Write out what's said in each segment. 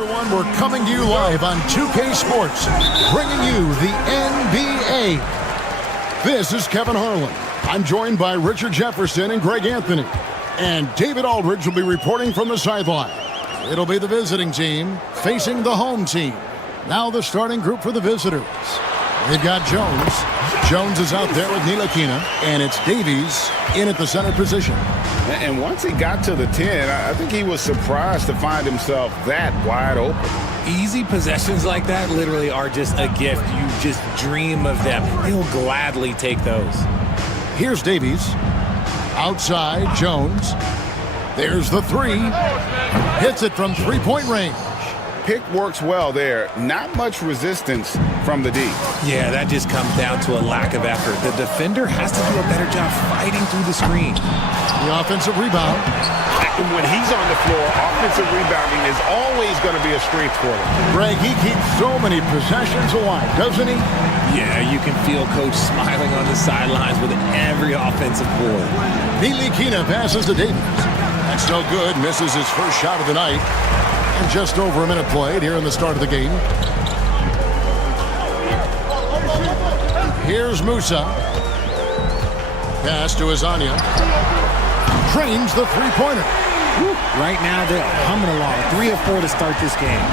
everyone, we're coming to you live on 2K Sports, bringing you the NBA. This is Kevin Harlan. I'm joined by Richard Jefferson and Greg Anthony. And David Aldridge will be reporting from the sideline. It'll be the visiting team facing the home team. Now the starting group for the visitors. They've got Jones. Jones is out there with Ntilikina, and it's Davies in at the center position. And once he got to the 10, I think he was surprised to find himself that wide open. Easy possessions like that literally are just a gift. You just dream of them. He'll gladly take those. Here's Davies. Outside, Jones. There's the three. Hits it from three-point range. Pick works well there. Not much resistance from the D. Yeah, that just comes down to a lack of effort. The defender has to do a better job fighting through the screen. The offensive rebound. When he's on the floor, offensive rebounding is always going to be a strength for him. Greg, he keeps so many possessions alive, doesn't he? Yeah, you can feel Coach smiling on the sidelines with every offensive board. Ntilikina passes to Davies. That's no good. Misses his first shot of the night. And just over a minute played here in the start of the game. Here's Musa. Pass to Azania. Trains the three-pointer. Right now, they're humming along. 3 of 4 to start this game.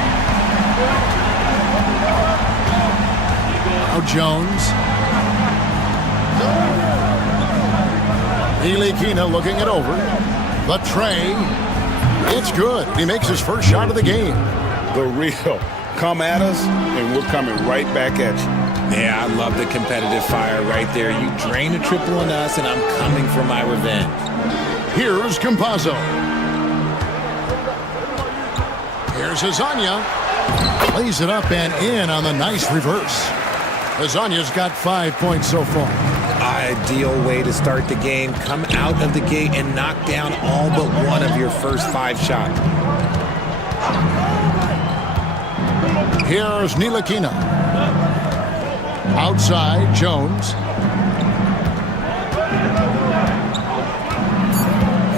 Now Jones. Ntilikina looking it over. The tray. It's good. He makes his first shot of the game. The real. Come at us, and we're coming right back at you. Yeah, I love the competitive fire right there. You drain a triple on us, and I'm coming for my revenge. Here's Campazzo. Here's Azania. Plays it up and in on the nice reverse. Azania's got 5 points so far. Ideal way to start the game. Come out of the gate and knock down all but one of your first 5 shots. Here's Ntilikina. Outside, Jones.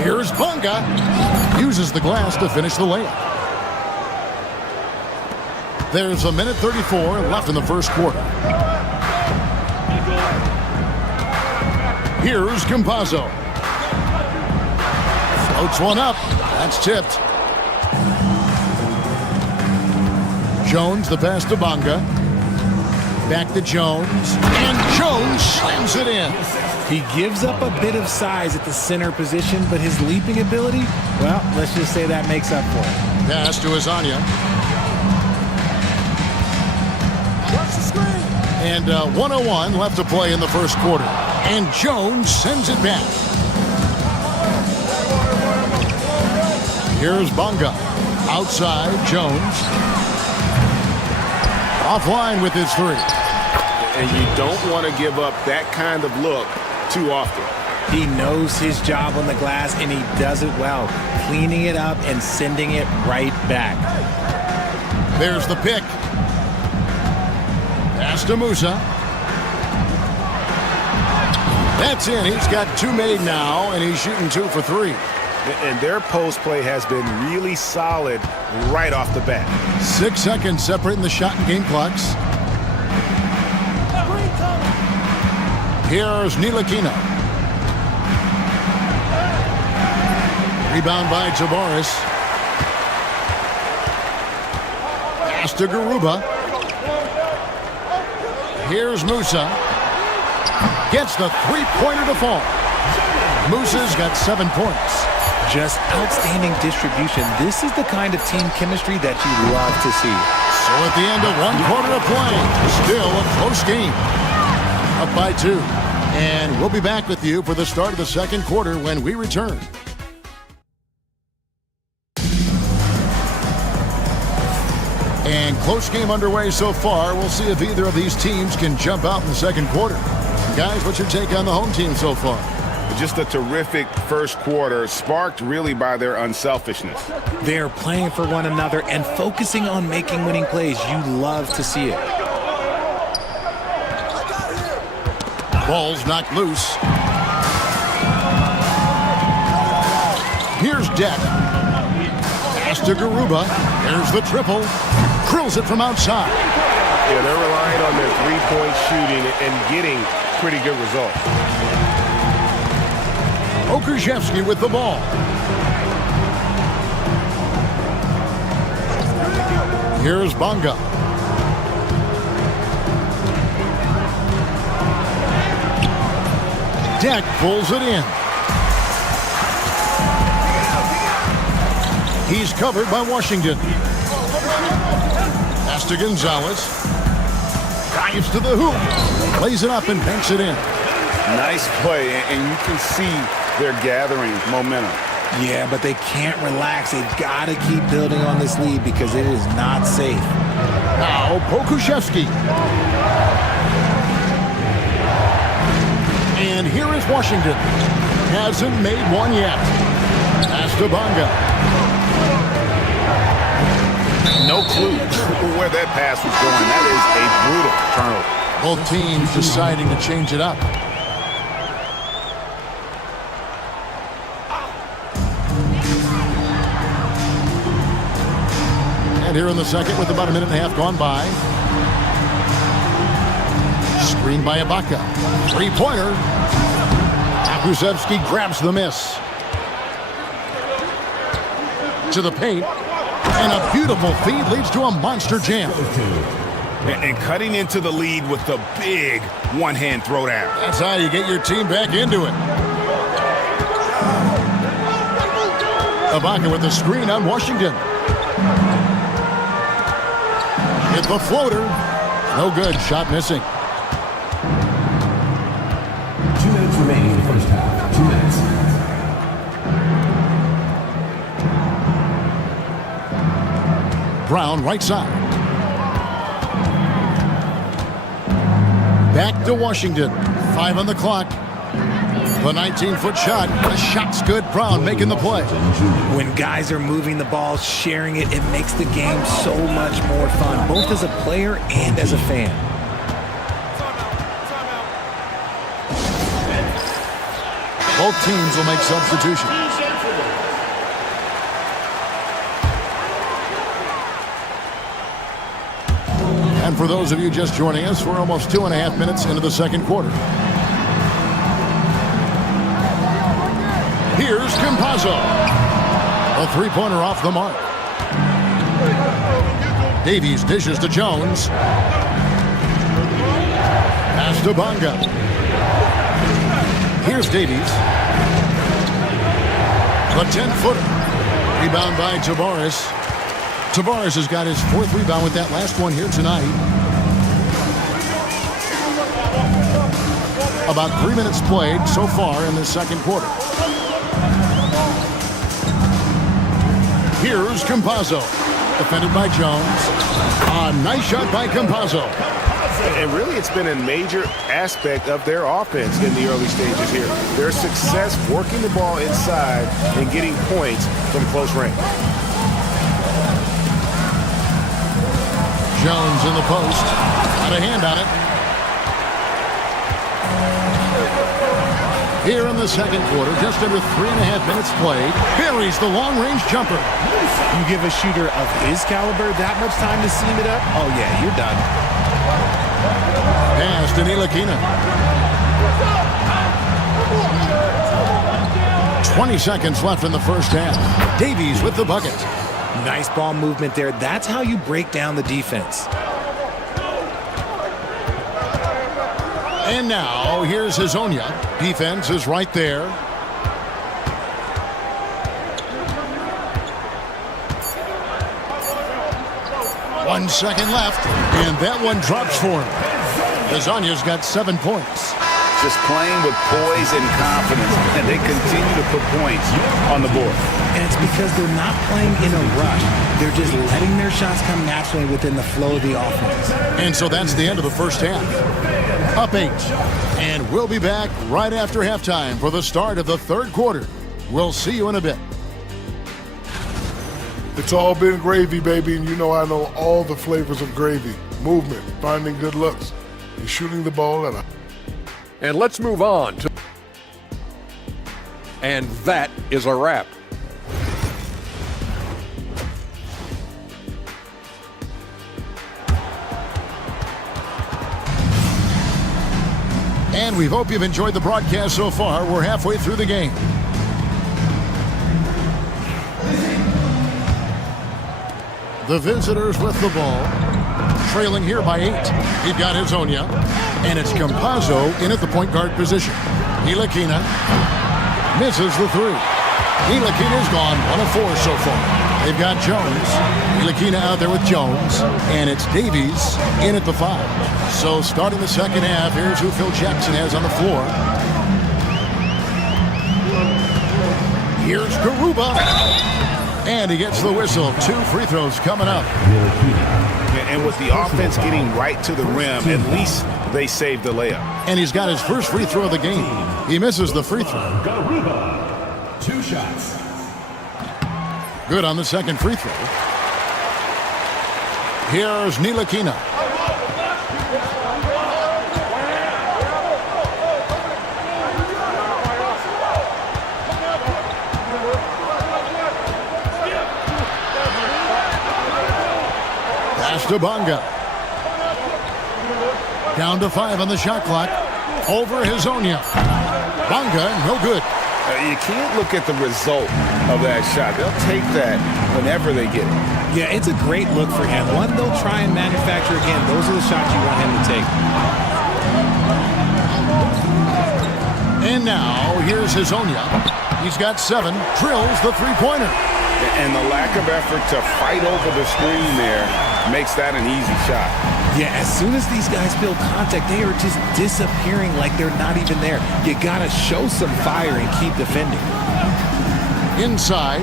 Here's Bunga. Uses the glass to finish the layup. There's a minute 34 left in the first quarter. Here's Campazzo. Floats one up. That's tipped. Jones, the pass to Bunga. Back to Jones. And Jones slams it in. He gives up a bit of size at the center position, but his leaping ability, well, let's just say that makes up for it. Pass to Azania. And 1:01 left to play in the first quarter. And Jones sends it back. Here's Bunga. Outside, Jones. Offline with his three. And you don't want to give up that kind of look too often. He knows his job on the glass, and he does it well, cleaning it up and sending it right back. There's the pick. Pass to Musa. That's in. He's got 2 made now, and he's shooting 2 for 3. And their post play has been really solid right off the bat. 6 seconds separating the shot and game clocks. Here's Ntilikina. Rebound by Tavares. Pass to Garuba. Here's Musa. Gets the three-pointer to fall. Musa's got 7 points. Just outstanding distribution. This is the kind of team chemistry that you love to see. So at the end of 1 quarter of play, still a close game. Up by 2. And we'll be back with you for the start of the second quarter when we return. And close game underway so far. We'll see if either of these teams can jump out in the second quarter. Guys, what's your take on the home team so far? Just a terrific first quarter, sparked really by their unselfishness. They're playing for one another and focusing on making winning plays. You love to see it. Ball's knocked loose. Here's Deck. Pass to Garuba. There's the triple. Drills it from outside. Yeah, they're relying on their three-point shooting and getting pretty good results. Okushevsky with the ball. Here's Bonga. Deck pulls it in. He's covered by Washington. Pass to Gonzalez. Dives to the hoop. Lays it up and banks it in. Nice play, and you can see they're gathering momentum. Yeah, but they can't relax. They've got to keep building on this lead because it is not safe. Now, Pokusevski. And here is Washington. Hasn't made one yet. Pass to Bonga. No clue where that pass was going. That is a brutal turnover. Both teams deciding to change it up. And here in the second with about a minute and a half gone by. Screen by Ibaka. Three-pointer. Pokusevski grabs the miss. To the paint. And a beautiful feed leads to a monster jam. And cutting into the lead with the big one-hand throwdown. That's how you get your team back into it. Ibaka with the screen on Washington. Hit the floater. No good. Shot missing. 2 minutes remaining in the first half. 2 minutes. Brown right side. Back to Washington. 5 on the clock. The 19-foot shot. The shot's good. Brown making the play. When guys are moving the ball, sharing it, it makes the game so much more fun, both as a player and as a fan. Both teams will make substitutions. And for those of you just joining us, we're almost 2.5 minutes into the second quarter. Here's Campazzo. A three-pointer off the mark. Davies dishes to Jones. Pass to Bonga. Here's Davies. A 10-footer. Rebound by Tavares. Tavares has got his 4th rebound with that last one here tonight. About 3 minutes played so far in the second quarter. Here's Campazzo. Defended by Jones. A nice shot by Campazzo. And really, it's been a major aspect of their offense in the early stages here. Their success working the ball inside and getting points from close range. Jones in the post. Got a hand on it. Here in the second quarter, just under 3.5 minutes played. Buries the long-range jumper. You give a shooter of his caliber that much time to seam it up, oh yeah, you're done. Pass to Ntilikina. 20 seconds left in the first half. Davies with the bucket. Nice ball movement there. That's how you break down the defense. And now, here's Hezonja. Defense is right there. One second left, and that one drops for him. Hezonja's got 7 points. Just playing with poise and confidence, and they continue to put points on the board. And it's because they're not playing in a rush. They're just letting their shots come naturally within the flow of the offense. And so that's the end of the first half. Up 8. And we'll be back right after halftime for the start of the third quarter. We'll see you in a bit. It's all been gravy, baby, and you know I know all the flavors of gravy. Movement, finding good looks, and shooting the ball at a... And let's move on to... And that is a wrap. We hope you've enjoyed the broadcast so far. We're halfway through the game. The visitors with the ball, trailing here by 8. He's got Hezonja, and it's Campazzo in at the point guard position. Ntilikina misses the 3. Ntilikina's gone 1 of 4 so far. They've got Jones. Ntilikina out there with Jones, and it's Davies in at the 5. So starting the second half, here's who Phil Jackson has on the floor. Here's Garuba. And he gets the whistle. 2 free throws coming up. And with the offense getting right to the rim, at least they saved the layup. And he's got his first free throw of the game. He misses the free throw. Garuba, 2 shots. Good on the second free throw. Here's Ntilikina. To Bonga. Down to 5 on the shot clock. Over Hezonja. Bonga, no good. You can't look at the result of that shot. They'll take that whenever they get it. Yeah, it's a great look for him. One they'll try and manufacture again. Those are the shots you want him to take. And now, here's Hezonja. He's got 7. Drills the three-pointer. And the lack of effort to fight over the screen there makes that an easy shot. Yeah, as soon as these guys feel contact, they are just disappearing like they're not even there. You got to show some fire and keep defending. Inside.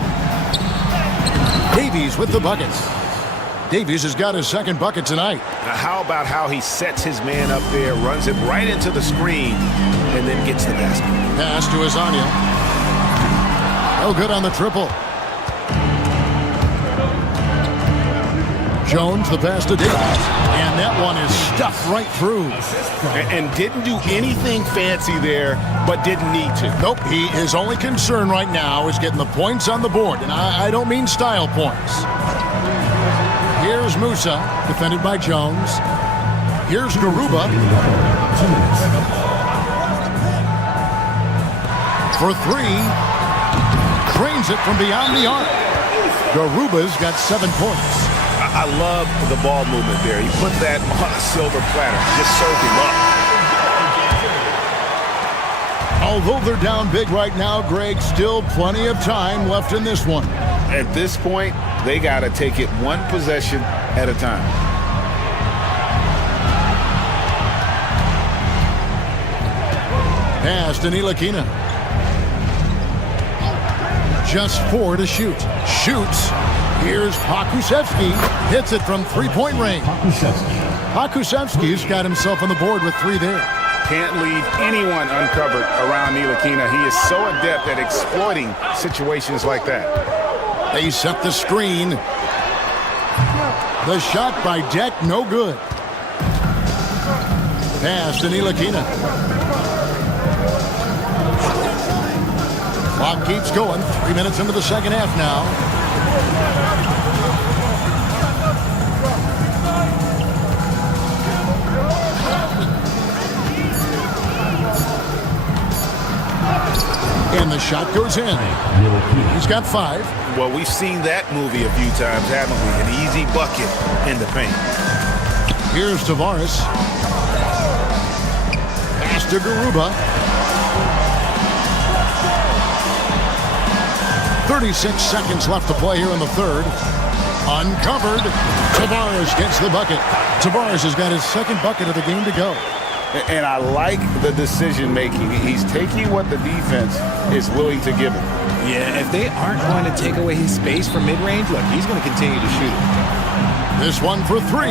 Davies with the buckets. Davies has got his second bucket tonight. Now how about how he sets his man up there, runs it right into the screen, and then gets the basket. Pass to Hezonja. No good on the triple. Jones, the pass to Davies. And that one is stuffed right through. And didn't do anything fancy there, but didn't need to. Nope, his only concern right now is getting the points on the board. And I don't mean style points. Here's Musa, defended by Jones. Here's Garuba. 2 minutes. For 3. Cranes it from beyond the arc. Garuba's got 7 points. I love the ball movement there. He put that on a silver platter. Just served him up. Although they're down big right now, Greg, still plenty of time left in this one. At this point, they got to take it one possession at a time. Pass to Ntilikina. Just 4 to shoot. Shoots. Here's Pokusevski. Hits it from three-point range. Pokusevski's got himself on the board with 3 there. Can't leave anyone uncovered around Ntilikina. He is so adept at exploiting situations like that. They set the screen. The shot by Deck, no good. Pass to Ntilikina. Clock keeps going. 3 minutes into the second half now. And the shot goes in. He's got 5. Well, we've seen that movie a few times, haven't we? An easy bucket in the paint. Here's Tavares. Pass to Garuba. 36 seconds left to play here in the third. Uncovered. Tavares gets the bucket. Tavares has got his second bucket of the game to go. And I like the decision-making. He's taking what the defense is willing to give him. Yeah, if they aren't going to take away his space from mid-range, look, he's going to continue to shoot it. This one for 3.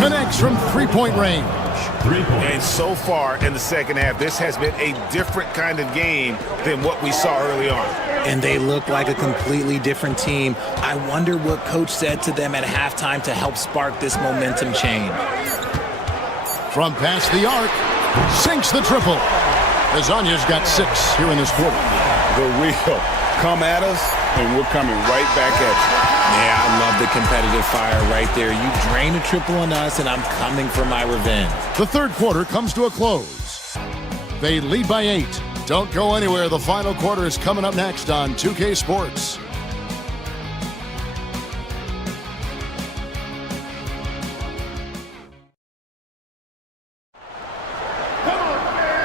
Connects from three-point range. 3 points. And so far in the second half, this has been a different kind of game than what we saw early on. And they look like a completely different team. I wonder what coach said to them at halftime to help spark this momentum change. From past the arc, sinks the triple. Hezonja's got 6 here in this quarter. The real come at us, and we're coming right back at you. Yeah, I love the competitive fire right there. You drain a triple on us, and I'm coming for my revenge. The third quarter comes to a close. They lead by 8. Don't go anywhere. The final quarter is coming up next on 2K Sports.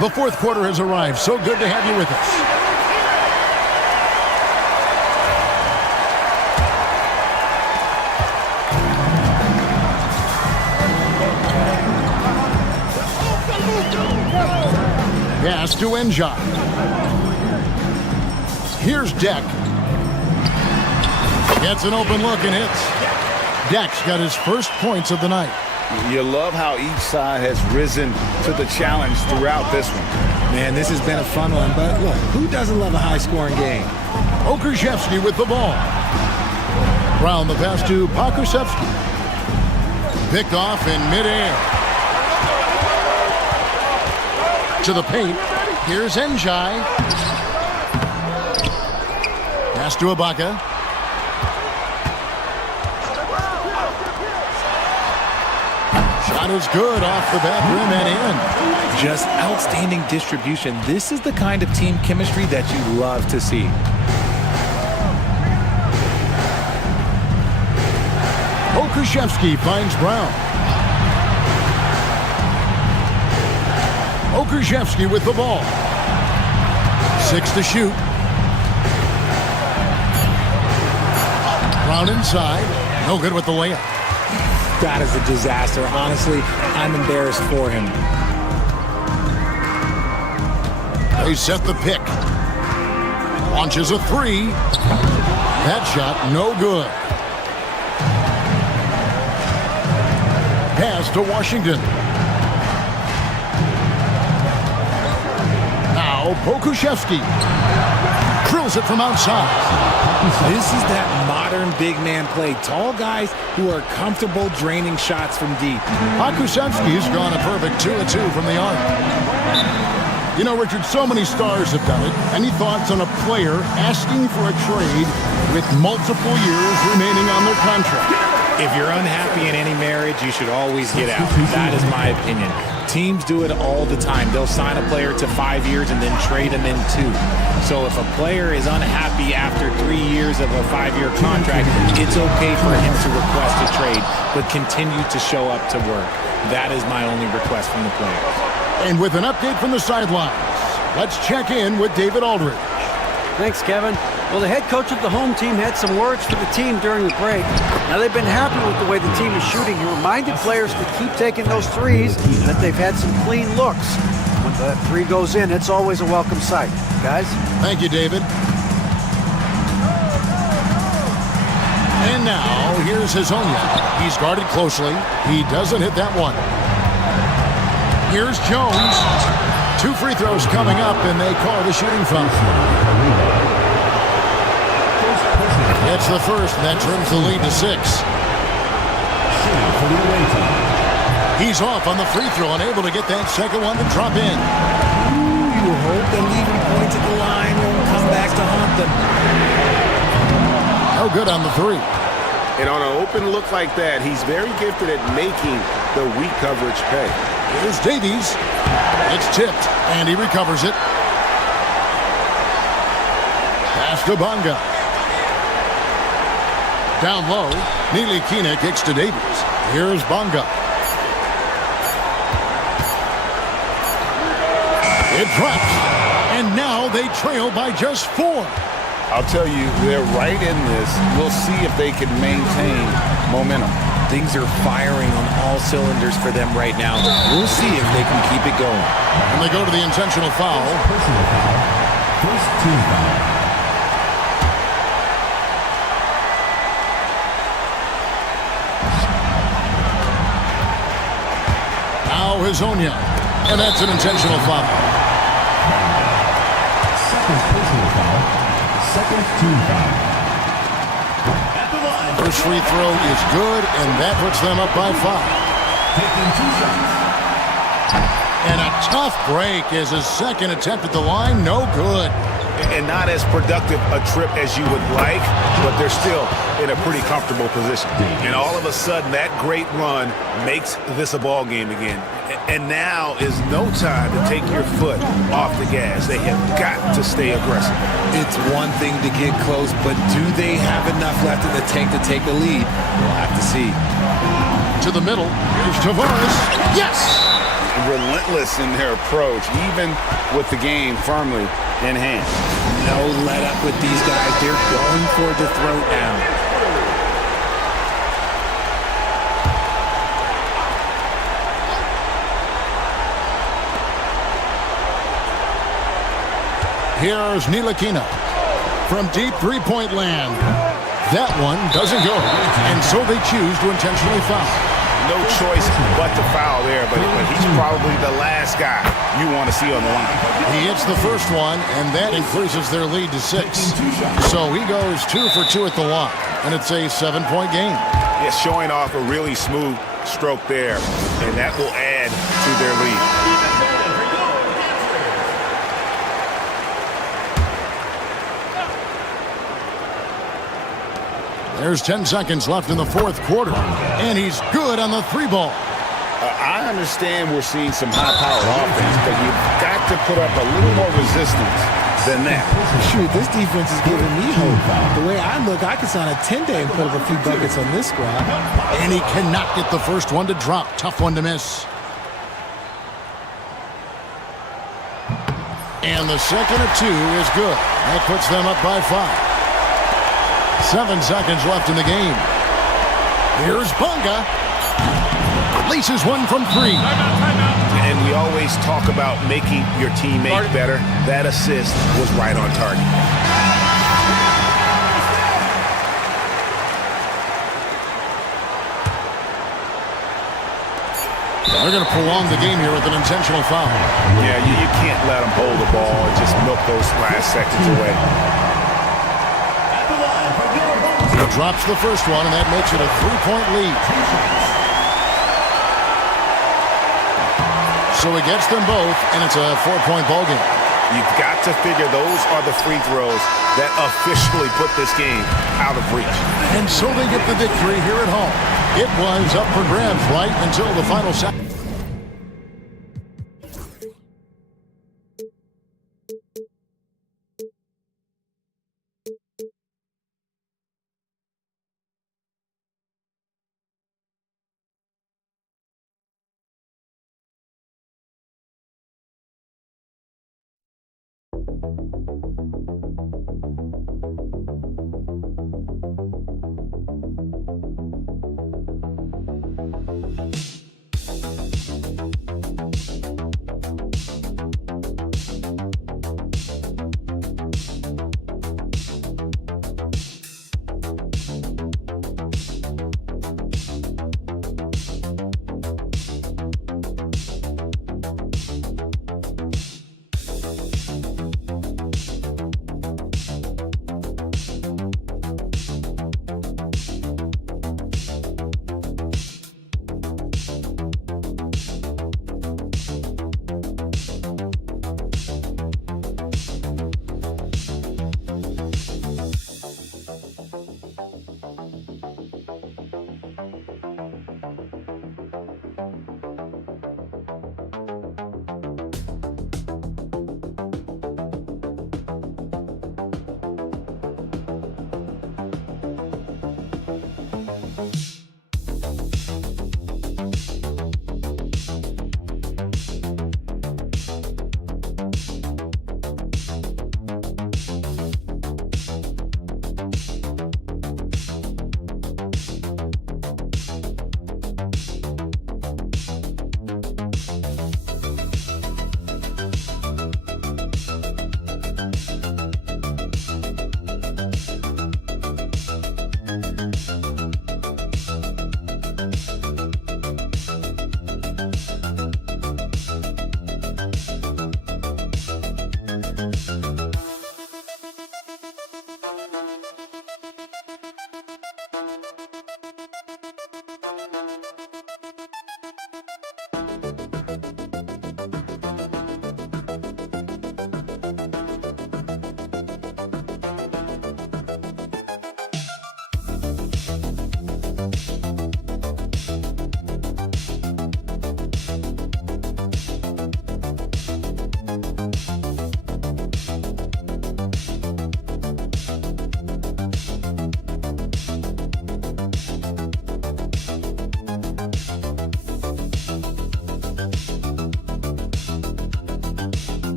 The fourth quarter has arrived. So good to have you with us. Pass to Enjai. Here's Deck. Gets an open look and hits. Deck's got his first points of the night. You love how each side has risen to the challenge throughout this one. Man, this has been a fun one, but look, who doesn't love a high-scoring game? Okushevsky with the ball. Brown the pass to Pakusevsky. Picked off in midair. To the paint. Here's Enjai. Pass to Ibaka. Shot is good off the back rim and in. Just outstanding distribution. This is the kind of team chemistry that you love to see. Okushevsky finds Brown. Okushevsky with the ball. 6 to shoot. Brown inside. No good with the layup. That is a disaster. Honestly, I'm embarrassed for him. They set the pick. Launches a 3. That shot no good. Pass to Washington. Now Pokushevsky drills it from outside. This is that modern big man play. Tall guys who are comfortable draining shots from deep. Pokusevsky's gone a perfect 2 of 2 from the arc. You know, Richard, so many stars have done it. Any thoughts on a player asking for a trade with multiple years remaining on their contract? If you're unhappy in any marriage, you should always get out. That is my opinion. Teams do it all the time. They'll sign a player to 5 years and then trade him in 2. So if a player is unhappy after 3 years of a 5-year contract, it's okay for him to request a trade, but continue to show up to work. That is my only request from the players. And with an update from the sidelines, let's check in with David Aldridge. Thanks, Kevin. Well, the head coach of the home team had some words for the team during the break. Now, they've been happy with the way the team is shooting. He reminded players to keep taking those threes and that they've had some clean looks. When that 3 goes in, it's always a welcome sight. Guys? Thank you, David. And now, here's Hazonia. He's guarded closely. He doesn't hit that one. Here's Jones. 2 free throws coming up, and they call the shooting foul. It's the first, and that trims the lead to 6. He's off on the free throw, unable to get that second one to drop in. You hope that leaving points at the line won't come back to haunt them. No good on the 3. And on an open look like that, he's very gifted at making the weak coverage pay. Here's Davies. It's tipped, and he recovers it. Pass to Bonga. Down low, Nilikina kicks to Davies. Here's Bonga. It drops, and now they trail by just 4. I'll tell you, they're right in this. We'll see if they can maintain momentum. Things are firing on all cylinders for them right now. We'll see if they can keep it going. And they go to the intentional foul. Personal foul. First team foul. Now Hazonia. And that's an intentional foul. Second personal foul. Second team foul. First free throw is good, and that puts them up by 5. Taking 2 shots. And a tough break is his second attempt at the line. No good. and not as productive a trip as you would like, but they're still in a pretty comfortable position. And all of a sudden, that great run makes this a ball game again. And now is no time to take your foot off the gas. They have got to stay aggressive. It's one thing to get close, but do they have enough left in the tank to take a lead? We'll have to see. To the middle. Here's Tavares. Yes! Relentless in their approach, even with the game firmly in hand. No let up with these guys. They're going for the throat now. Here's Ntilikina from deep three-point land. That one doesn't go, and so they choose to intentionally foul. No choice but to foul there, but he's probably the last guy you want to see on the line. He hits the first one, and that increases their lead to 6. So he goes 2 for 2 at the line, and it's a 7-point game. Yeah, showing off a really smooth stroke there, and that will add to their lead. There's 10 seconds left in the fourth quarter, and he's good on the 3-ball. I understand we're seeing some high-powered offense, but you've got to put up a little more resistance than that. Shoot, this defense is giving me hope. The way I look, I could sign a 10-day and put up a few buckets on this squad. And he cannot get the first one to drop. Tough one to miss. And the second of 2 is good. That puts them up by 5. 7 seconds left in the game. Here's Bunga. Laces one from 3. And we always talk about making your teammate better. That assist was right on target. They're going to prolong the game here with an intentional foul. Yeah, you can't let them hold the ball and just milk those last seconds away. He drops the first one, and that makes it a 3-point lead. So he gets them both, and it's a 4-point ball game. You've got to figure those are the free throws that officially put this game out of reach. And so they get the victory here at home. It was up for grabs right until the final second.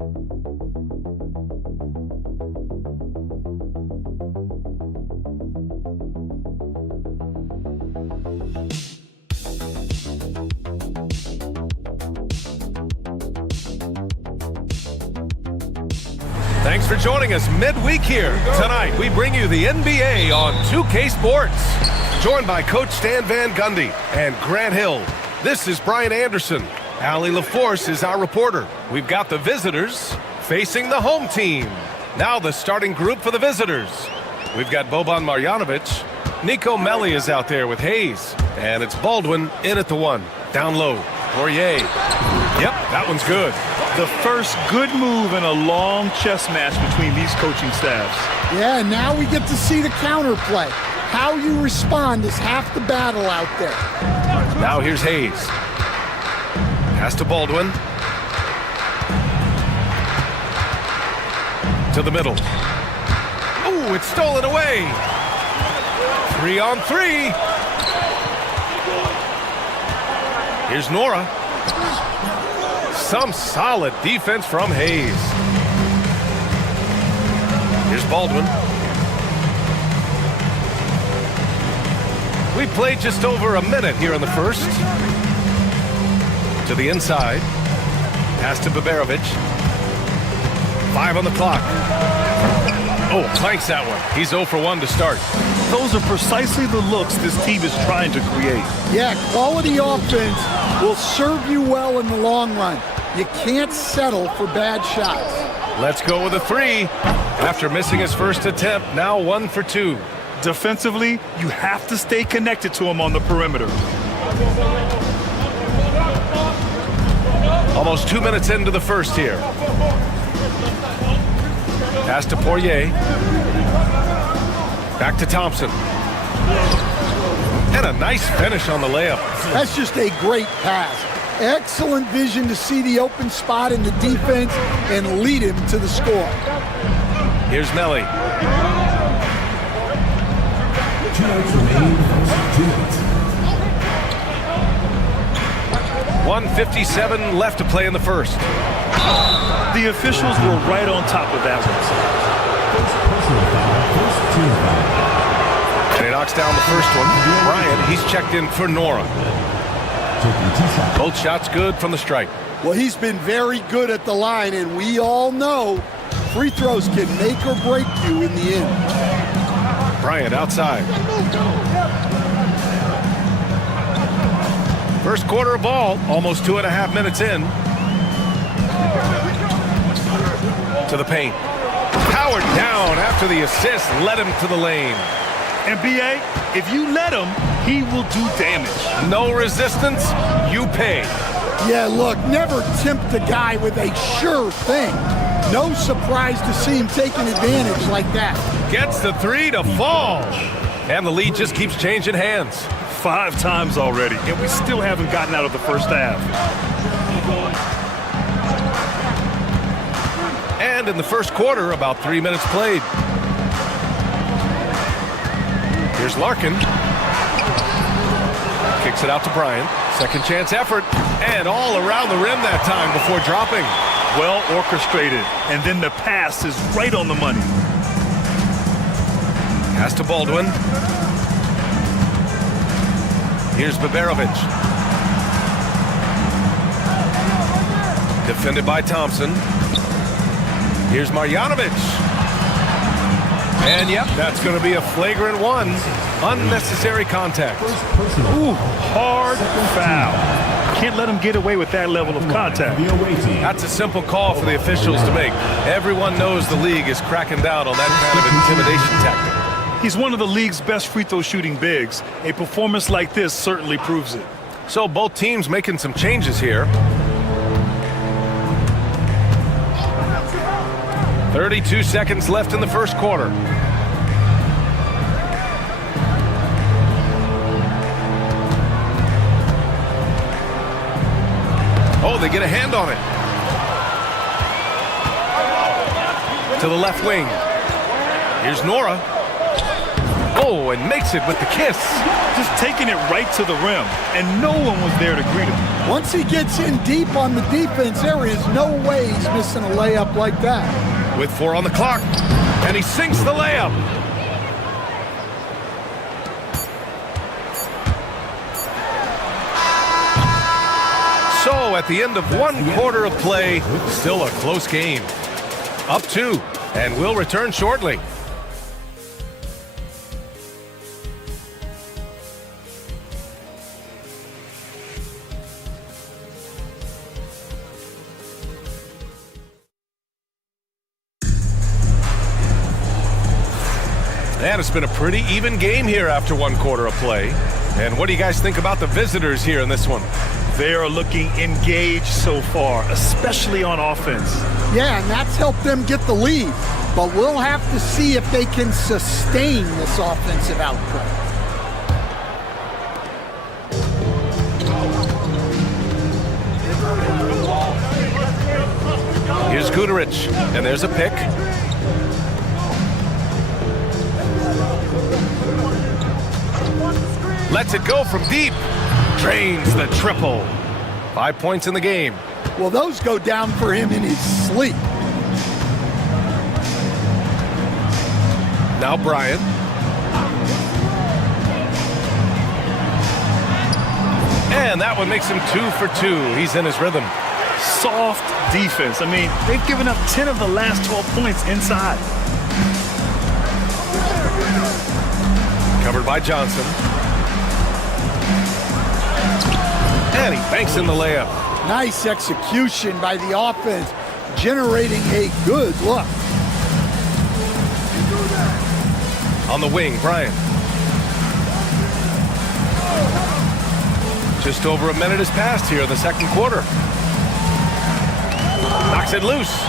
Thanks for joining us midweek here. Tonight, we bring you the NBA on 2K Sports. Joined by Coach Stan Van Gundy and Grant Hill. This is Brian Anderson. Allie LaForce is our reporter. We've got the visitors facing the home team. Now the starting group for the visitors. We've got Boban Marjanovic. Nico Melli is out there with Hayes. And it's Baldwin in at the 1. Down low, Poirier. Yep, that one's good. The first good move in a long chess match between these coaching staffs. Yeah, now we get to see the counterplay. How you respond is half the battle out there. Now here's Hayes. Pass to Baldwin. To the middle. Oh, it's stolen away. 3-on-3. Here's Nora. Some solid defense from Hayes. Here's Baldwin. We played just over a minute here in the first. To the inside. Pass to Baberovic. 5 on the clock. Oh, planks that one. He's 0 for 1 to start. Those are precisely the looks this team is trying to create. Yeah, quality offense will serve you well in the long run. You can't settle for bad shots. Let's go with a 3. After missing his first attempt, now 1 for 2. Defensively, you have to stay connected to him on the perimeter. Almost 2 minutes into the first here. Pass to Poirier. Back to Thompson. And a nice finish on the layup. That's just a great pass. Excellent vision to see the open spot in the defense and lead him to the score. Here's Melli. 2 minutes remaining. 2 minutes. 1:57 left to play in the first. The officials were right on top of that one. And he knocks down the first one. Bryant, he's checked in for Nora. Both shots good from the strike. Well, he's been very good at the line, and we all know free throws can make or break you in the end. Bryant outside. First quarter of ball, almost 2.5 minutes in. To the paint. Powered down after the assist, led him to the lane. And B.A., if you let him, he will do damage. No resistance, you pay. Yeah, look, never tempt a guy with a sure thing. No surprise to see him taking advantage like that. Gets the 3 to fall. And the lead just keeps changing hands. 5 times already, and we still haven't gotten out of the first half. And in the first quarter, about 3 minutes played. Here's Larkin. Kicks it out to Bryant. Second chance effort. And all around the rim that time before dropping. Well orchestrated. And then the pass is right on the money. Pass to Baldwin. Here's Baberovic. Defended by Thompson. Here's Marjanovic. And yep, that's going to be a flagrant 1. Unnecessary contact. Ooh, hard foul. Can't let him get away with that level of contact. That's a simple call for the officials to make. Everyone knows the league is cracking down on that kind of intimidation tactic. He's one of the league's best free throw shooting bigs. A performance like this certainly proves it. So both teams making some changes here. 32 seconds left in the first quarter. Oh, they get a hand on it. To the left wing. Here's Nora. Oh, and makes it with the kiss. Just taking it right to the rim, and no one was there to greet him. Once he gets in deep on the defense, there is no way he's missing a layup like that. With 4 on the clock, and he sinks the layup. So at the end of 1 quarter of play, still a close game. Up 2, and we'll return shortly. And it's been a pretty even game here after 1 quarter of play. And what do you guys think about the visitors here in this one? They are looking engaged so far, especially on offense. Yeah, and that's helped them get the lead. But we'll have to see if they can sustain this offensive output. Here's Guduric, and there's a pick. Lets it go from deep. Drains the triple. 5 points in the game. Well, those go down for him in his sleep. Now Bryant. And that one makes him 2 for 2. He's in his rhythm. Soft defense. I mean, they've given up 10 of the last 12 points inside. Covered by Johnson. And he banks in the layup. Nice execution by the offense, generating a good look. On the wing, Bryant. Just over a minute has passed here in the 2nd quarter. Knocks it loose.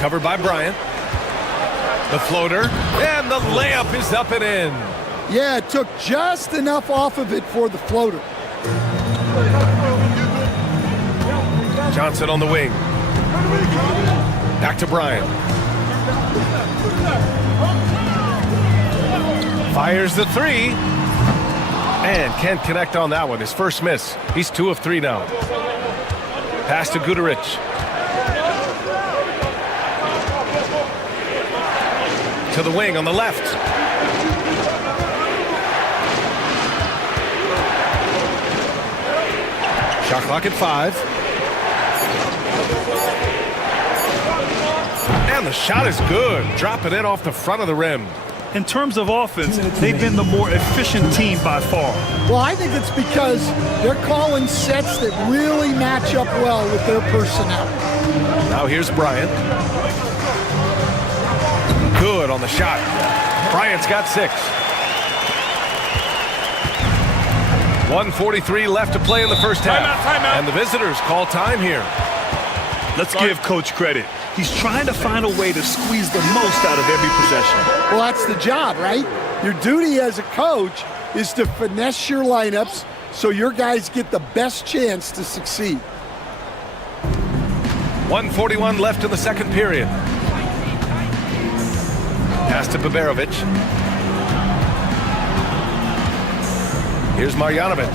Covered by Bryant. The floater, and the layup is up and in. Yeah, it took just enough off of it for the floater. Johnson on the wing. Back to Bryant. Fires the 3. And can't connect on that one. His first miss. He's 2 of 3 now. Pass to Guduric. To the wing on the left. Shot clock at 5. And the shot is good. Dropping it off the front of the rim. In terms of offense, they've been the more efficient team by far. Well, I think it's because they're calling sets that really match up well with their personnel. Now here's Bryant. Good on the shot. Bryant's got 6. 1:43 left to play in the first half. Timeout. And the visitors call time here. Let's give Coach credit. He's trying to find a way to squeeze the most out of every possession. Well, that's the job, right? Your duty as a coach is to finesse your lineups so your guys get the best chance to succeed. 1:41 left in the 2nd period. Pass to Baberovic. Here's Marjanovic.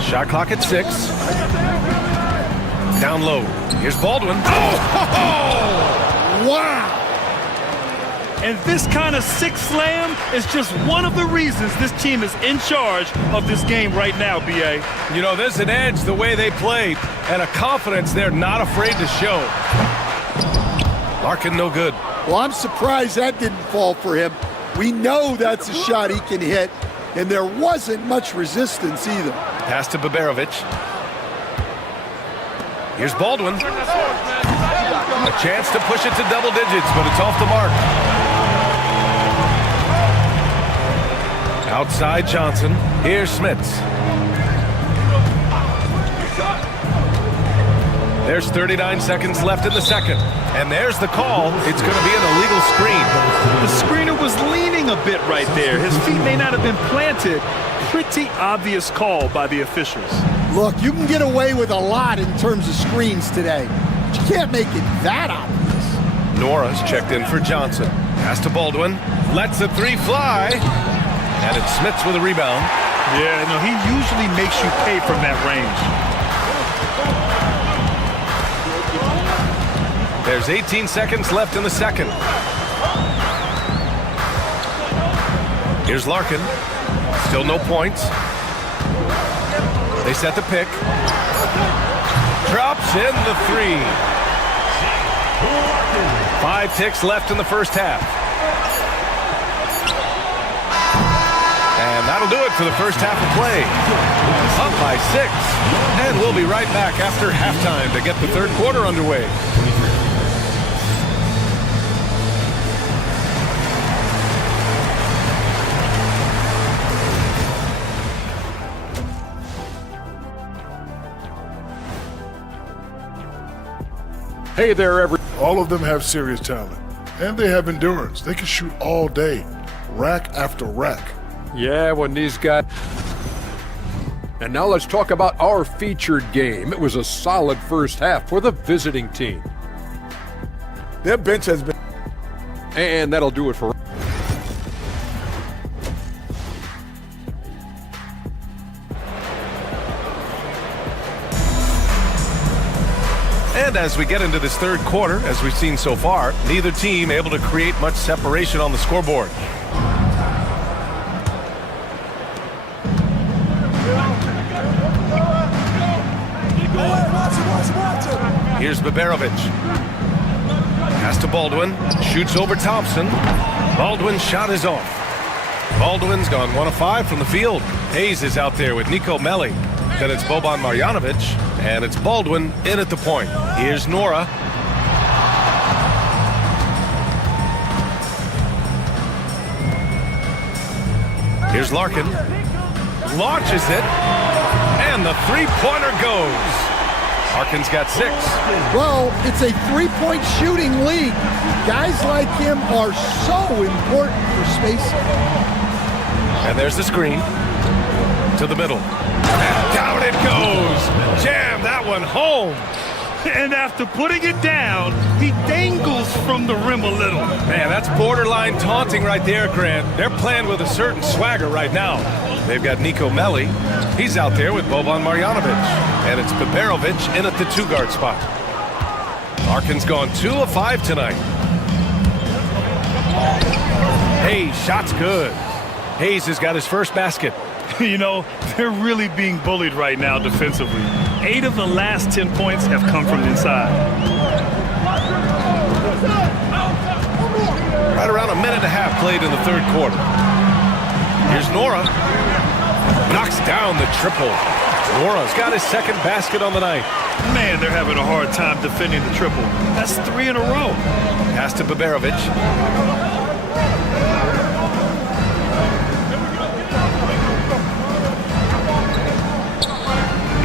Shot clock at 6. Down low. Here's Baldwin. Oh! Wow! And this kind of 6 slam is just one of the reasons this team is in charge of this game right now, B.A. You know, there's an edge the way they play and a confidence they're not afraid to show. Larkin no good. Well, I'm surprised that didn't fall for him. We know that's a shot he can hit, and there wasn't much resistance either. Pass to Baberovic. Here's Baldwin. A chance to push it to double digits, but it's off the mark. Outside Johnson. Here's Smits. There's 39 seconds left in the 2nd. And there's the call. It's going to be an illegal screen. The screener was leaning a bit right there. His feet may not have been planted. Pretty obvious call by the officials. Look, you can get away with a lot in terms of screens today, but you can't make it that obvious. Nora's checked in for Johnson. Pass to Baldwin. Lets the three fly. And it's Smits with a rebound. Yeah, no, he usually makes you pay from that range. There's 18 seconds left in the second. Here's Larkin. Still no points. They set the pick. Drops in the three. 5 ticks left in the first half. And that'll do it for the first half of play. Up by 6. And we'll be right back after halftime to get the third quarter underway. Hey there, all of them have serious talent, and they have endurance. They can shoot all day, rack after rack. Yeah, when these guys... And now let's talk about our featured game. It was a solid first half for the visiting team. Their bench has been... And that'll do it for... And as we get into this third quarter, as we've seen so far, neither team able to create much separation on the scoreboard. Here's Baberovic. Pass to Baldwin. Shoots over Thompson. Baldwin's shot is off. Baldwin's gone 1 of 5 from the field. Hayes is out there with Nico Melli. Then it's Boban Marjanovic, and it's Baldwin in at the point. Here's Nora. Here's Larkin. Launches it, and the three-pointer goes. Larkin's got 6. Well, it's a three-point shooting league. Guys like him are so important for spacing. And there's the screen. To the middle. And down it goes. Jam that one home. And after putting it down, he dangles from the rim a little. Man, that's borderline taunting right there, Grant. They're playing with a certain swagger right now. They've got Nico Melli. He's out there with Boban Marjanovic. And it's Baberovic in at the 2-guard spot. Larkin's gone 2 of 5 tonight. Hayes, shot's good. Hayes has got his first basket. You know, they're really being bullied right now defensively. 8 of the last 10 points have come from inside. Right around a minute and a half played in the third quarter. Here's Nora. Knocks down the triple. Nora's got his second basket on the night. Man, they're having a hard time defending the triple. That's 3 in a row. Pass to Baberovic.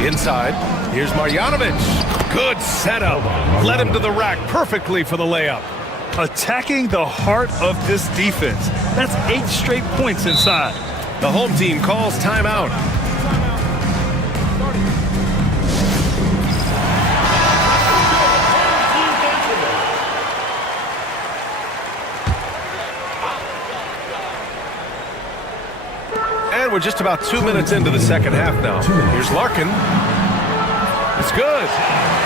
Inside, here's Marjanovic. Good setup. Led him to the rack perfectly for the layup. Attacking the heart of this defense. That's 8 straight points inside. The home team calls timeout. And we're just about 2 minutes into the second half now. Here's Larkin. It's good.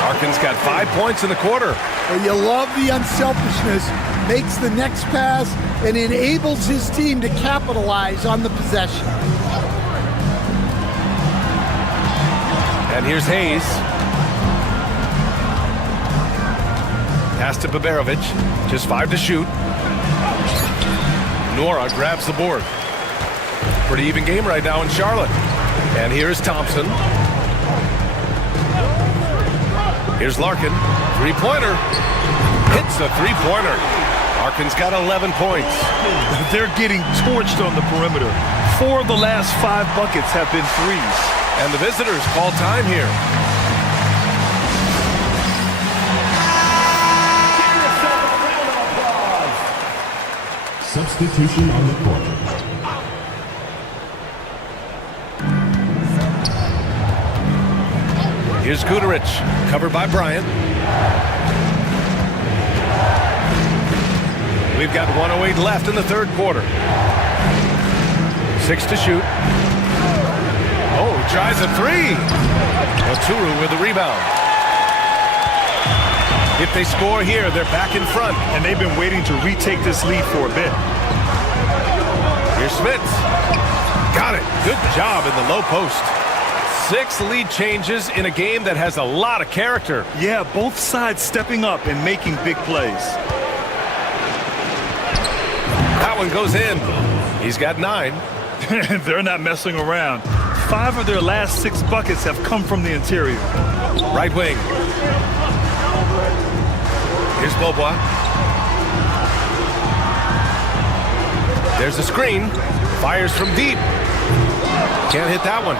Larkin's got 5 points in the quarter. Well, you love the unselfishness. Makes the next pass and enables his team to capitalize on the possession. And here's Hayes. Pass to Baberovic. Just 5 to shoot. Nora grabs the board. Pretty even game right now in Charlotte. And here's Thompson. Here's Larkin. Three-pointer. Hits a three-pointer. Larkin's got 11 points. They're getting torched on the perimeter. 4 of the last 5 buckets have been threes. And the visitors call time here. Substitution on the court. Here's Guduric, covered by Bryant. We've got 1:08 left in the third quarter. 6 to shoot. Oh, he tries a three. Oturu with the rebound. If they score here, they're back in front. And they've been waiting to retake this lead for a bit. Here's Smits. Got it. Good job in the low post. 6 lead changes in a game that has a lot of character. Yeah, both sides stepping up and making big plays. That one goes in. He's got 9. They're not messing around. 5 of their last 6 buckets have come from the interior. Right wing. Here's Bobois. There's a screen. Fires from deep. Can't hit that one.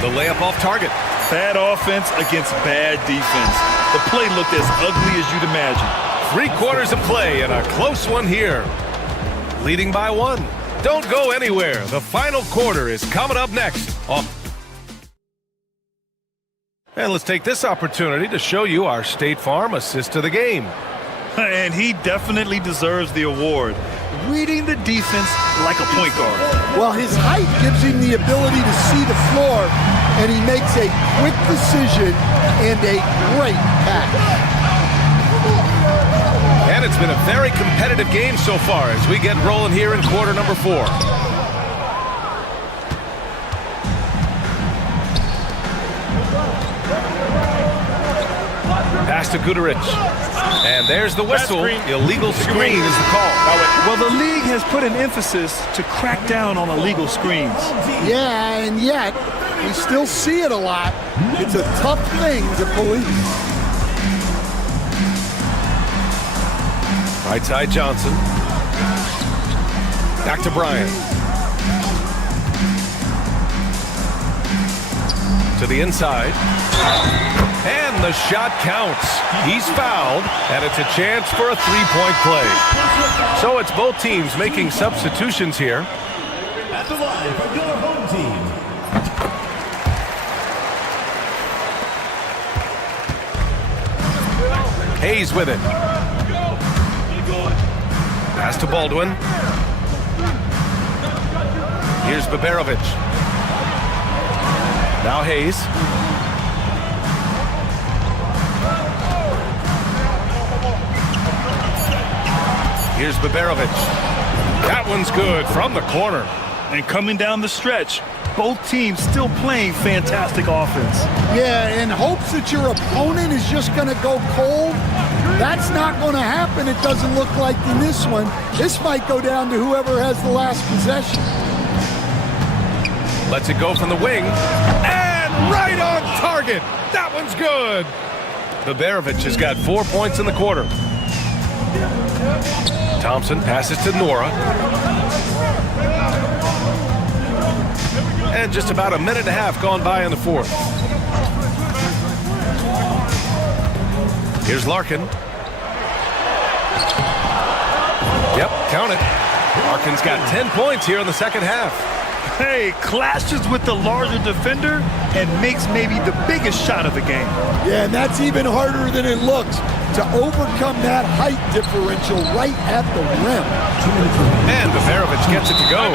The layup off target. Bad offense against bad defense. The play looked as ugly as you'd imagine. 3 quarters of play and a close one here. Leading by 1. Don't go anywhere. The final quarter is coming up next. And let's take this opportunity to show you our State Farm assist to the game. And he definitely deserves the award. Reading the defense like a point guard. Well, his height gives him the ability to see the floor, and he makes a quick decision and a great pass. And it's been a very competitive game so far as we get rolling here in quarter number 4. Pass to Guterich. And there's the whistle. Illegal screen is the call. Well, the league has put an emphasis to crack down on illegal screens. Yeah, and yet we still see it a lot. It's a tough thing to police. Right side Johnson. Back to Bryant. To the inside. And the shot counts. He's fouled, and it's a chance for a 3-point play. So it's both teams making substitutions here. At the line for your home team. Hayes with it. Pass to Baldwin. Here's Baberovic. Now Hayes. Here's Baberovic. That one's good from the corner. And coming down the stretch, both teams still playing fantastic offense. Yeah, in hopes that your opponent is just going to go cold. That's not going to happen, it doesn't look like in this one. This might go down to whoever has the last possession. Lets it go from the wing. And right on target. That one's good. Baberovic has got 4 points in the quarter. Thompson passes to Nora. And just about a minute and a half gone by in the fourth. Here's Larkin. Yep, count it. Larkin's got 10 points here in the second half. Hey, clashes with the larger defender and makes maybe the biggest shot of the game. Yeah, and that's even harder than it looks, to overcome that height differential right at the rim. And Baberovic gets it to go.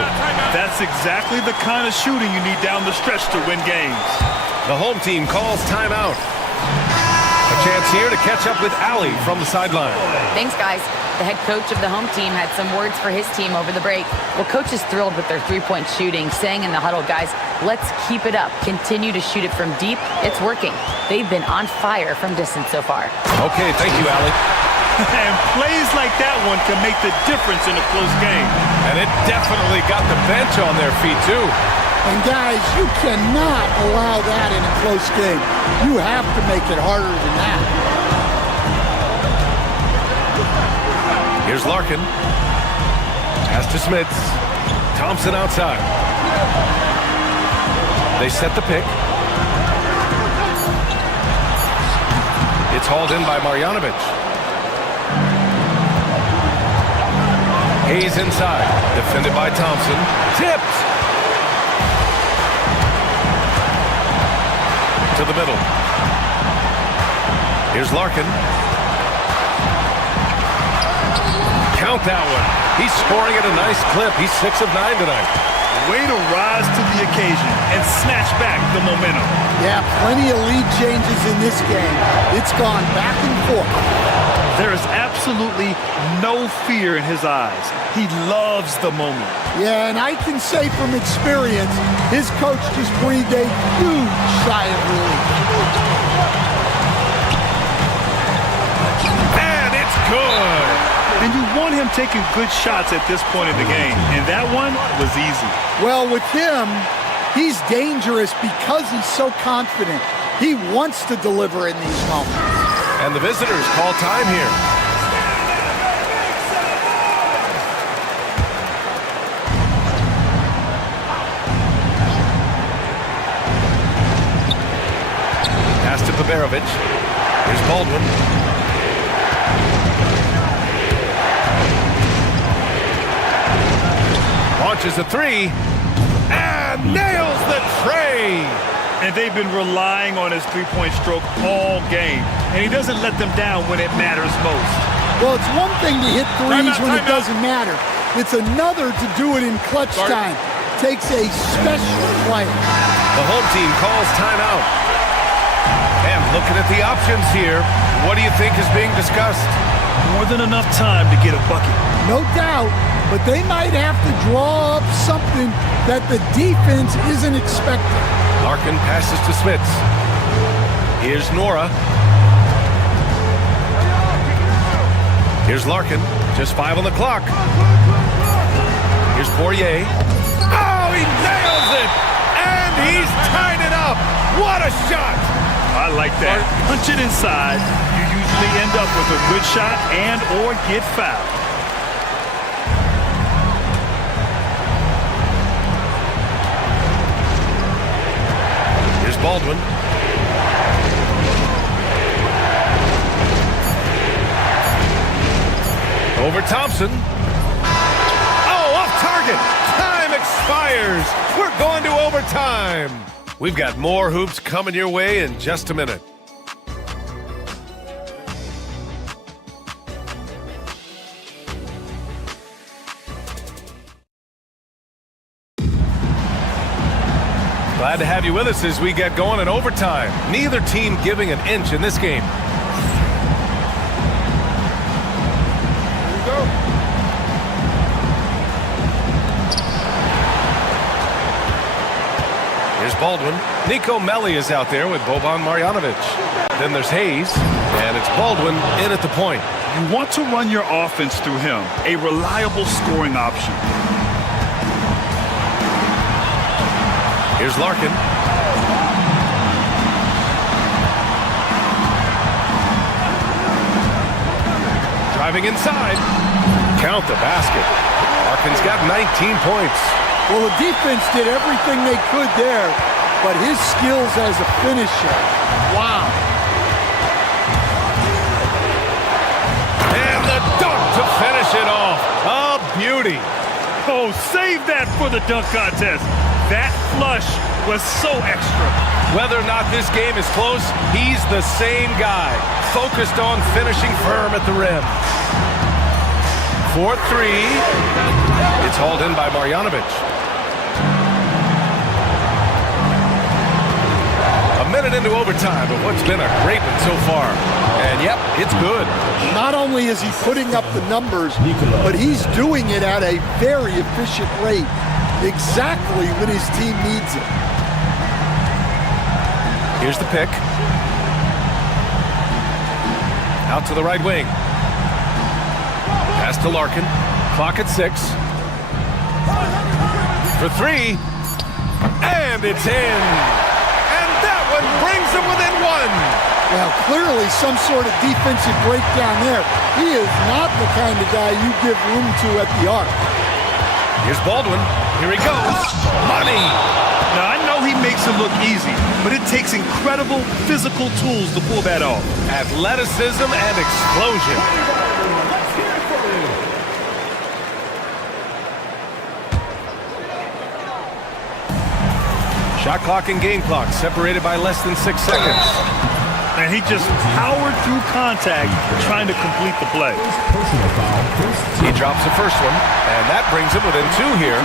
That's exactly the kind of shooting you need down the stretch to win games. The home team calls timeout. A chance here to catch up with Allie from the sideline. Thanks, guys. The head coach of the home team had some words for his team over the break. Well, coach is thrilled with their three-point shooting, saying in the huddle, guys, let's keep it up. Continue to shoot it from deep. It's working. They've been on fire from distance so far. Okay, thank you, Allie. And plays like that one can make the difference in a close game. And it definitely got the bench on their feet, too. And guys, you cannot allow that in a close game. You have to make it harder than that. Here's Larkin. Pass to Smits. Thompson outside. They set the pick. It's hauled in by Marjanovic. Hayes inside. Defended by Thompson. Tipped. To the middle. Here's Larkin. Count that one. He's scoring at a nice clip. He's 6 of 9 tonight. Way to rise to the occasion and snatch back the momentum. Yeah, plenty of lead changes in this game. It's gone back and forth. There is absolutely no fear in his eyes. He loves the moment. Yeah, and I can say from experience, his coach just breathed a huge sigh of relief. And it's good. And you want him taking good shots at this point in the game, and that one was easy. Well, with him, he's dangerous because he's so confident. He wants to deliver in these moments. And the visitors call time here. Pass to Paverovic. Here's Baldwin. Launches a three and nails the tray. And they've been relying on his three-point stroke all game. And he doesn't let them down when it matters most. Well, it's one thing to hit threes when it doesn't matter. It's another to do it in clutch time. Takes a special player. The home team calls timeout. And looking at the options here, what do you think is being discussed? More than enough time to get a bucket. No doubt, but they might have to draw up something that the defense isn't expecting. Larkin passes to Smits. Here's Nora. Here's Larkin. Just 5 on the clock. Here's Poirier. Oh, he nails it! And he's tied it up! What a shot! I like that. Punch it inside. You usually end up with a good shot and or get fouled. Here's Baldwin. Over Thompson. Oh, off target. Time expires. We're going to overtime. We've got more hoops coming your way in just a minute. Glad to have you with us as we get going in overtime. Neither team giving an inch in this game. Here we go. Here's Baldwin. Nico Melli is out there with Boban Marjanovic. Then there's Hayes, and it's Baldwin in at the point. You want to run your offense through him, a reliable scoring option. Here's Larkin. Driving inside. Count the basket. Larkin's got 19 points. Well, the defense did everything they could there, but his skills as a finisher, wow. And the dunk to finish it off. A beauty. Oh, save that for the dunk contest. That flush was so extra. Whether or not this game is close, he's the same guy, focused on finishing firm at the rim. 4-3. It's hauled in by Marjanovic. A minute into overtime of what's been a great one so far. And yep, it's good. Not only is he putting up the numbers, but he's doing it at a very efficient rate. Exactly when his team needs it. Here's the pick. Out to the right wing. Pass to Larkin. Clock at 6. For 3. And it's in. And that one brings them within 1. Well, clearly some sort of defensive breakdown there. He is not the kind of guy you give room to at the arc. Here's Baldwin. Here he goes. Money. Now, I know he makes it look easy, but it takes incredible physical tools to pull that off. Athleticism and explosion. Shot clock and game clock separated by less than 6 seconds. And he just powered through contact trying to complete the play. He drops the first one, and that brings him within 2 here.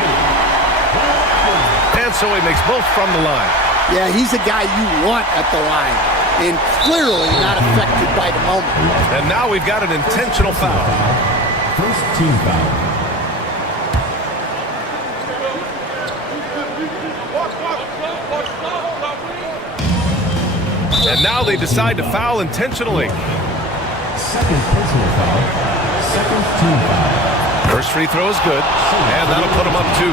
And so he makes both from the line. Yeah, he's a guy you want at the line, and clearly not affected by the moment. And now we've got an intentional foul. First team foul. And now they decide to foul intentionally. Second personal foul. Second team foul. First free throw is good, and that'll put him up 2.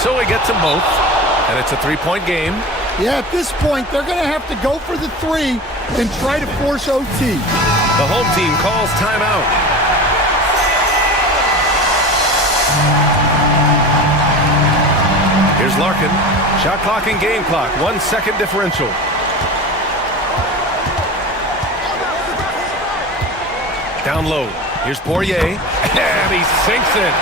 So he gets them both, and it's a 3-point game. Yeah, at this point, they're going to have to go for the 3 and try to force OT. The home team calls timeout. Here's Larkin. Shot clock and game clock. 1 second differential. Down low. Here's Poirier. And he sinks it.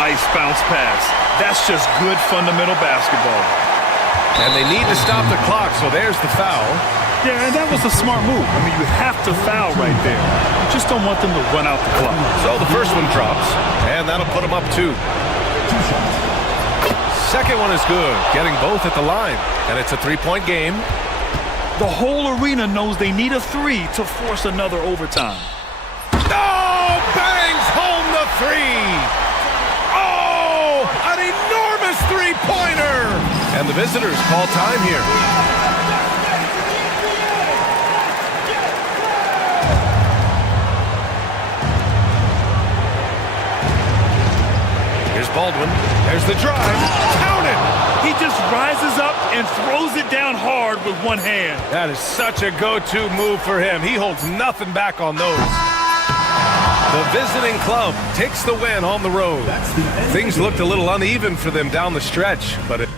Nice bounce pass. That's just good fundamental basketball. And they need to stop the clock, so there's the foul. Yeah, and that was a smart move. I mean, you have to foul right there. You just don't want them to run out the clock. So the first one drops, and that'll put them up 2. Second one is good, getting both at the line. And it's a 3-point game. The whole arena knows they need a 3 to force another overtime. Oh, bangs home the 3. Oh, an enormous 3-pointer. And the visitors call time here. Here's Baldwin. There's the drive. Count it. He just rises up and throws it down hard with one hand. That is such a go-to move for him. He holds nothing back on those. The visiting club takes the win on the road. Things looked a little uneven for them down the stretch, but it...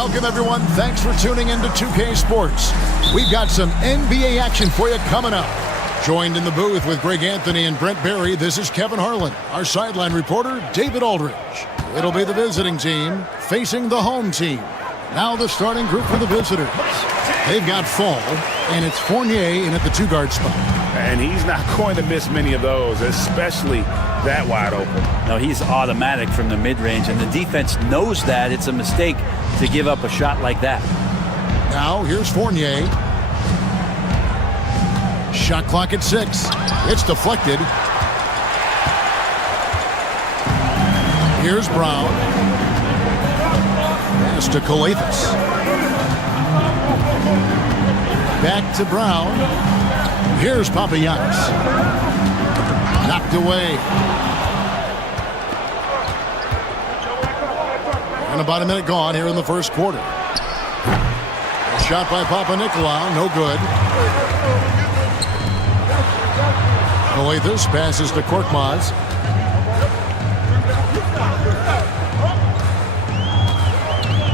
Welcome, everyone. Thanks for tuning in to 2K Sports. We've got some NBA action for you coming up. Joined in the booth with Greg Anthony and Brent Barry, this is Kevin Harlan. Our sideline reporter, David Aldridge. It'll be the visiting team facing the home team. Now the starting group for the visitors. They've got Fall, and it's Fournier in at the two-guard spot. And he's not going to miss many of those, especially that wide open. No, he's automatic from the mid-range, and the defense knows that. It's a mistake to give up a shot like that. Now here's Fournier. Shot clock at 6. It's deflected. Here's Brown. Pass to Calathes. Back to Brown. Here's Papagiannis. Knocked away. And about a minute gone here in the first quarter. Shot by Papanikolaou, no good. Calathes passes to Korkmaz.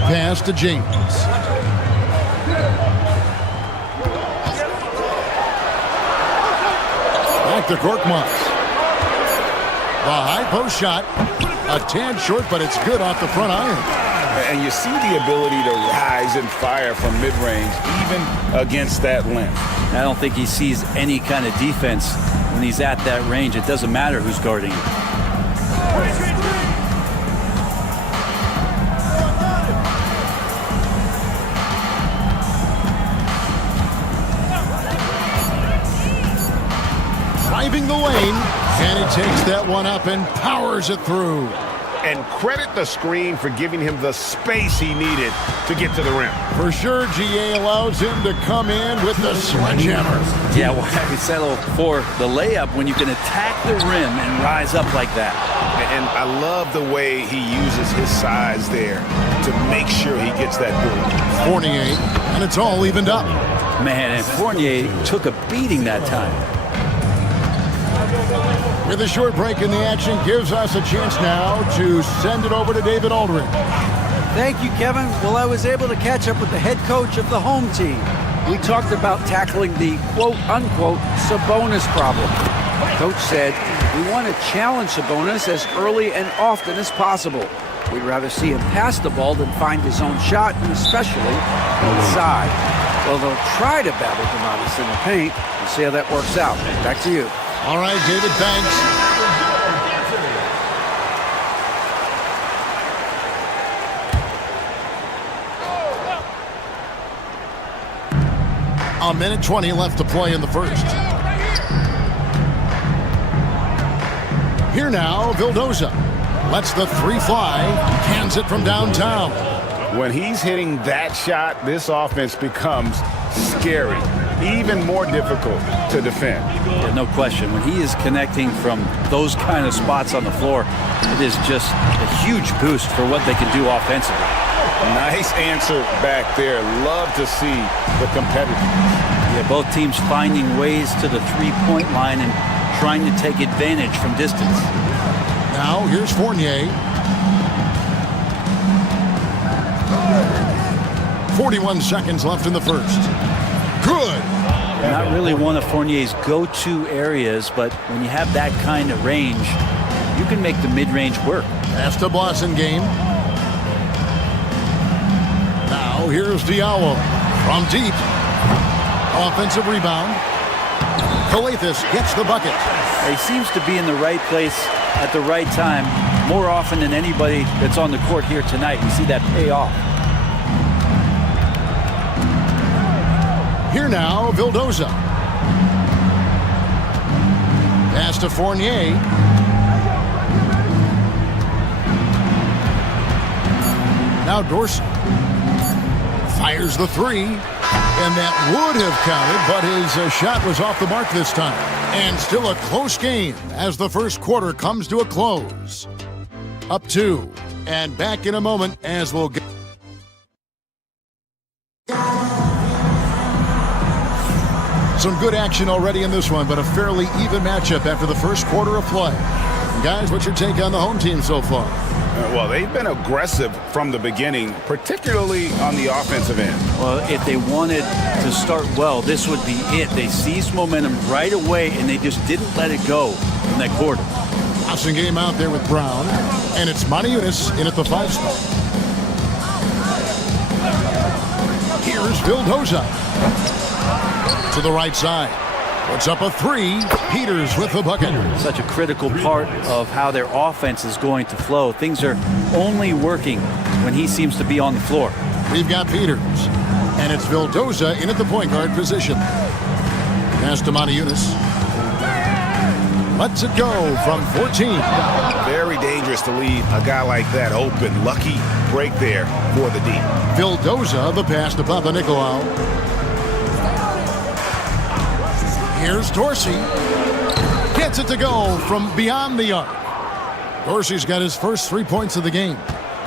Pass to James. Back to Korkmaz. The high post shot. A tad short, but it's good off the front iron. And you see the ability to rise and fire from mid-range, even against that length. I don't think he sees any kind of defense when he's at that range. It doesn't matter who's guarding him. Driving the lane, and he takes that one up and powers it through. And credit the screen for giving him the space he needed to get to the rim. For sure, GA allows him to come in with the sledgehammer. Yeah, why settle for the layup when you can attack the rim and rise up like that? And I love the way he uses his size there to make sure he gets that ball. Fournier, and it's all evened up. Man, and Fournier took a beating that time. With a short break in the action, gives us a chance now to send it over to David Aldridge. Thank you, Kevin. Well, I was able to catch up with the head coach of the home team. We talked about tackling the quote-unquote Sabonis problem. Coach said, we want to challenge Sabonis as early and often as possible. We'd rather see him pass the ball than find his own shot, and especially inside. Well, they'll try to battle Sabonis in the paint. We'll see how that works out. Back to you. All right, David, thanks. A minute 20 left to play in the first. Here now, Vildoza lets the three fly, cans it from downtown. When he's hitting that shot, this offense becomes scary, even more difficult to defend. Yeah, no question. When he is connecting from those kind of spots on the floor, it is just a huge boost for what they can do offensively. Nice answer back there. Love to see the competitiveness. Yeah, both teams finding ways to the three-point line and trying to take advantage from distance. Now, here's Fournier. 41 seconds left in the first. Good. Not really one of Fournier's go-to areas, but when you have that kind of range, you can make the mid-range work. Pass to Blasingame. Now here's Diallo from deep. Offensive rebound. Calathes gets the bucket. He seems to be in the right place at the right time more often than anybody that's on the court here tonight. We see that pay off. Here now, Vildoza. Pass to Fournier. Now Dorsey fires the three, and that would have counted, but his shot was off the mark this time. And still a close game as the first quarter comes to a close. Up 2, and back in a moment as we'll get. Some good action already in this one, but a fairly even matchup after the first quarter of play. Guys, what's your take on the home team so far? Well, they've been aggressive from the beginning, particularly on the offensive end. Well, if they wanted to start well, this would be it. They seized momentum right away, and they just didn't let it go in that quarter. Passing game out there with Brown, and it's Moniunas in at the 5 spot. Here's Vildoza to the right side. Puts up a 3. Peters with the bucket. Such a critical part of how their offense is going to flow. Things are only working when he seems to be on the floor. We've got Peters, and it's Vildoza in at the point guard position. Pass to Moniunas. Lets it go from 14. Very dangerous to leave a guy like that open. Lucky break there for the D. Vildoza, the pass to Papanikolaou. Here's Dorsey. Gets it to go from beyond the arc. Dorsey's got his first 3 points of the game.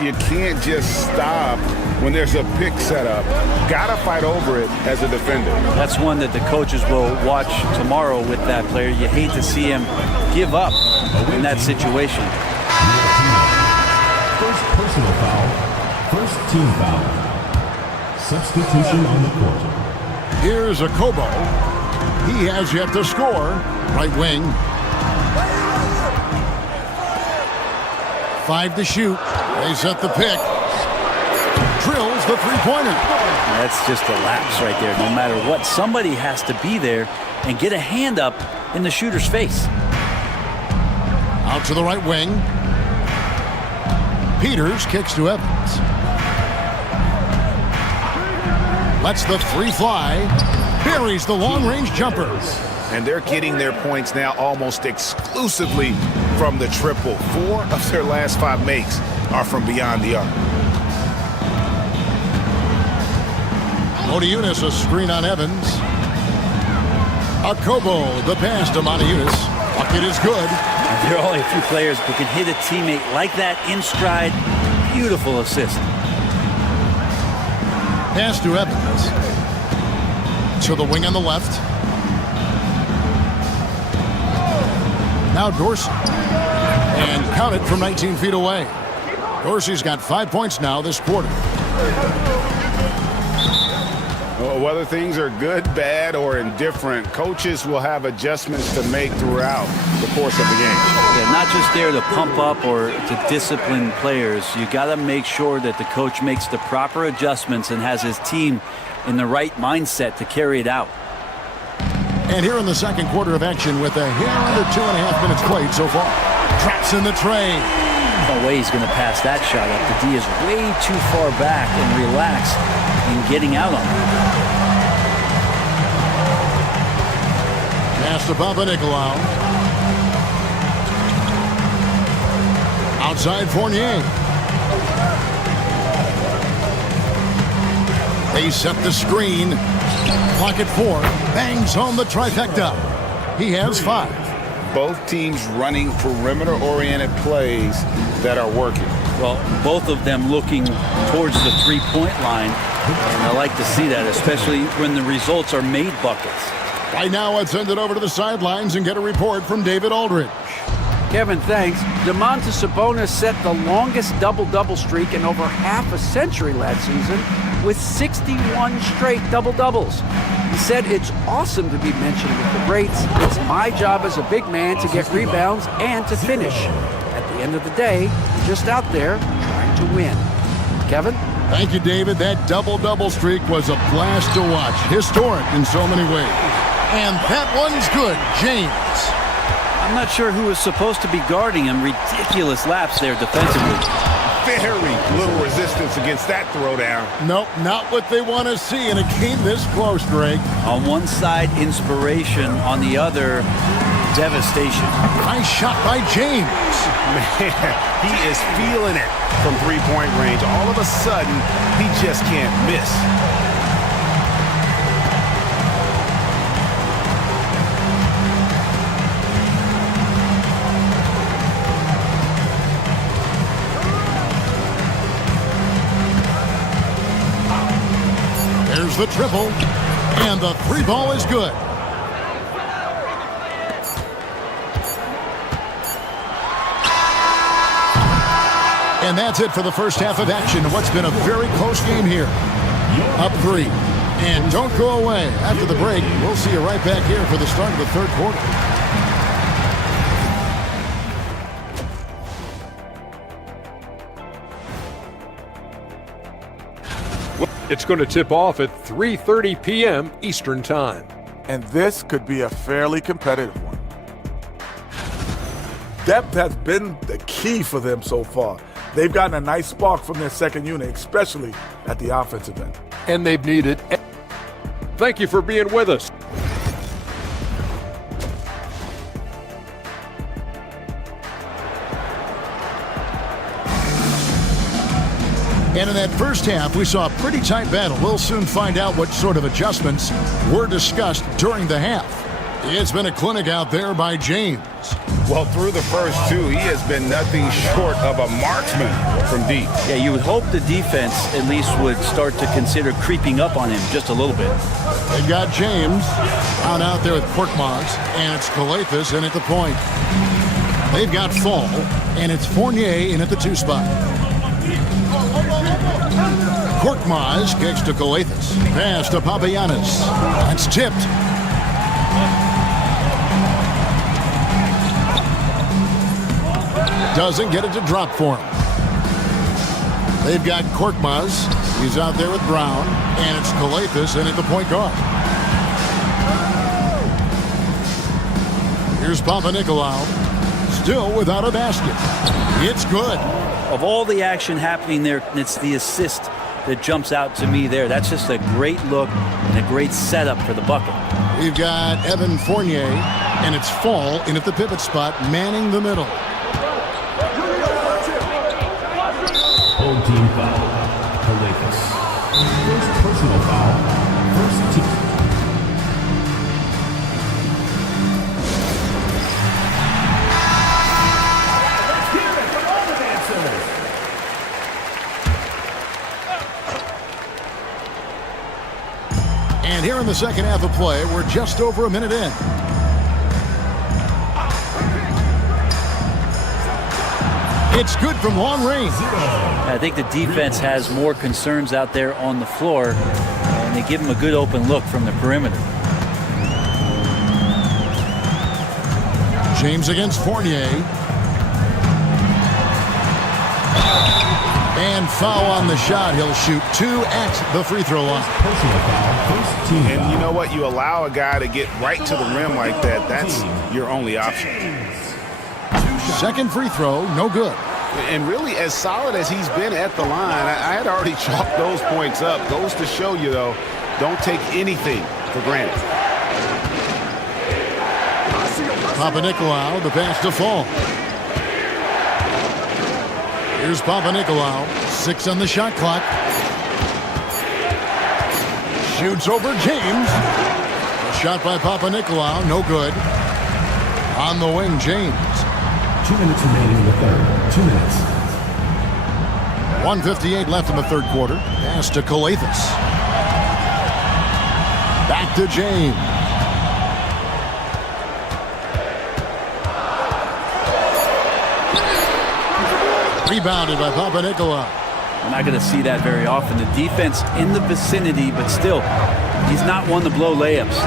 You can't just stop when there's a pick set up. Gotta fight over it as a defender. That's one that the coaches will watch tomorrow with that player. You hate to see him give up in that situation. First personal foul. First team foul. Substitution on the court. Here's Akobo. He has yet to score. Right wing. 5 to shoot. They set the pick. Drills the three-pointer. That's just a lapse right there. No matter what, somebody has to be there and get a hand up in the shooter's face. Out to the right wing. Peters kicks to Evans. Lets the 3 fly. Buries the long-range jumper. And they're getting their points now almost exclusively from the triple. 4 of their last 5 makes are from beyond the arc. Moniunas, a screen on Evans. Akobo, the pass to Moniunas. Bucket is good. There are only a few players who can hit a teammate like that in stride. Beautiful assist. Pass to Evans. To the wing on the left. Now Dorsey. And count it from 19 feet away. Dorsey's got 5 points now this quarter. Well, whether things are good, bad, or indifferent, coaches will have adjustments to make throughout the course of the game. Yeah, not just there to pump up or to discipline players. You got to make sure that the coach makes the proper adjustments and has his team in the right mindset to carry it out. And here in the second quarter of action with a hair under 2.5 minutes played so far. Traps in the tray. No way he's going to pass that shot up. The D is way too far back and relaxed in getting out on it. Pass to Papanikolaou. Outside Fournier. They set the screen. Clock at 4. Bangs home the trifecta. He has 5. Both teams running perimeter-oriented plays that are working. Well, both of them looking towards the three-point line. And I like to see that, especially when the results are made buckets. Right now, let's send it over to the sidelines and get a report from David Aldridge. Kevin, thanks. Domantas Sabonis set the longest double-double streak in over half a century last season with 61 straight double-doubles. He said it's awesome to be mentioned with the greats. It's my job as a big man to get rebounds and to finish. At the end of the day, I'm just out there trying to win. Kevin? Thank you, David. That double-double streak was a blast to watch. Historic in so many ways. And that one's good. James. I'm not sure who was supposed to be guarding him. Ridiculous lapse there defensively. Very little resistance against that throwdown. Nope, not what they want to see in a game this close, Greg. On one side, inspiration. On the other, devastation. Nice shot by James. Man, he is feeling it from three-point range. All of a sudden, he just can't miss. There's the triple, and the 3 ball is good. And that's it for the first half of action. What's been a very close game here. Up 3. And don't go away. After the break, we'll see you right back here for the start of the third quarter. It's going to tip off at 3:30 p.m. Eastern Time. And this could be a fairly competitive one. Depth has been the key for them so far. They've gotten a nice spark from their second unit, especially at the offensive end. And they've needed. Thank you for being with us. And in that first half, we saw a pretty tight battle. We'll soon find out what sort of adjustments were discussed during the half. It's been a clinic out there by James. Well, through the first 2, he has been nothing short of a marksman from deep. Yeah, you would hope the defense at least would start to consider creeping up on him just a little bit. They've got James out there with Korkmaz, and it's Calathes in at the point. They've got Fall, and it's Fournier in at the 2 spot. Korkmaz kicks to Calathes. Pass to Papagiannis. That's tipped. Doesn't get it to drop for him. They've got Korkmaz. He's out there with Brown. And it's Calathes in at the point guard. Here's Papanikolaou. Still without a basket. It's good. Of all the action happening there, it's the assist that jumps out to me there. That's just a great look and a great setup for the bucket. We've got Evan Fournier, and it's Fall in at the pivot spot, manning the middle. Old team foul. Calathes. First personal foul. First team. And here in the second half of play, we're just over a minute in. It's good from long range. I think the defense has more concerns out there on the floor, and they give him a good open look from the perimeter. James against Fournier. And foul on the shot. He'll shoot 2 at the free throw line. And you know what? You allow a guy to get right to the rim like that. That's your only option. Second free throw, no good. And really, as solid as he's been at the line, I had already chalked those points up. Goes to show you, though, don't take anything for granted. Papanikolaou, the pass to Fall. Here's Papanikolaou, 6 on the shot clock. Shoots over James. A shot by Papanikolaou, no good. On the wing, James. 2 minutes remaining in the third. 2 minutes. 1:58 left in the third quarter. Pass to Calathes. Back to James. Rebounded by Papanikolaou. We're not going to see that very often. The defense in the vicinity, but still, he's not one to blow layups.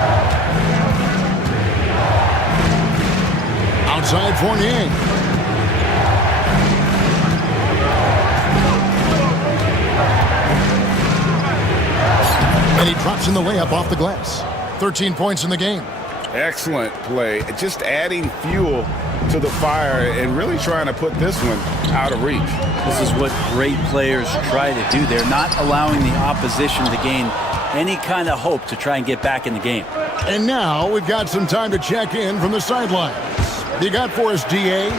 Outside Fournier. And he drops in the layup off the glass. 13 points in the game. Excellent play. Just adding fuel to the fire and really trying to put this one out of reach. This is what great players try to do. They're not allowing the opposition to gain any kind of hope to try and get back in the game. And now we've got some time to check in from the sidelines. You got for us, DA?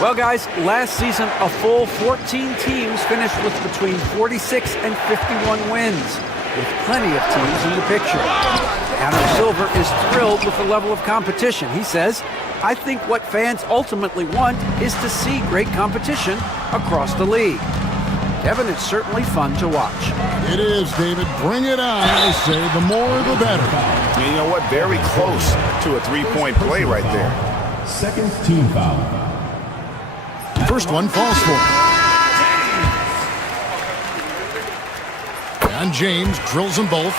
Well, guys, last season, a full 14 teams finished with between 46 and 51 wins, with plenty of teams in the picture. Adam Silver is thrilled with the level of competition. He says, I think what fans ultimately want is to see great competition across the league. Kevin, it's certainly fun to watch. It is, David. Bring it on. I say the more the better. And you know what? Very close to a three-point play right there. Second team foul. First one falls for him. James drills them both.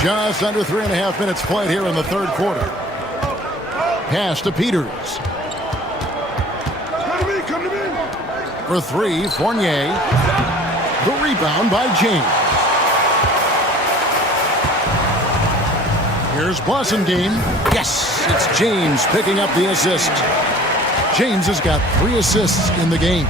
Just under 3.5 minutes played here in the third quarter. Pass to Peters. Come to me. For three, Fournier. The rebound by James. Here's Blasingame. Yes, it's James picking up the assist. James has got 3 assists in the game.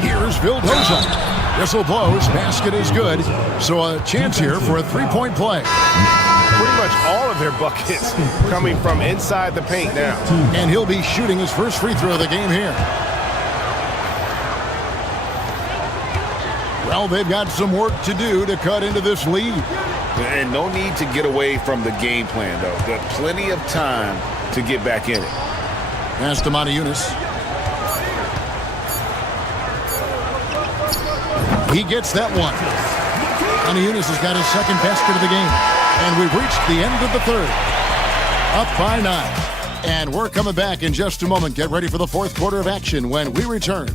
Here's Vildoza. Whistle blows, basket is good. So a chance here for a 3-point play. Pretty much all of their buckets coming from inside the paint now. And he'll be shooting his first free throw of the game here. Well, they've got some work to do to cut into this lead. And no need to get away from the game plan, though. There's plenty of time to get back in it. Pass to Yunus. He gets that one. Yunus has got his second basket of the game. And we've reached the end of the third. Up by 9. And we're coming back in just a moment. Get ready for the fourth quarter of action when we return.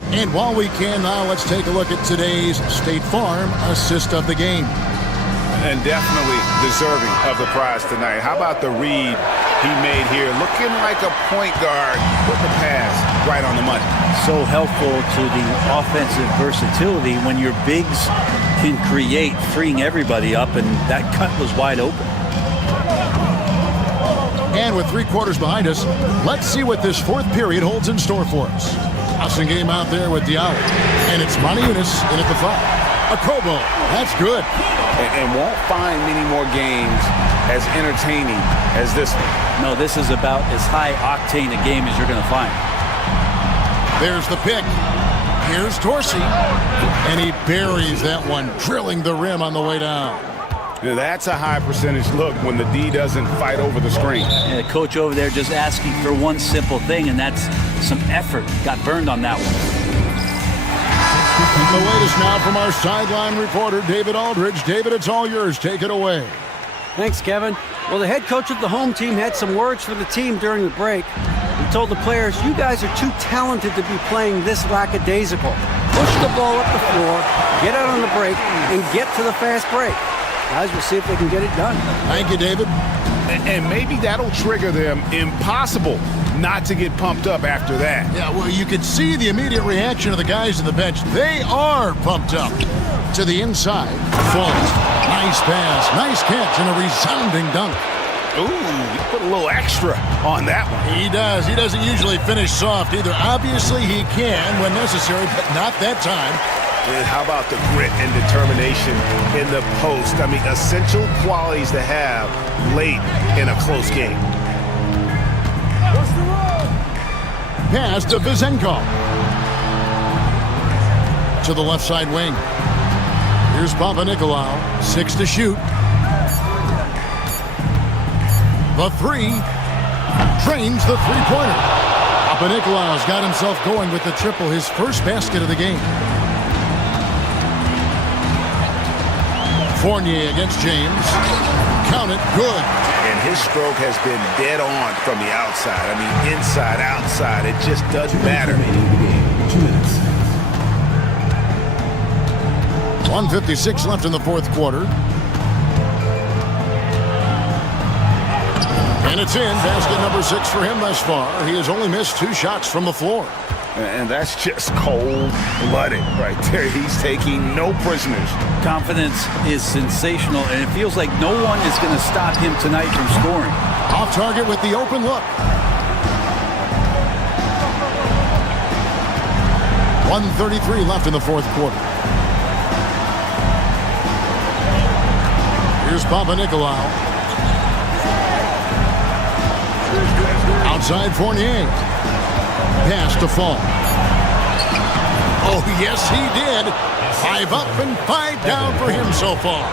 And while we can now, let's take a look at today's State Farm assist of the game. And definitely deserving of the prize tonight. How about the read he made here? Looking like a point guard. Put the pass right on the money. So helpful to the offensive versatility when your bigs can create, freeing everybody up, and that cut was wide open. And with 3 quarters behind us, let's see what this fourth period holds in store for us. Awesome game out there with Diallo. And it's Yunus in at the 5. A Kobo. That's good. And won't find many more games as entertaining as this one. No, this is about as high-octane a game as you're going to find. There's the pick. Here's Dorsey. And he buries that one, drilling the rim on the way down. That's a high percentage look when the D doesn't fight over the screen. Yeah, the coach over there just asking for one simple thing, and that's some effort. Got burned on that one. The latest now from our sideline reporter, David Aldridge. David, it's all yours. Take it away. Thanks, Kevin. Well, the head coach of the home team had some words for the team during the break. He told the players, you guys are too talented to be playing this lackadaisical. Push the ball up the floor, get out on the break, and get to the fast break. Guys, we'll see if they can get it done. Thank you, David. And maybe that'll trigger them. Impossible not to get pumped up after that. Yeah, well, you could see the immediate reaction of the guys on the bench. They are pumped up. To the inside. Falls. Nice pass. Nice catch and a resounding dunk. Ooh, he put a little extra on that one. He does. He doesn't usually finish soft either. Obviously, he can when necessary, but not that time. And how about the grit and determination in the post? I mean, essential qualities to have late in a close game. Pass to Vizenko. To the left side wing. Here's Papanikolaou. 6 to shoot. The 3. Drains the three-pointer. Papanikolaou's got himself going with the triple, his first basket of the game. Fournier against James. Count it, good. And his stroke has been dead on from the outside. I mean, inside, outside, it just doesn't matter. 2 minutes. 1:56 left in the fourth quarter. And it's in. Basket number 6 for him thus far. He has only missed 2 shots from the floor. And that's just cold-blooded right there. He's taking no prisoners. Confidence is sensational, and it feels like no one is going to stop him tonight from scoring. Off target with the open look. 1:33 left in the fourth quarter. Here's Papanikolaou. Outside Fournier. Pass to Fall. Oh, yes, he did. 5 up and 5 down for him so far.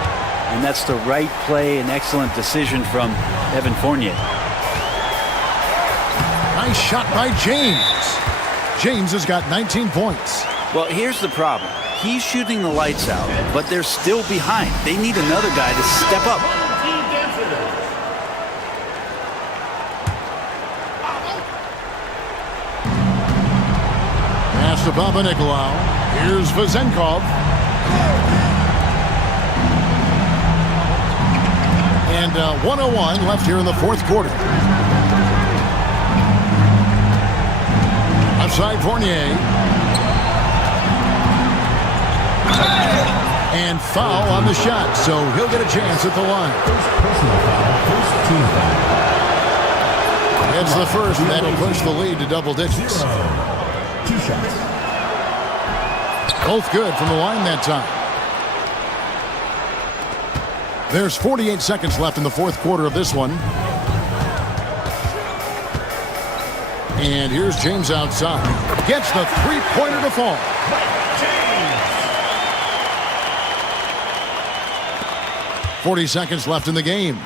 And that's the right play and excellent decision from Evan Fournier. Nice shot by James. James has got 19 points. Well, here's the problem. He's shooting the lights out, but they're still behind. They need another guy to step up. pass to Papanikolaou. Here's Vezenkov. And 1:01 left here in the fourth quarter. Outside Fournier. And foul on the shot, so he'll get a chance at the line. First team foul. It's the first, and that'll push the lead to double digits. 2 shots. Both good from the line that time. There's 48 seconds left in the fourth quarter of this one. And here's James outside. Gets the three-pointer to fall. 40 seconds left in the game.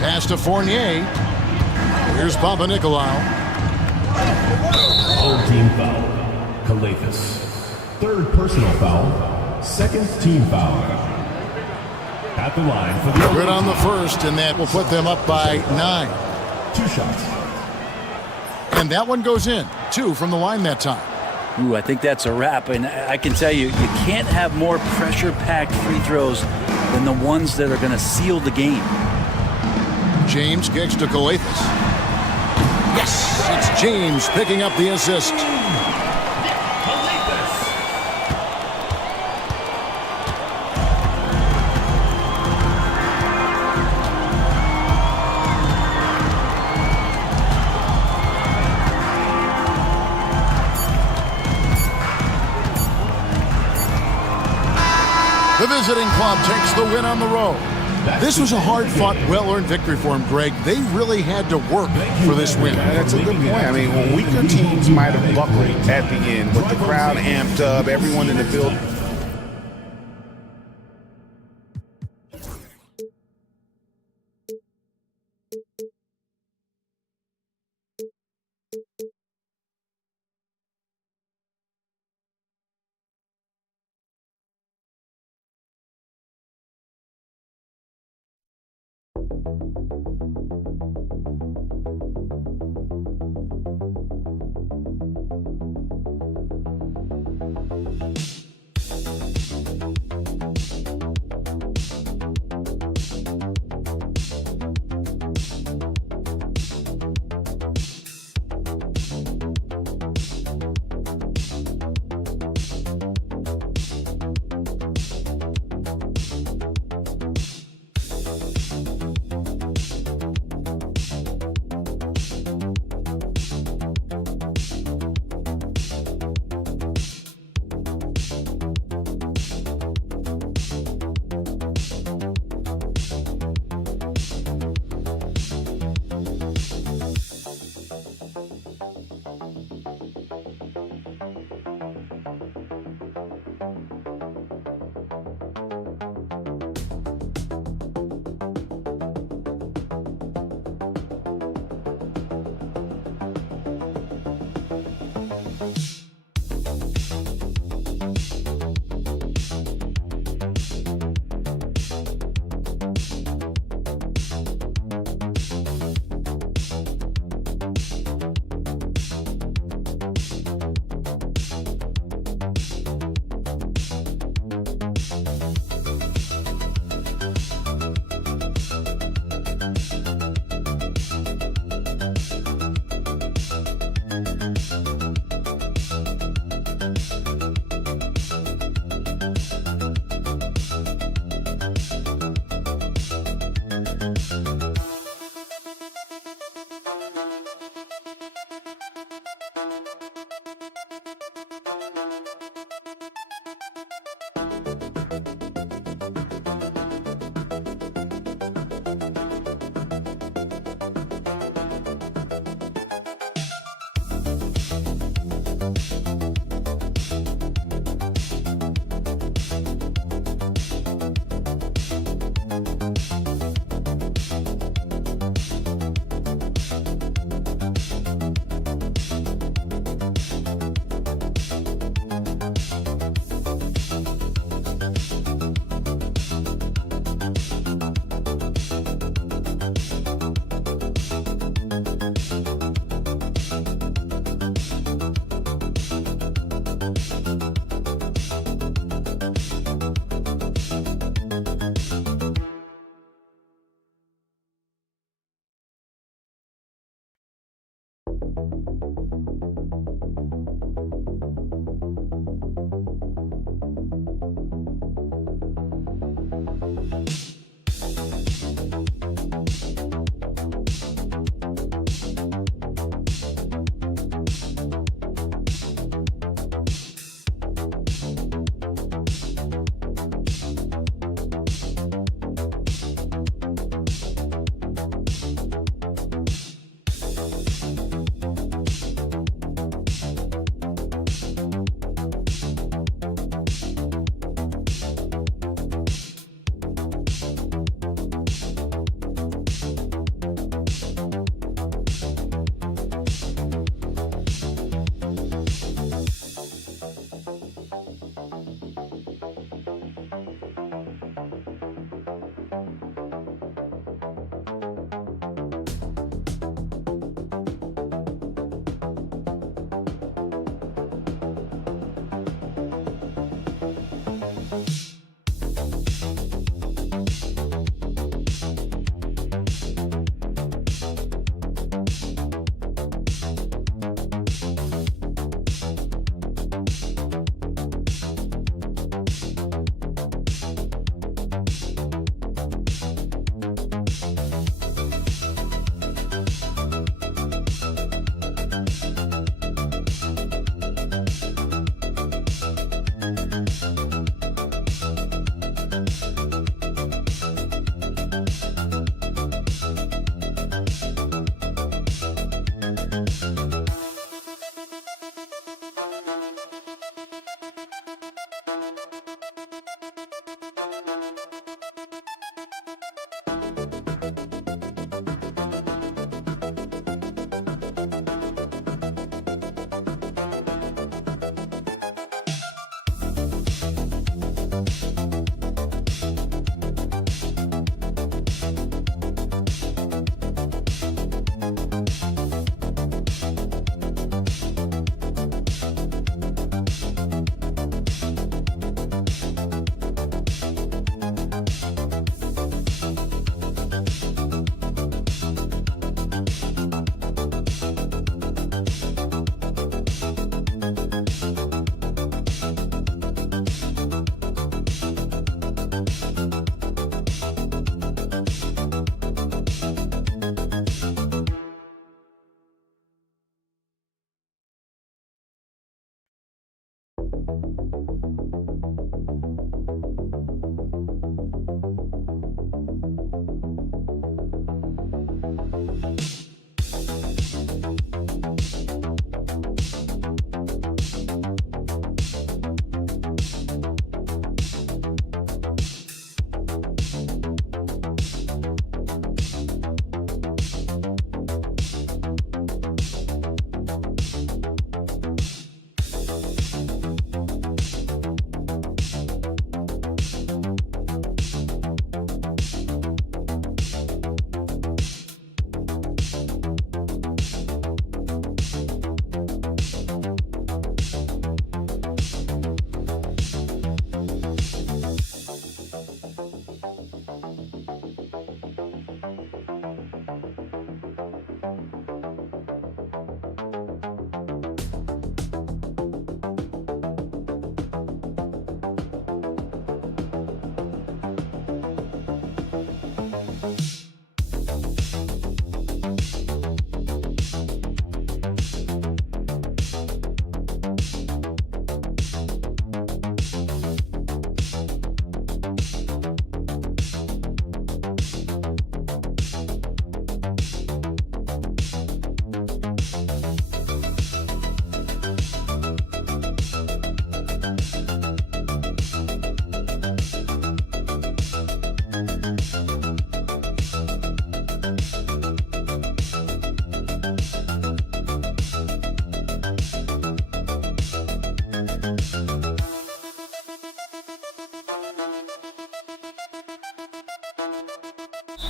Pass to Fournier. Here's Papanikolaou. Third team foul. Efes. Third personal foul. Second team foul. At the line for the good on the first, and that will put them up by 9. 2 shots. And that one goes in. 2 from the line that time. Ooh, I think that's a wrap. And I can tell you, you can't have more pressure-packed free throws than the ones that are going to seal the game. James kicks to Efes. Yes, it's James picking up the assist. The visiting club takes the win on the road. This was a hard-fought, well-earned victory for him, Greg. They really had to work for this win. That's a good point. I mean, weaker teams might have buckled at the end, but the crowd amped up, everyone in the building.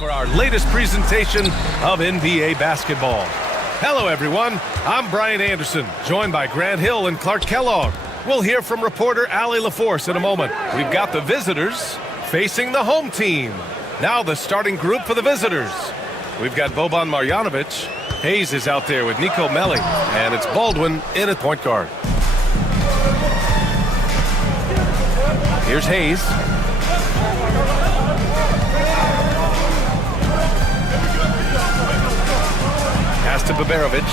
for our latest presentation of NBA basketball. Hello, everyone. I'm Brian Anderson, joined by Grant Hill and Clark Kellogg. We'll hear from reporter Allie LaForce in a moment. We've got the visitors facing the home team. Now the starting group for the visitors. We've got Boban Marjanovic, Hayes is out there with Nico Melli, and it's Baldwin in at point guard. Here's Hayes. Pass to Baberovic.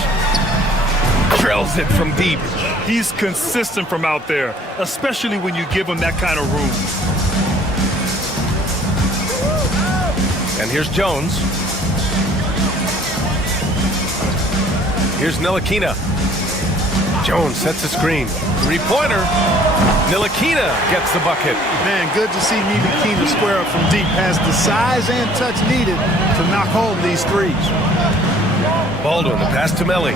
Drills it from deep. He's consistent from out there, especially when you give him that kind of room. And here's Jones. Here's Ntilikina. Jones sets a screen. Three-pointer. Ntilikina gets the bucket. Man, good to see Ntilikina square up from deep. Has the size and touch needed to knock home these threes. Baldwin, the pass to Melli.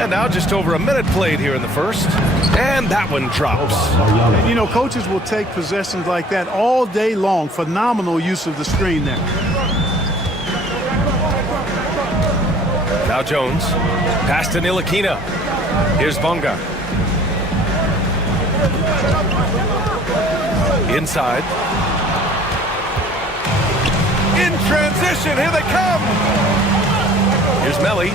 And now just over a minute played here in the first. And that one drops. And, you know, coaches will take possessions like that all day long. Phenomenal use of the screen there. Now Jones. Pass to Ntilikina. Here's Bonga. Inside. In transition, here they come. Here's Melli,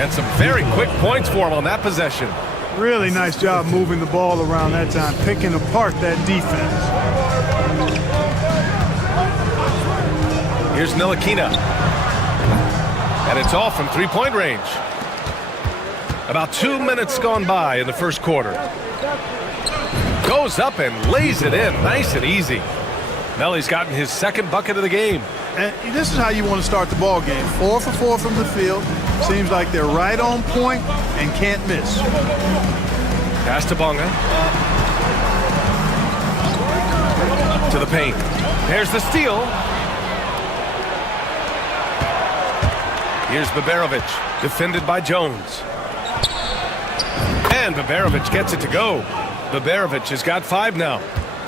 and some very quick points for him on that possession. Really nice job moving the ball around that time, picking apart that defense. Here's Ntilikina, and it's off from three-point range. About 2 minutes gone by in the first quarter. Goes up and lays it in, nice and easy. Melli's gotten his second bucket of the game. And this is how you want to start the ball game. 4 for 4 from the field. Seems like they're right on point and can't miss. Pass to Bonga. To the paint. There's the steal. Here's Baberovic, defended by Jones. And Baberovic gets it to go. Baberovic has got 5 now.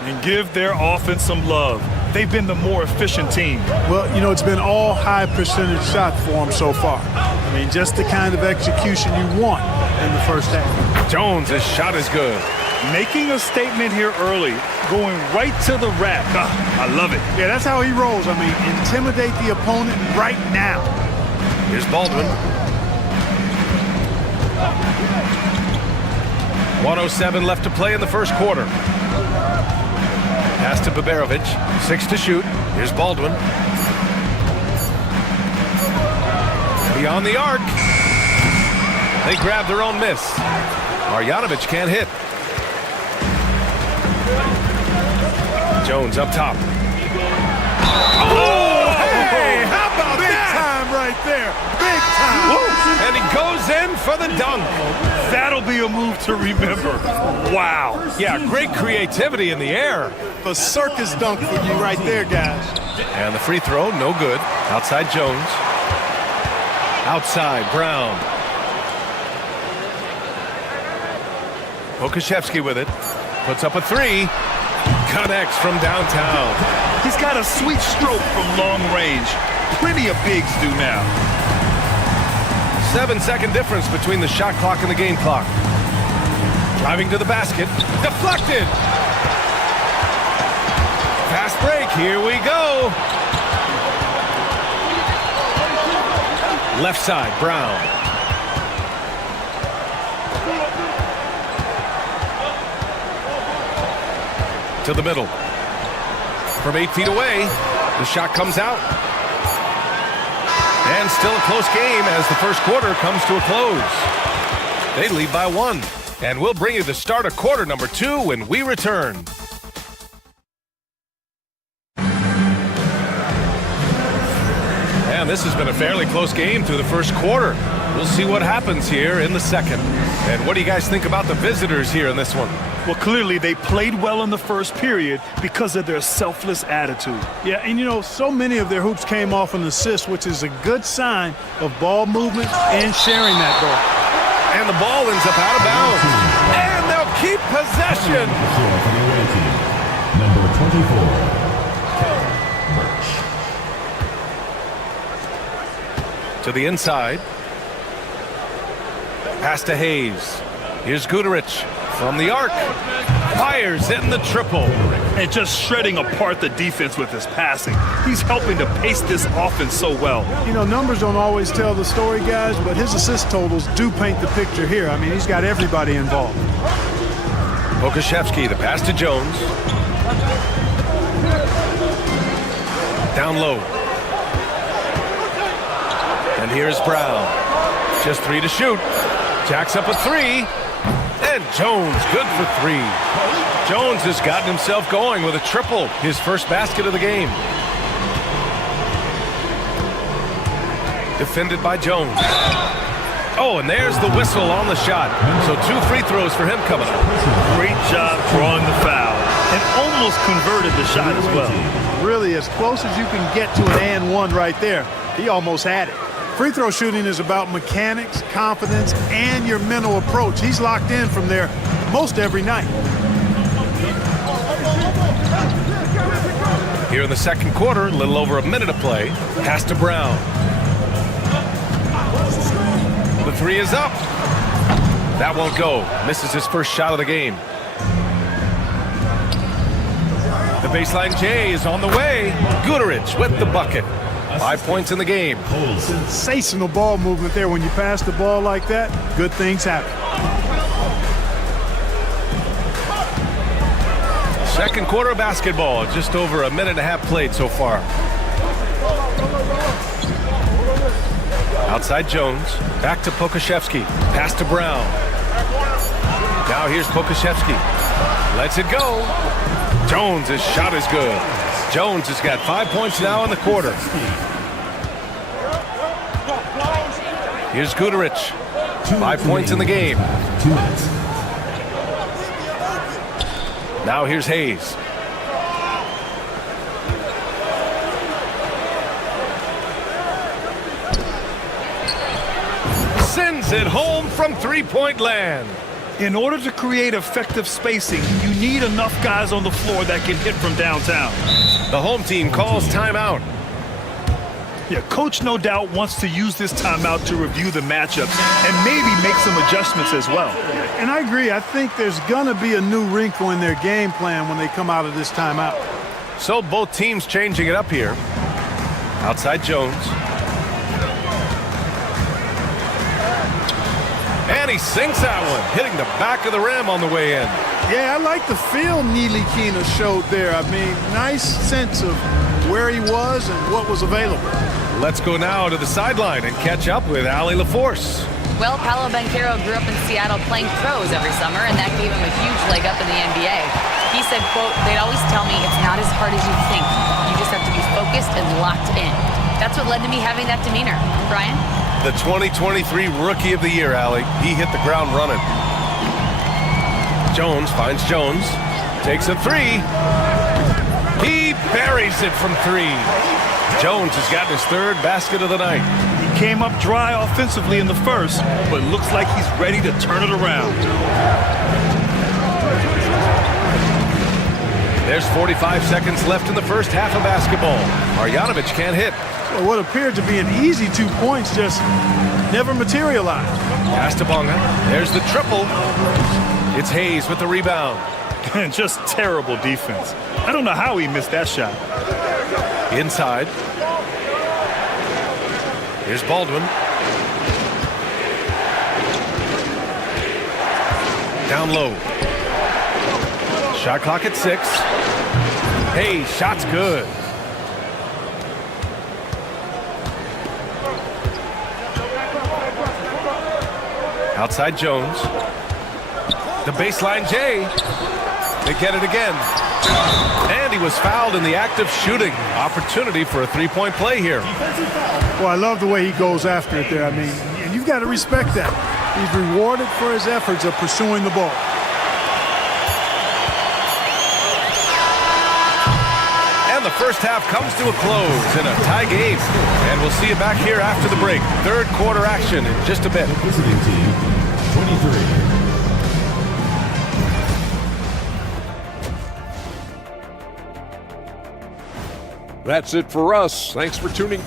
And give their offense some love. They've been the more efficient team. Well, you know, it's been all high percentage shots for them so far. I mean, just the kind of execution you want in the first half. Jones' shot is good. Making a statement here early, going right to the rack. I love it. Yeah, that's how he rolls. I mean, intimidate the opponent right now. Here's Baldwin. 1:07 left to play in the first quarter. Pass to Baberovic. 6 to shoot. Here's Baldwin. Beyond the arc. They grab their own miss. Marjanovic can't hit. Jones up top. Oh, hey! How about Big that? time right there. Big time. And he goes in for the dunk. That'll be a move to remember. Wow. Yeah, great creativity in the air. A circus dunk for you right there, guys. And the free throw, no good. Outside Jones. Outside Brown. Pokashevsky with it. Puts up a 3. Connects from downtown. He's got a sweet stroke from long range. Plenty of bigs do now. 7-second difference between the shot clock and the game clock. Driving to the basket. Deflected. Fast break. Here we go. Left side, Brown. To the middle. From 8 feet away, the shot comes out. And still a close game as the first quarter comes to a close. They lead by 1. And we'll bring you the start of quarter number 2 when we return. And this has been a fairly close game through the first quarter. We'll see what happens here in the second. And what do you guys think about the visitors here in this one? Well, clearly they played well in the first period because of their selfless attitude. Yeah, and you know, so many of their hoops came off an assist, which is a good sign of ball movement and sharing that ball. And the ball ends up out of bounds. And they'll keep possession. Number 24. To the inside. Pass to Hayes. Here's Guduric. From the arc. Fires in the triple. And just shredding apart the defense with his passing. He's helping to pace this offense so well. You know, numbers don't always tell the story, guys, but his assist totals do paint the picture here. I mean, he's got everybody involved. Pokusevski, the pass to Jones. Down low. And here's Brown. Just 3 to shoot. Jacks up a 3. And Jones, good for 3. Jones has gotten himself going with a triple, his first basket of the game. Defended by Jones. Oh, and there's the whistle on the shot. So 2 free throws for him coming up. Great job drawing the foul. And almost converted the shot as well. Really, as close as you can get to an and one right there. He almost had it. Free throw shooting is about mechanics, confidence, and your mental approach. He's locked in from there most every night. Here in the second quarter, a little over a minute of play. Pass to Brown. The 3 is up. That won't go. Misses his first shot of the game. The baseline J is on the way. Guterich with the bucket. 5 points in the game. Sensational ball movement there. When you pass the ball like that, good things happen. Second quarter of basketball. Just over a minute and a half played so far. Outside Jones. Back to Pokusevski. Pass to Brown. Now here's Pokusevski. Lets it go. Jones' shot is good. Jones has got 5 points now in the quarter. Here's Guterich. 5 points in the game. Now here's Hayes. Sends it home from three-point land. In order to create effective spacing, you need enough guys on the floor that can hit from downtown. The home team calls timeout. Yeah, coach no doubt wants to use this timeout to review the matchups and maybe make some adjustments as well. And I agree. I think there's going to be a new wrinkle in their game plan when they come out of this timeout. So both teams changing it up here. Outside Jones. And he sinks that one, hitting the back of the rim on the way in. Yeah, I like the feel Ntilikina showed there. I mean, nice sense of where he was and what was available. Let's go now to the sideline and catch up with Allie LaForce. Well, Paolo Banchero grew up in Seattle playing pros every summer, and that gave him a huge leg up in the NBA. He said, quote, "They'd always tell me it's not as hard as you think. You just have to be focused and locked in." That's what led to me having that demeanor. Brian? The 2023 Rookie of the Year, Allie. He hit the ground running. Jones finds Jones. Takes a 3. He buries it from 3. Jones has gotten his third basket of the night. He came up dry offensively in the first, but looks like he's ready to turn it around. There's 45 seconds left in the first half of basketball. Marjanovic can't hit. Well, what appeared to be an easy 2 points just never materialized. Pass to Bonga. There's the triple. It's Hayes with the rebound. Just terrible defense. I don't know how he missed that shot. Inside. Here's Baldwin. Down low. Shot clock at 6. Hey, shot's good. Outside Jones. The baseline J. They get it again. And he was fouled in the act of shooting. Opportunity for a three-point play here. Well, I love the way he goes after it there. I mean, you've got to respect that. He's rewarded for his efforts of pursuing the ball. And the first half comes to a close in a tie game. And we'll see you back here after the break. Third quarter action in just a bit. Visiting team, 23. That's it for us. Thanks for tuning.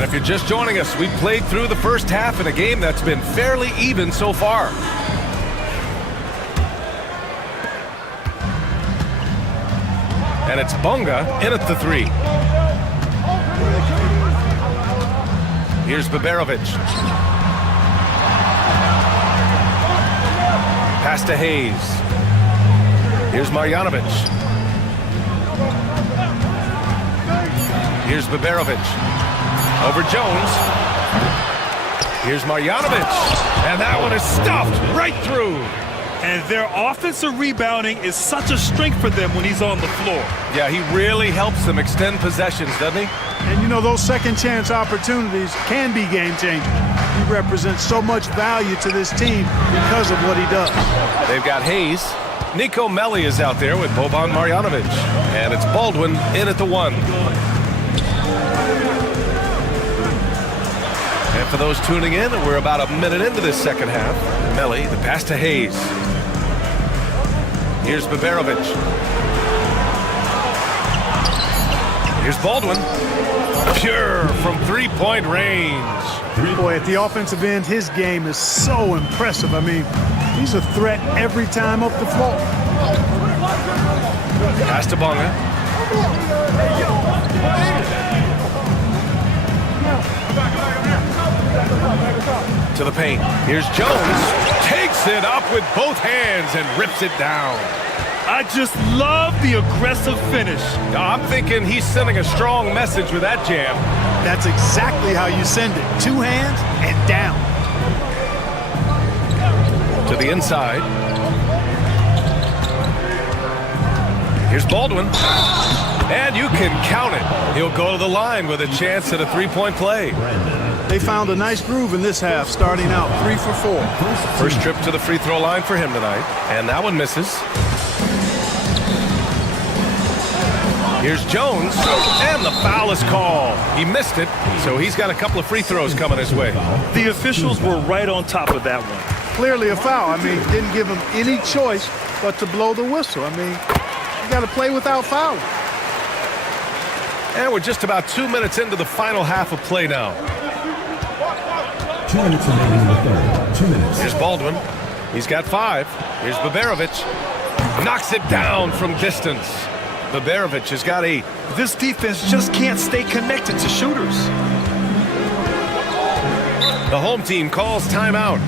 And if you're just joining us, we've played through the first half in a game that's been fairly even so far. And it's Bonga in at the 3. Here's Baberovic. Pass to Hayes. Here's Marjanovic. Here's Baberovic. Over Jones. Here's Marjanovic. And that one is stuffed right through. And their offensive rebounding is such a strength for them when he's on the floor. Yeah, he really helps them extend possessions, doesn't he? And you know, those second chance opportunities can be game changing. He represents so much value to this team because of what he does. They've got Hayes. Nico Melli is out there with Boban Marjanovic. And it's Baldwin in at the 1. And for those tuning in, we're about a minute into this second half. Melli, the pass to Hayes. Here's Baberovic. Here's Baldwin. Pure from three-point range. Boy, at the offensive end, his game is so impressive. I mean, he's a threat every time up the floor. Pass to Bonga. To the paint. Here's Jones. Takes it up with both hands and rips it down. I just love the aggressive finish. I'm thinking he's sending a strong message with that jam. That's exactly how you send it. 2 hands and down. To the inside. Here's Baldwin. And you can count it. He'll go to the line with a chance at a 3-point play. They found a nice groove in this half, starting out 3 for 4. First trip to the free throw line for him tonight. And that one misses. Here's Jones, and the foul is called. He missed it, so he's got a couple of free throws coming his way. The officials were right on top of that one. Clearly a foul. I mean, didn't give him any choice but to blow the whistle. I mean, you got to play without fouling. And we're just about 2 minutes into the final half of play now. 2 minutes remaining in the third. 2 minutes. Here's Baldwin. He's got 5. Here's Baberovic. Knocks it down from distance. Baberovic has got 8. This defense just can't stay connected to shooters. The home team calls timeout.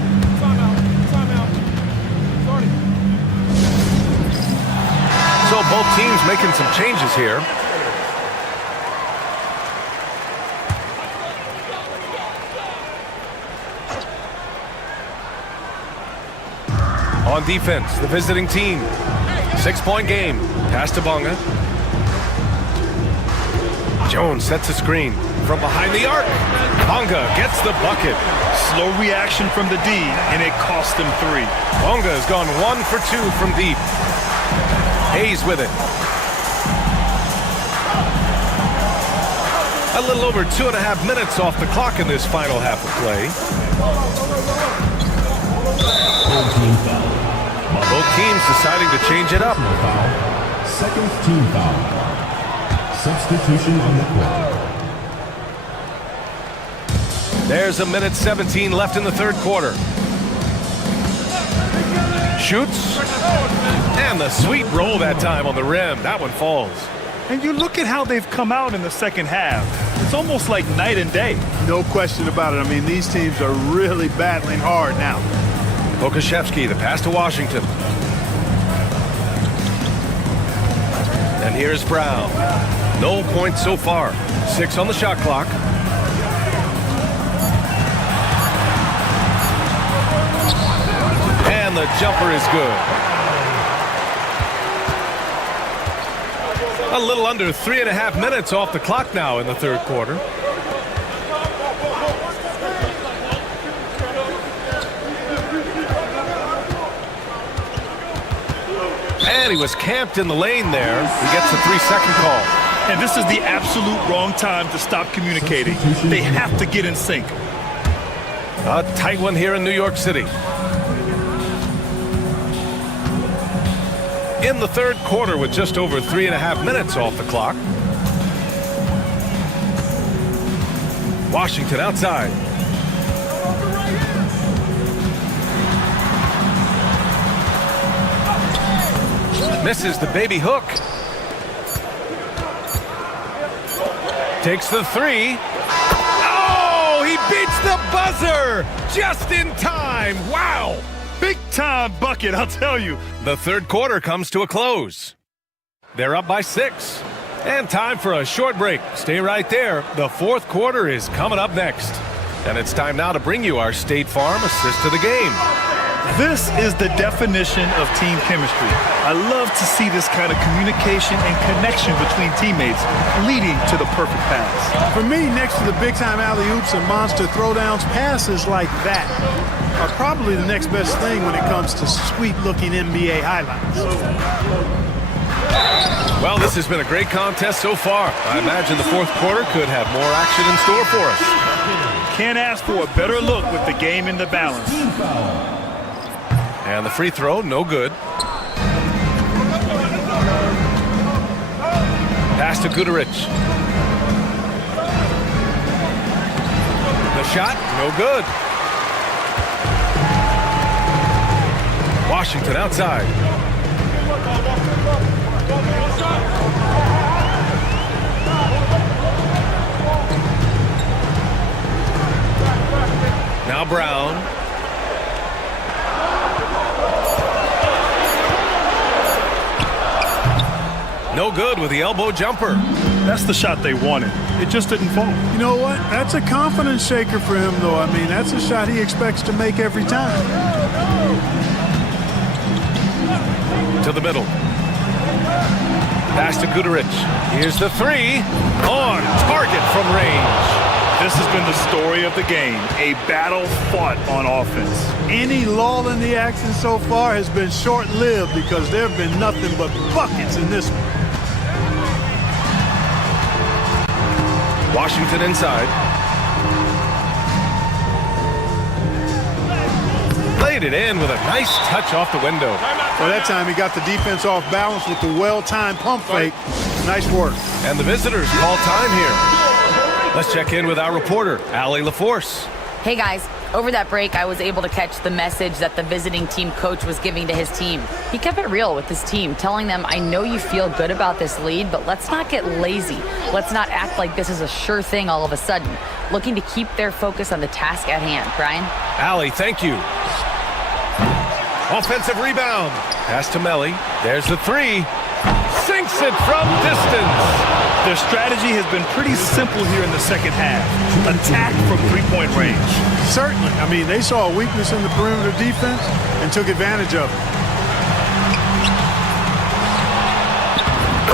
So both teams making some changes here. On defense, the visiting team. 6-point game. Pass to Bonga. Jones sets a screen from behind the arc. Bonga gets the bucket. Slow reaction from the D, and it cost him 3. Bonga has gone 1 for 2 from deep. Hayes with it. A little over 2.5 minutes off the clock in this final half of play. Both teams deciding to change it up. Second team foul. Substitution on the court. There's a minute 17 left in the third quarter. Shoots. And the sweet roll that time on the rim. That one falls. And you look at how they've come out in the second half. It's almost like night and day. No question about it. I mean, these teams are really battling hard now. Okashevsky, the pass to Washington. And here's Brown. No points so far. 6 on the shot clock. And the jumper is good. A little under 3.5 minutes off the clock now in the third quarter. And he was camped in the lane there. He gets a 3-second call. And this is the absolute wrong time to stop communicating. They have to get in sync. A tight one here in New York City. In the third quarter with just over 3.5 minutes off the clock. Washington outside. Misses the baby hook. Takes the three. Oh, he beats the buzzer just in time. Wow. Big time bucket, I'll tell you. The third quarter comes to a close. They're up by 6. And time for a short break. Stay right there. The fourth quarter is coming up next. And it's time now to bring you our State Farm assist to the game. This is the definition of team chemistry. I love to see this kind of communication and connection between teammates leading to the perfect pass. For me, next to the big-time alley-oops and monster throwdowns, passes like that are probably the next best thing when it comes to sweet-looking NBA highlights. Well, this has been a great contest so far. I imagine the fourth quarter could have more action in store for us. Can't ask for a better look with the game in the balance. And the free throw, no good. Pass to Guduric. The shot, no good. Washington outside. Now Brown. No good with the elbow jumper. That's the shot they wanted. It just didn't fall. You know what? That's a confidence shaker for him, though. I mean, that's a shot he expects to make every time. To the middle. Pass to Guduric. Here's the three. On target from range. This has been the story of the game. A battle fought on offense. Any lull in the action so far has been short-lived because there have been nothing but buckets in this one. Washington inside. Laid it in with a nice touch off the window. Well, that time he got the defense off balance with the well-timed pump fake. Nice work. And the visitors call time here. Let's check in with our reporter, Allie LaForce. Hey guys, over that break, I was able to catch the message that the visiting team coach was giving to his team. He kept it real with his team, telling them, I know you feel good about this lead, but let's not get lazy. Let's not act like this is a sure thing all of a sudden. Looking to keep their focus on the task at hand. Brian? Allie, thank you. Offensive rebound. Pass to Melly. There's the three. Sinks it from distance. Their strategy has been pretty simple here in the second half. Attack from three-point range. Certainly. I mean, they saw a weakness in the perimeter defense and took advantage of it.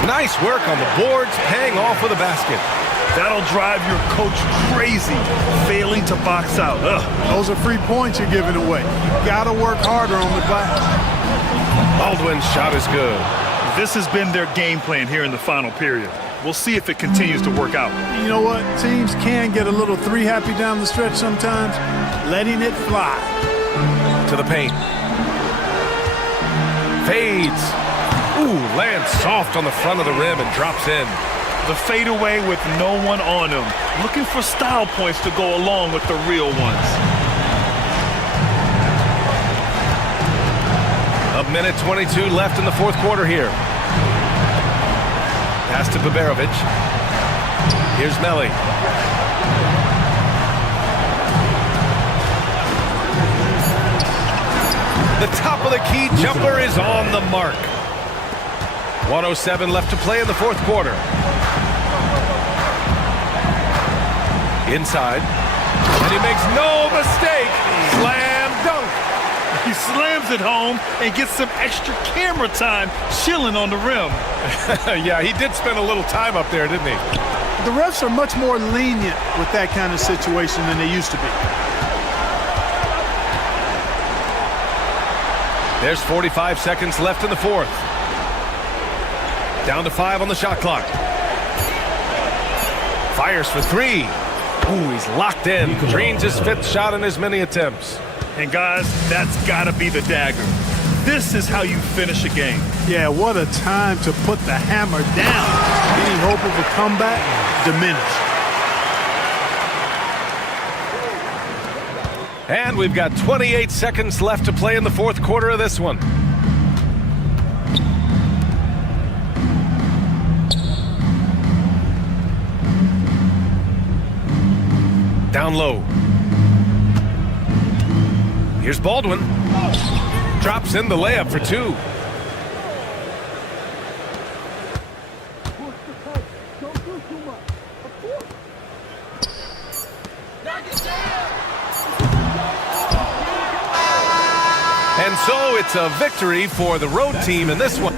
Nice work on the boards, paying off with a basket. That'll drive your coach crazy, failing to box out. Ugh. Those are free points you're giving away. You gotta work harder on the glass. Baldwin's shot is good. This has been their game plan here in the final period. We'll see if it continues to work out. You know what? Teams can get a little three-happy down the stretch sometimes. Letting it fly. To the paint. Fades. Ooh, lands soft on the front of the rim and drops in. The fadeaway with no one on him. Looking for style points to go along with the real ones. A minute 22 left in the fourth quarter here. Pass to Baberovic. Here's Melly. The top of the key jumper is on the mark. 1:07 left to play in the fourth quarter. Inside. And he makes no mistake. Slam dunk. He slams it home and gets some extra camera time chilling on the rim. Yeah, he did spend a little time up there, didn't he? The refs are much more lenient with that kind of situation than they used to be. There's 45 seconds left in the fourth. Down to 5 on the shot clock. Fires for three. Ooh, he's locked in. Drains his fifth shot in as many attempts. And guys, that's got to be the dagger. This is how you finish a game. Yeah, what a time to put the hammer down. Any hope of a comeback diminished. And we've got 28 seconds left to play in the fourth quarter of this one. Down low. Here's Baldwin. Drops in the layup for two. And so it's a victory for the road team in this one.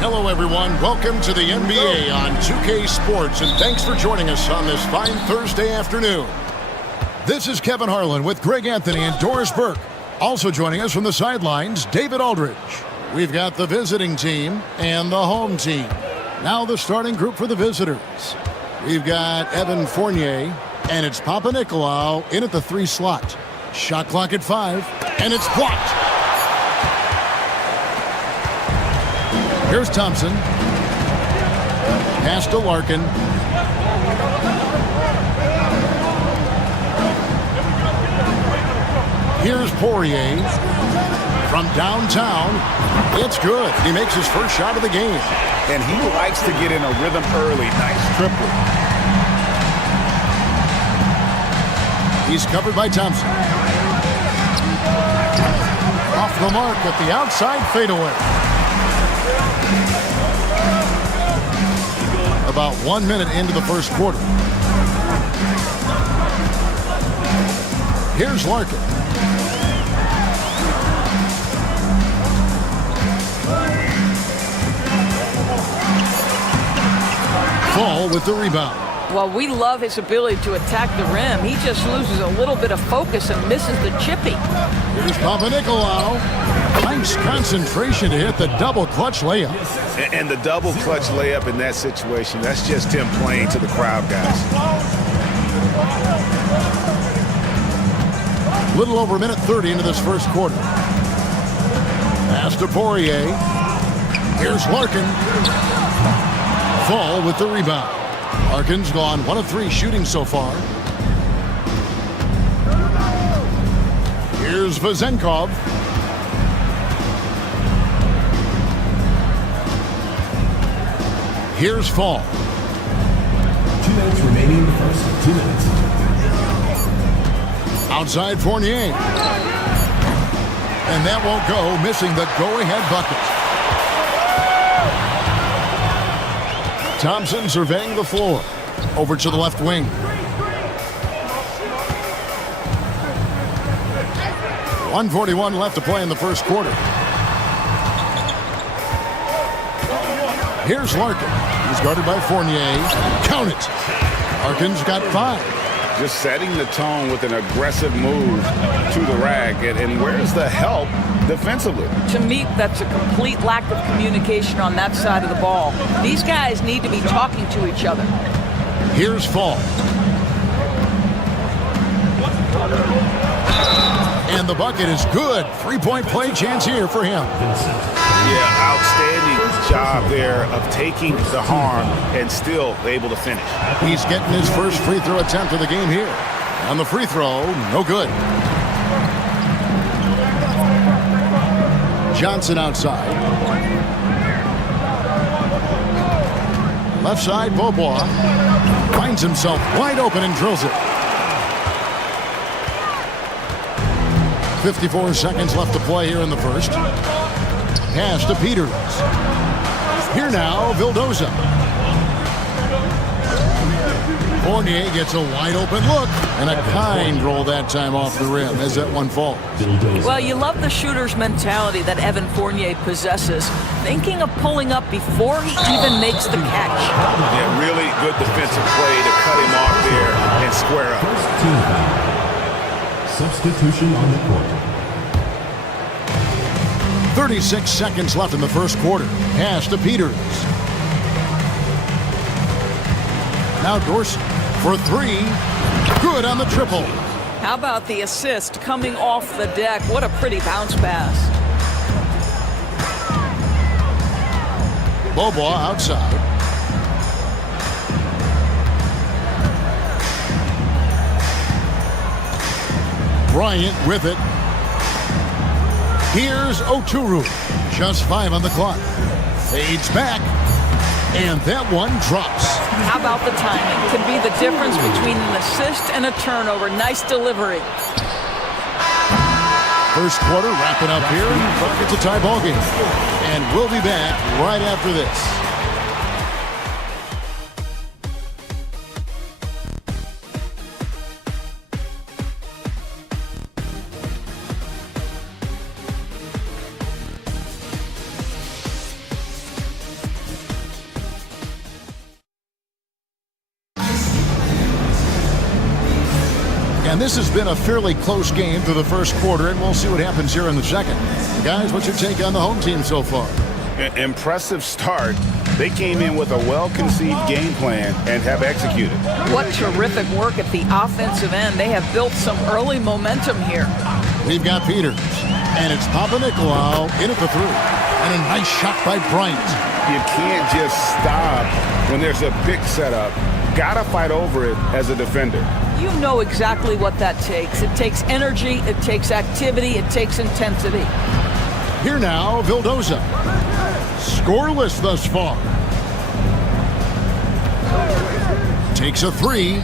Hello, everyone. Welcome to the NBA on 2K Sports, and thanks for joining us on this fine Thursday afternoon. This is Kevin Harlan with Greg Anthony and Doris Burke. Also joining us from the sidelines, David Aldridge. We've got the visiting team and the home team. Now the starting group for the visitors. We've got Evan Fournier, and it's Papa Nicolau in at the 3 slot. Shot clock at 5, and it's blocked. Here's Thompson. Pass to Larkin. Here's Poirier. From downtown, it's good. He makes his first shot of the game. And he likes to get in a rhythm early. Nice triple. He's covered by Thompson. Off the mark at the outside fadeaway. About 1 minute into the first quarter. Here's Larkin. Fall with the rebound. Well, we love his ability to attack the rim. He just loses a little bit of focus and misses the chippy. Here's Papa Nicolau. Nice concentration to hit the double clutch layup. And the double clutch layup in that situation, that's just him playing to the crowd, guys. Little over a minute 30 into this first quarter. Pass to Poirier. Here's Larkin. Fall with the rebound. Larkin's gone 1 of 3 shooting so far. Here's Vezenkov. Here's Fall. 2 minutes remaining in the first. 2 minutes. Outside Fournier. And that won't go, missing the go-ahead bucket. Thompson surveying the floor. Over to the left wing. .141 left to play in the first quarter. Here's Larkin. He's guarded by Fournier. Count it. Larkin's got 5. Just setting the tone with an aggressive move to the rack. And where's the help defensively? To me, that's a complete lack of communication on that side of the ball. These guys need to be talking to each other. Here's Fall. And the bucket is good. 3-point play chance here for him. Yeah, outstanding job there of taking the harm and still able to finish. He's getting his first free throw attempt of the game here. On the free throw, no good. Johnson outside. Left side, Beaubois finds himself wide open and drills it. 54 seconds left to play here in the first. Pass to Peters. Here now, Vildoza. Fournier gets a wide open look, and a kind roll that time off the rim as that one falls. Well, you love the shooter's mentality that Evan Fournier possesses, thinking of pulling up before he even makes the catch. Yeah, really good defensive play to cut him off there and square up. First team foul. Substitution on the court. 36 seconds left in the first quarter. Pass to Peters. Now Dorsey for 3. Good on the triple. How about the assist coming off the deck? What a pretty bounce pass. Beaubois outside. Bryant with it. Here's Oturu. Just 5 on the clock. Fades back. And that one drops. How about the timing? Could be the difference between an assist and a turnover. Nice delivery. First quarter wrapping up here. It's a tie ball game. And we'll be back right after this. And this has been a fairly close game through the first quarter, and we'll see what happens here in the second. Guys, what's your take on the home team so far? Impressive start. They came in with a well-conceived game plan and have executed. What terrific work at the offensive end. They have built some early momentum here. We've got Peters, and it's Papanikolaou in at the 3. And a nice shot by Bryant. You can't just stop when there's a pick set up. Gotta fight over it as a defender. You know exactly what that takes. It takes energy, it takes activity, it takes intensity. Here now, Vildoza. Scoreless thus far. Takes a 3.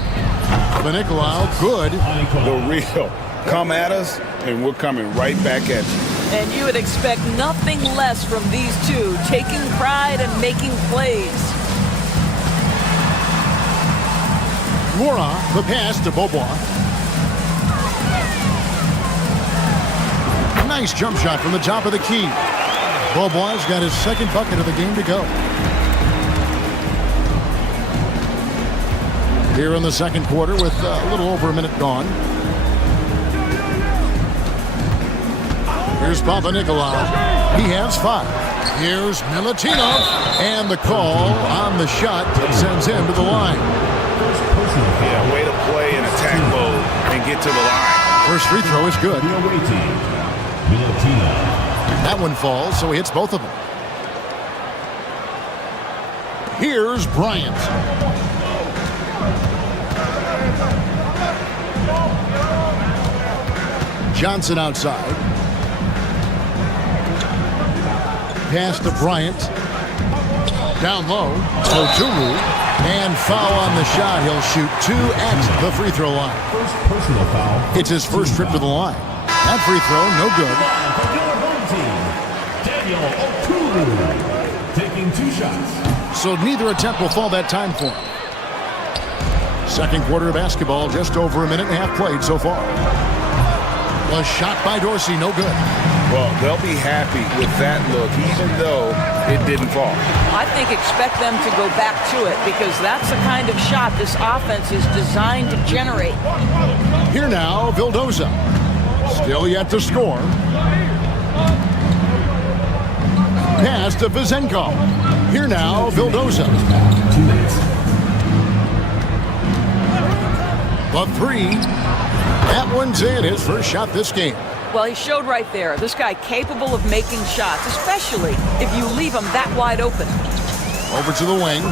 Papanikolaou, good. The real. Come at us, and we're coming right back at you. And you would expect nothing less from these two, taking pride and making plays. Moura, the pass to Beaubois. Nice jump shot from the top of the key. Beaubois got his second bucket of the game to go. Here in the second quarter with a little over a minute gone. Here's Papanikolaou. He has 5. Here's Milutinov. And the call on the shot sends him to the line. Yeah, way to play in attack mode and get to the line. First free throw is good. That one falls, so he hits both of them. Here's Bryant. Johnson outside. Pass to Bryant. Down low. Oturu. And foul on the shot. He'll shoot 2 at the free throw line. First personal foul. It's his first trip to the line. That free throw, no good. Daniel Oturu taking 2 shots. So neither attempt will fall that time for him. Second quarter of basketball, just over a minute and a half played so far. A shot by Dorsey, no good. Well, they'll be happy with that look, even though it didn't fall. I think expect them to go back to it because that's the kind of shot this offense is designed to generate. Here now, Vildoza. Still yet to score. Pass to Vezenkov. Here now, Vildoza. The 3. That one's in, his first shot this game. Well, he showed right there. This guy capable of making shots, especially if you leave him that wide open. Over to the wing.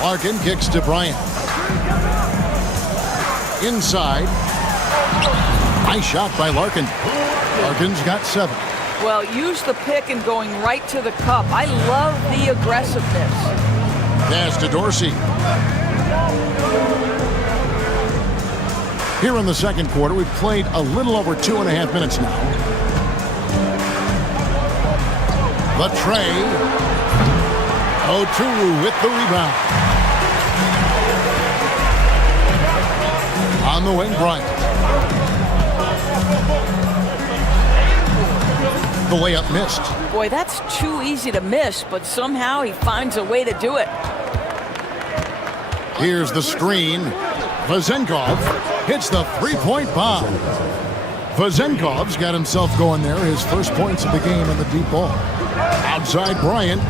Larkin kicks to Bryant. Inside. Nice shot by Larkin. Larkin's got 7. Well, use the pick and going right to the cup. I love the aggressiveness. Pass to Dorsey. Here in the second quarter, we've played a little over 2.5 minutes now. The tray. Oturu with the rebound. On the wing, Bryant. The layup missed. Boy, that's too easy to miss, but somehow he finds a way to do it. Here's the screen. Vezenkov hits the three-point bomb. Vezenkov's got himself going there. His first points of the game in the deep ball. Outside Bryant.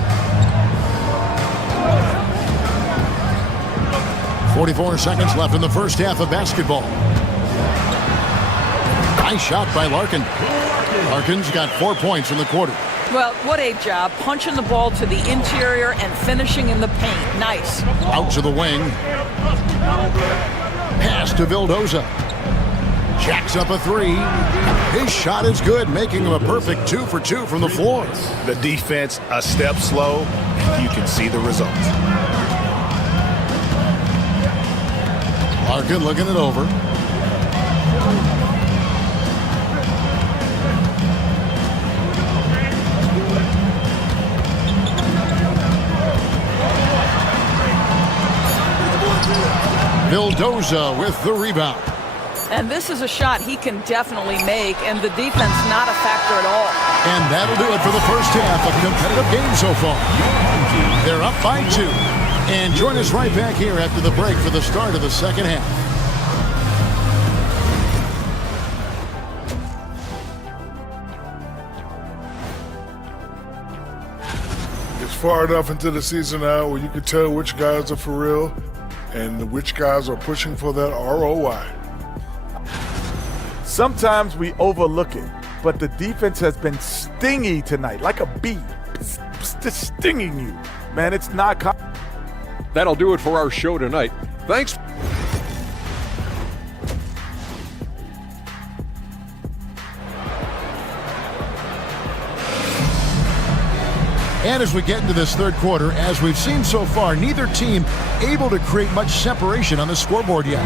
44 seconds left in the first half of basketball. Nice shot by Larkin. Larkin's got 4 points in the quarter. Well, what a job. Punching the ball to the interior and finishing in the paint. Nice. Out to the wing. Pass to Vildoza. Jacks up a 3. His shot is good, making him a perfect 2 for 2 from the floor. The defense a step slow. You can see the results. Larkin looking it over. Vildoza with the rebound. And this is a shot he can definitely make, and the defense not a factor at all. And that'll do it for the first half. A competitive game so far. They're up by 2. And join us right back here after the break for the start of the second half. It's far enough into the season now where you can tell which guys are for real and which guys are pushing for that ROI. Sometimes we overlook it, but the defense has been stingy tonight, like a bee. Just stinging you. Man, it's not... That'll do it for our show tonight. Thanks. And as we get into this third quarter, as we've seen so far, neither team able to create much separation on the scoreboard yet.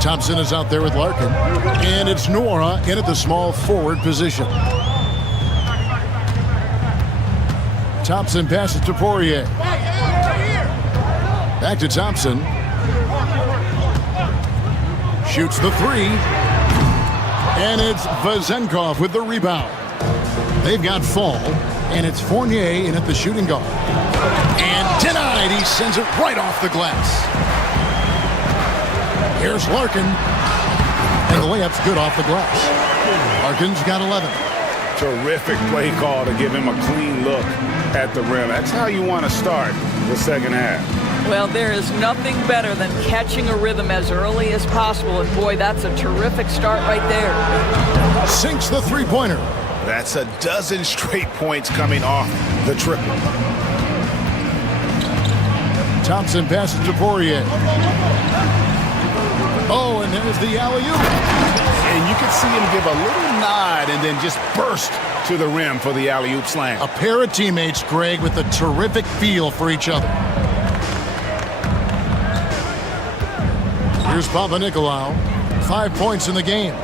Thompson is out there with Larkin. And it's Nora in at the small forward position. Thompson passes to Poirier. Back to Thompson. Shoots the three. And it's Vezenkov with the rebound. They've got Fall. And it's Fournier in at the shooting guard. And denied. He sends it right off the glass. Here's Larkin. And the layup's good off the glass. Larkin's got 11. Terrific play call to give him a clean look at the rim. That's how you want to start the second half. Well, there is nothing better than catching a rhythm as early as possible. And boy, that's a terrific start right there. Sinks the three-pointer. That's a dozen straight points coming off the triple. Thompson passes to Poirier. Oh, and there's the alley-oop. And you can see him give a little nod and then just burst to the rim for the alley-oop slam. A pair of teammates, Greg, with a terrific feel for each other. Here's Papanikolaou. 5 points in the game.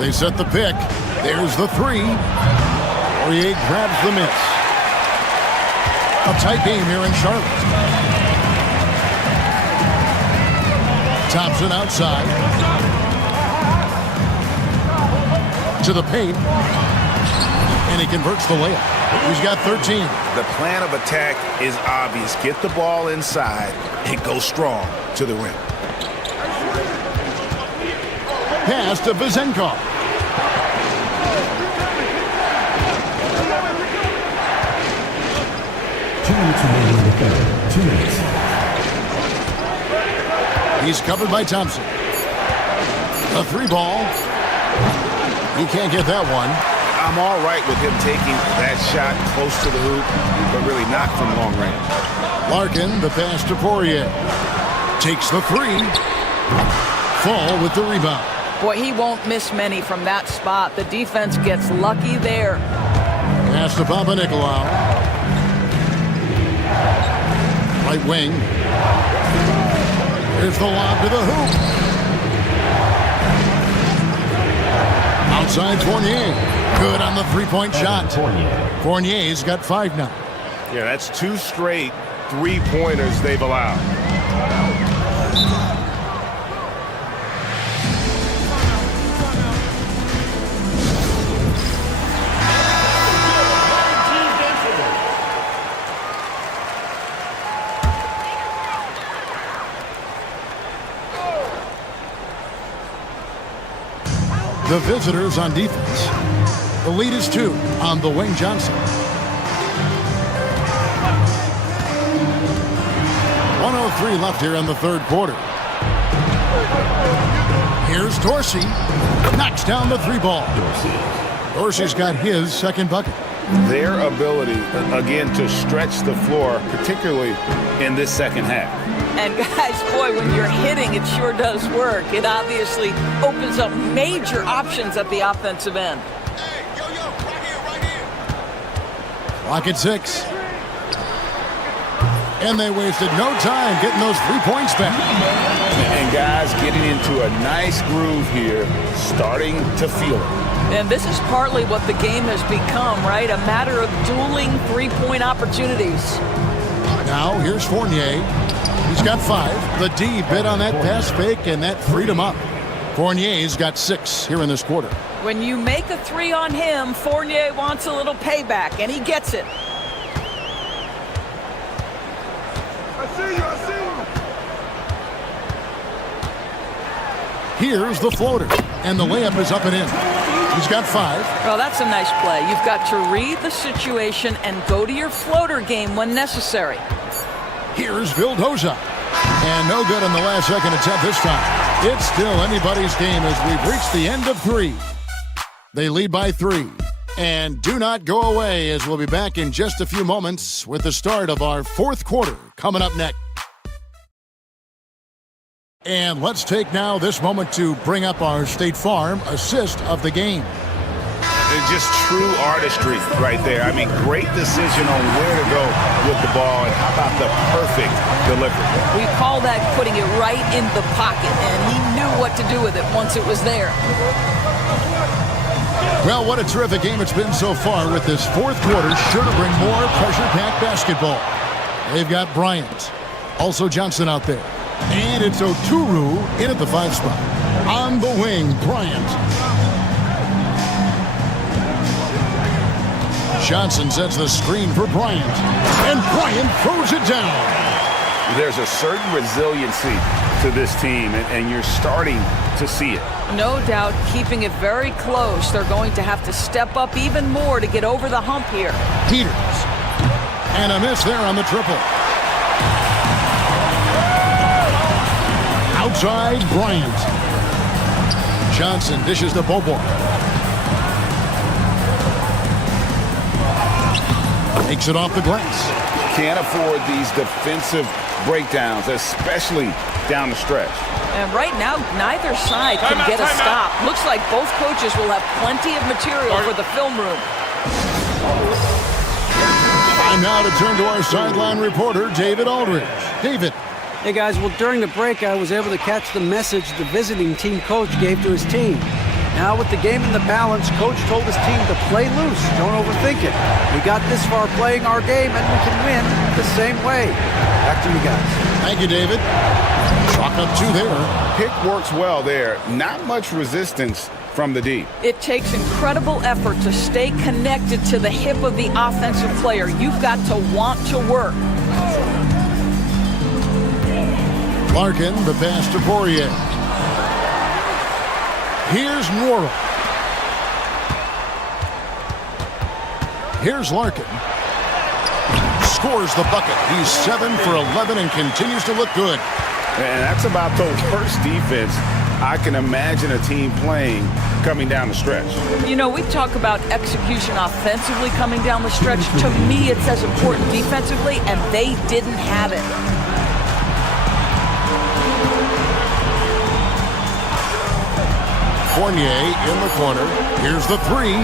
They set the pick. There's the three. Poirier grabs the miss. A tight game here in Charlotte. Thompson outside. To the paint. And he converts the layup. He's got 13. The plan of attack is obvious. Get the ball inside and go strong to the rim. Pass to Vezenkov. He's covered by Thompson. A three ball. He can't get that one. I'm all right with him taking that shot close to the hoop, but really not from long range. Larkin, the pass to Poirier. Takes the three. Fall with the rebound. Boy, he won't miss many from that spot. The defense gets lucky there. Pass to Papanikolaou. Right wing. Here's the lob to the hoop. Outside Fournier. Good on the three-point shot. Fournier's got 5 now. Yeah, that's 2 straight three-pointers they've allowed. The visitors on defense. The lead is 2 on the Wayne Johnson. 1:03 left here in the third quarter. Here's Dorsey. Knocks down the 3-ball. Dorsey's got his second bucket. Their ability, again, to stretch the floor, particularly in this second half. And guys, boy, when you're hitting, it sure does work. It obviously opens up major options at the offensive end. Clock at 6. And they wasted no time getting those 3 points back. And guys getting into a nice groove here, starting to feel it. And this is partly what the game has become, right? A matter of dueling three-point opportunities. Now, here's Fournier. He's got 5. The D bit on that pass fake, and that freed him up. Fournier's got 6 here in this quarter. When you make a 3 on him, Fournier wants a little payback, and he gets it. I see you. Here's the floater, and the layup is up and in. He's got 5. Well, that's a nice play. You've got to read the situation and go to your floater game when necessary. Here's Vildoza. And no good on the last second attempt this time. It's still anybody's game as we've reached the end of 3. They lead by 3. And do not go away as we'll be back in just a few moments with the start of our 4th quarter coming up next. And let's take now this moment to bring up our State Farm assist of the game. It's just true artistry right there. I mean, great decision on where to go with the ball, and how about the perfect delivery? We call that putting it right in the pocket, and he knew what to do with it once it was there. Well, what a terrific game it's been so far with this 4th quarter. Sure to bring more pressure-packed basketball. They've got Bryant, also Johnson out there. And it's Oturu in at the 5 spot. On the wing, Bryant. Johnson sets the screen for Bryant. And Bryant throws it down. There's a certain resiliency to this team, and you're starting to see it. No doubt, keeping it very close. They're going to have to step up even more to get over the hump here. Peters. And a miss there on the triple. Outside, Bryant. Johnson dishes to Bobo. Takes it off the glass. Can't afford these defensive breakdowns, especially down the stretch. And right now, neither side can get a stop. Looks like both coaches will have plenty of material for the film room. Time now to turn to our sideline reporter, David Aldridge. David. Hey guys, well during the break I was able to catch the message the visiting team coach gave to his team. Now with the game in the balance, coach told his team to play loose, don't overthink it. We got this far playing our game and we can win the same way. Back to you guys. Thank you, David. Chalk up 2 there. Pick works well there. Not much resistance from the D. It takes incredible effort to stay connected to the hip of the offensive player. You've got to want to work. Larkin, the pass to Poirier. Here's Nora. Here's Larkin. Scores the bucket. He's 7 for 11 and continues to look good. And that's about the worst defense I can imagine a team playing coming down the stretch. You know, we talk about execution offensively coming down the stretch. To me, it's as important defensively, and they didn't have it. Fournier in the corner. Here's the 3.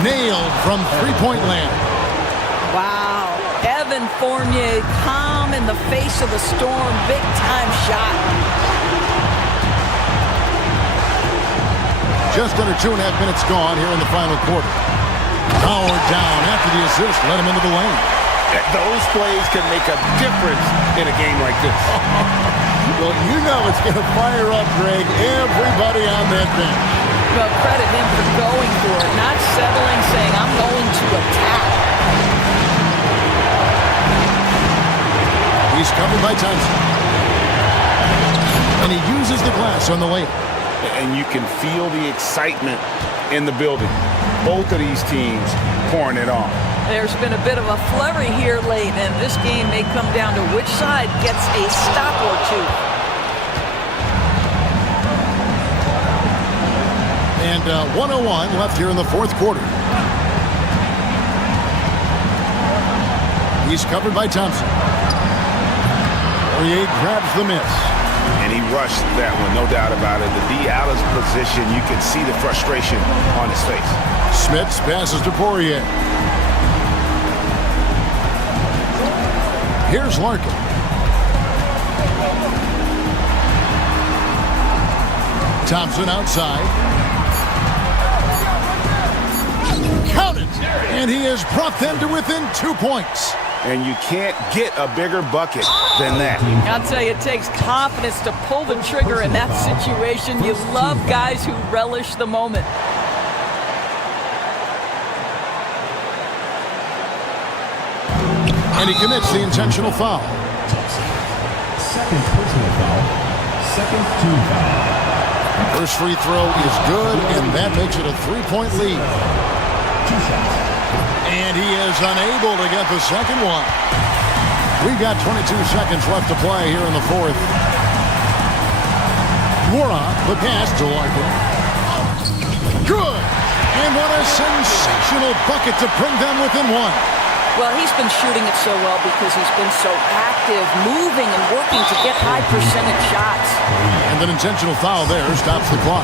Nailed from three-point land. Wow. Evan Fournier, calm in the face of the storm. Big-time shot. Just under 2.5 minutes gone here in the final quarter. Powered down after the assist. Let him into the lane. Those plays can make a difference in a game like this. Well, you know it's going to fire up, Greg, everybody on that bench. Well, credit him for going for it, not settling, saying, I'm going to attack. He's covered by Thompson. And he uses the glass on the layup. And you can feel the excitement in the building. Both of these teams pouring it on. There's been a bit of a flurry here late, and this game may come down to which side gets a stop or 2. And 1:01 left here in the 4th quarter. He's covered by Thompson. Poirier grabs the miss. And he rushed that one, no doubt about it. The D out of position, you can see the frustration on his face. Smits passes to Poirier. Here's Larkin. Thompson outside. Count it! And he has brought them to within 2 points. and you can't get a bigger bucket than that. I'll tell you, it takes confidence to pull the trigger in that situation. You love guys who relish the moment. And he commits the intentional foul. Second personal foul. Second team foul. First free throw is good, and that makes it a 3-point lead. And he is unable to get the second one. We've got 22 seconds left to play here in the fourth. Mora, the pass to Larkin. Good! And what a sensational bucket to bring them within one. Well, he's been shooting it so well because he's been so active, moving and working to get high percentage shots. And an intentional foul there stops the clock.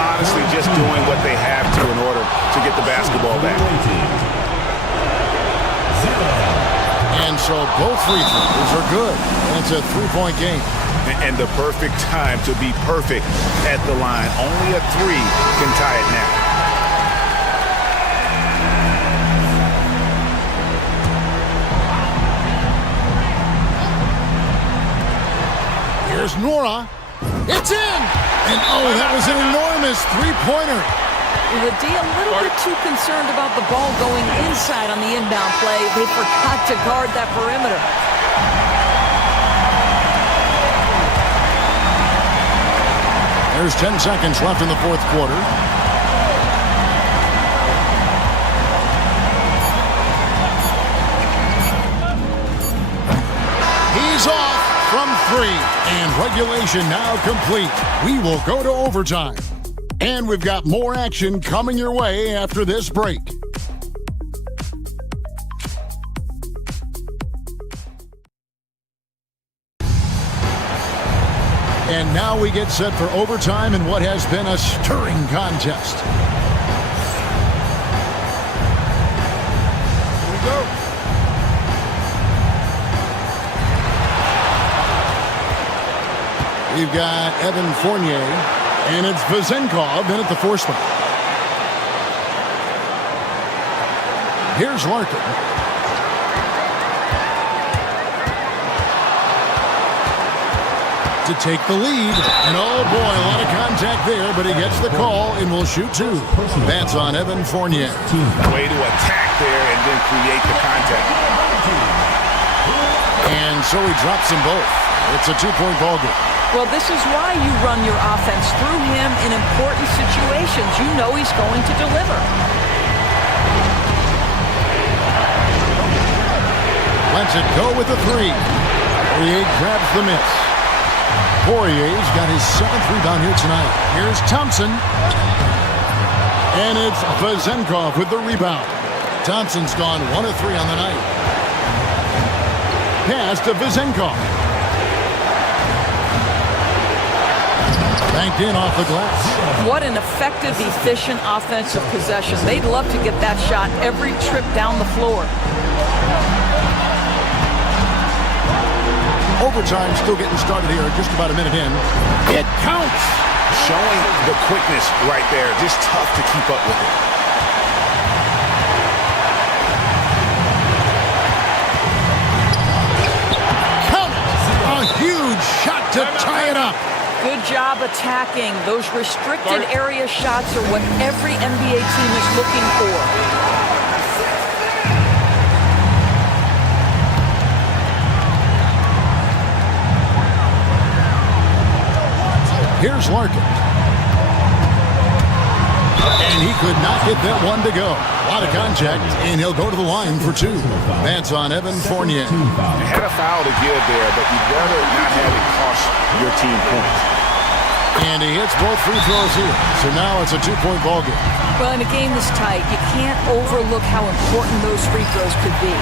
Honestly, just doing what they have to in order to get the basketball back. And so both free throws are good. It's a 3-point game. And the perfect time to be perfect at the line. Only a 3 can tie it now. Here's Nora. It's in! And oh, that was an enormous 3-pointer. The D a little bit too concerned about the ball going inside on the inbound play. They forgot to guard that perimeter. There's 10 seconds left in the fourth quarter. He's off from 3, and regulation now complete. We will go to overtime. And we've got more action coming your way after this break. And now we get set for overtime in what has been a stirring contest. Here we go. We've got Evan Fournier, and it's Vezenkov in at the 4 spot. Here's Larkin. To take the lead, and oh boy, a lot of contact there, but he gets the call and will shoot 2. That's on Evan Fournier. Way to attack there and then create the contact. And so he drops them both. It's a 2-point ball game. Well, this is why you run your offense through him in important situations. You know he's going to deliver. Lets it go with a 3. Poirier grabs the miss. Poirier's got his 7th rebound here tonight. Here's Thompson. And it's Vezenkov with the rebound. Thompson's gone 1 of 3 on the night. Pass to Vezenkov. Banked in off the glass. What an effective, efficient offensive possession. They'd love to get that shot every trip down the floor. Overtime still getting started here, just about a minute in. It counts! Showing the quickness right there. Just tough to keep up with it. Count! A huge shot to tie it up. Good job attacking. Those restricted area shots are what every NBA team is looking for. Here's Larkin. And he could not get that one to go. A lot of contact, and he'll go to the line for 2. That's on Evan Fournier. You had a foul to give there, but you'd rather not have it cost your team points. And he hits both free throws here. So now it's a 2-point ball game. Well, in a game this tight, you can't overlook how important those free throws could be.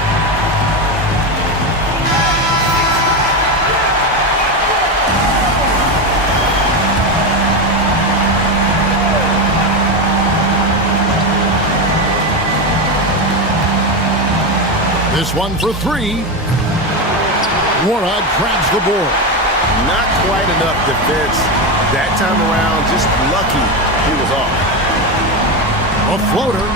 This one for 3. Warnock grabs the board. Not quite enough defense that time around. Just lucky he was off. A floater.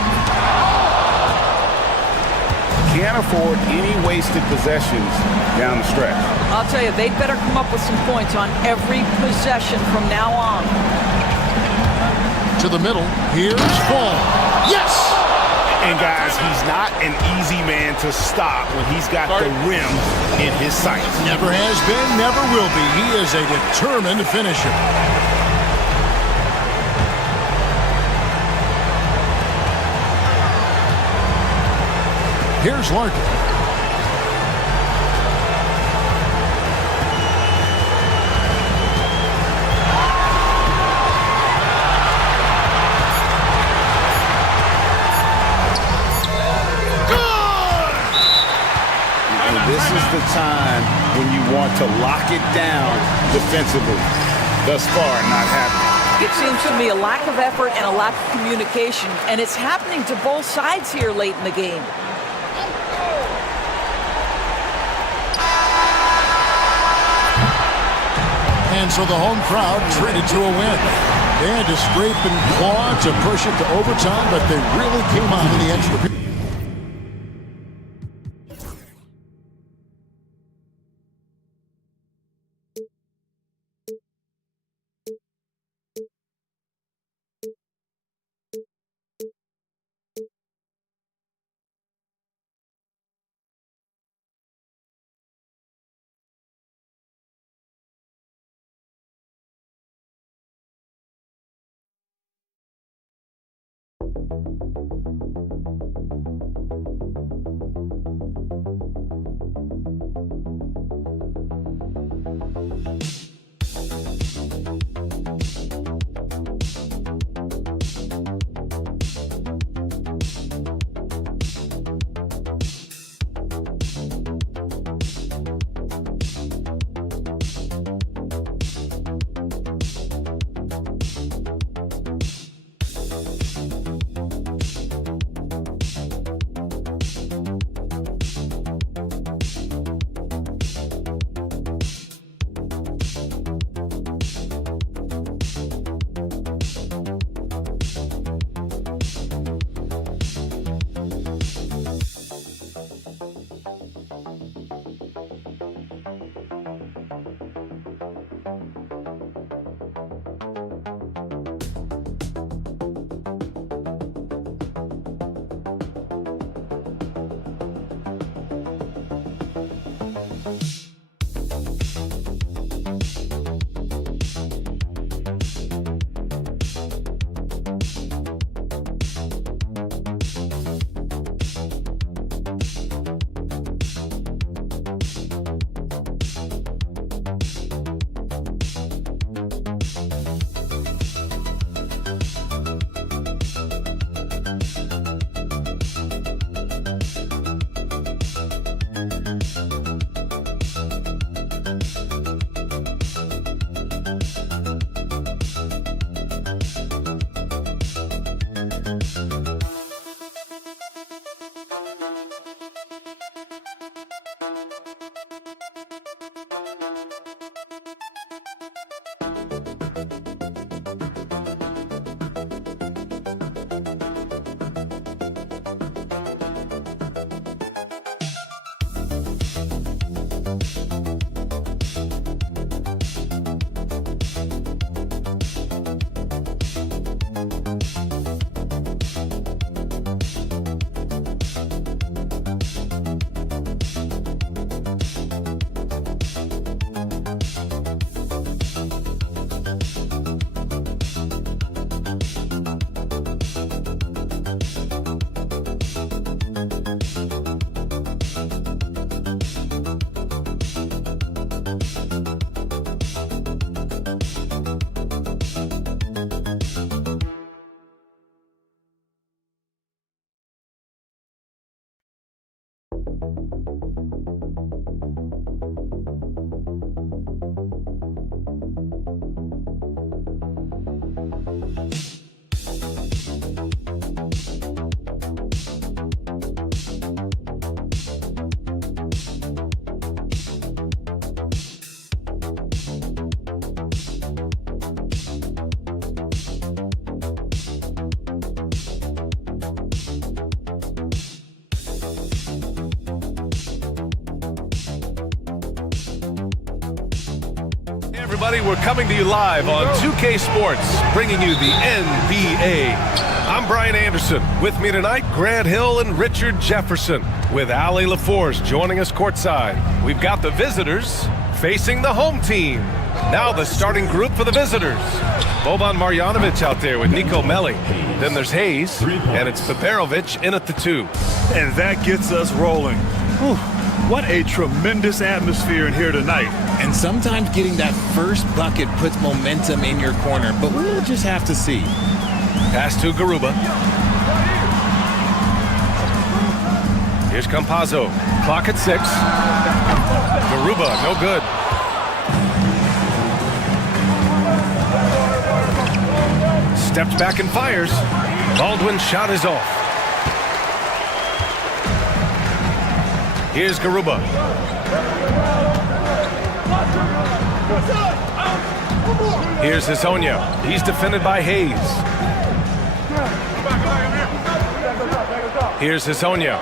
can't afford any wasted possessions down the stretch. I'll tell you, they'd better come up with some points on every possession from now on. To the middle, here's Fall. Yes! And guys, he's not an easy man to stop when he's got the rim in his sights. Never has been, never will be. He is a determined finisher. Here's Larkin. This is the time when you want to lock it down defensively. Thus far, not happening. It seems to me a lack of effort and a lack of communication, and it's happening to both sides here late in the game. And so the home crowd treated to a win. They had to scrape and claw to push it to overtime, but they really came out in the extra period. everybody. We're coming to you live on 2K Sports, bringing you the NBA. I'm Brian Anderson. With me tonight, Grant Hill and Richard Jefferson, with Allie LaForce joining us courtside. We've got the visitors facing the home team. Now the starting group for the visitors. Boban Marjanovic out there with Nico Melli. Then there's Hayes, and it's Baberovic in at the 2. And that gets us rolling. Whew. What a tremendous atmosphere in here tonight. And sometimes getting that first bucket puts momentum in your corner, but we'll just have to see. Pass to Garuba. Here's Campazzo. Clock at 6. Garuba, no good. Steps back and fires. Baldwin's shot is off. Here's Garuba. Here's Hezonja. He's defended by Hayes. Here's Hezonja.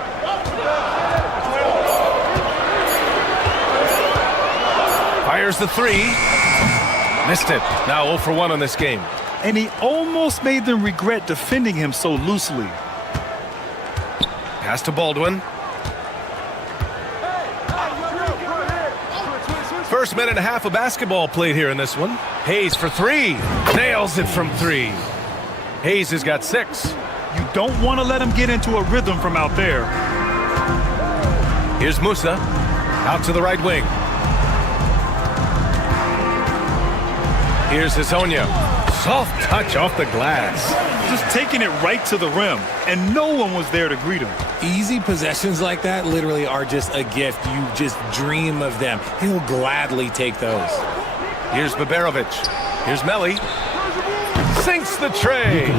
Fires the 3. Missed it. Now 0 for 1 on this game. And he almost made them regret defending him so loosely. Pass to Baldwin. First minute and a half of basketball played here in this one. Hayes for 3. Nails it from 3. Hayes has got 6. You don't want to let him get into a rhythm from out there. Here's Musa. Out to the right wing. Here's Hezonja. Soft touch off the glass. Just taking it right to the rim, and no one was there to greet him. Easy possessions like that literally are just a gift. You just dream of them. He'll gladly take those. Here's Baberovic. Here's Melli. Sinks the tray.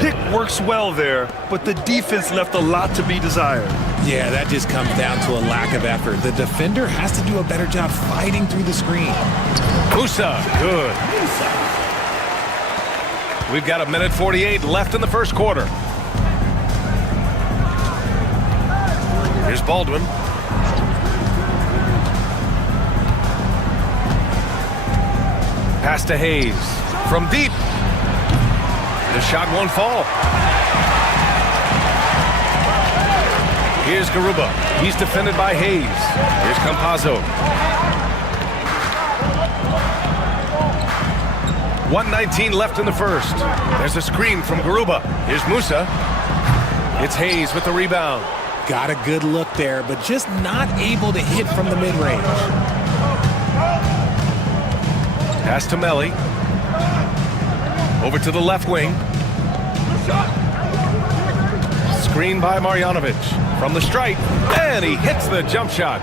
Pick works well there, but the defense left a lot to be desired. Yeah, that just comes down to a lack of effort. The defender has to do a better job fighting through the screen. Musa, good. We've got 1:48 left in the first quarter. Here's Baldwin. Pass to Hayes. From deep. The shot won't fall. Here's Garuba. He's defended by Hayes. Here's Campazzo. 1:19 left in the first. There's a screen from Garuba. Here's Musa. It's Hayes with the rebound. Got a good look there, but just not able to hit from the mid-range. Pass to Melli. Over to the left wing. Screen by Marjanovic. From the stripe, and he hits the jump shot.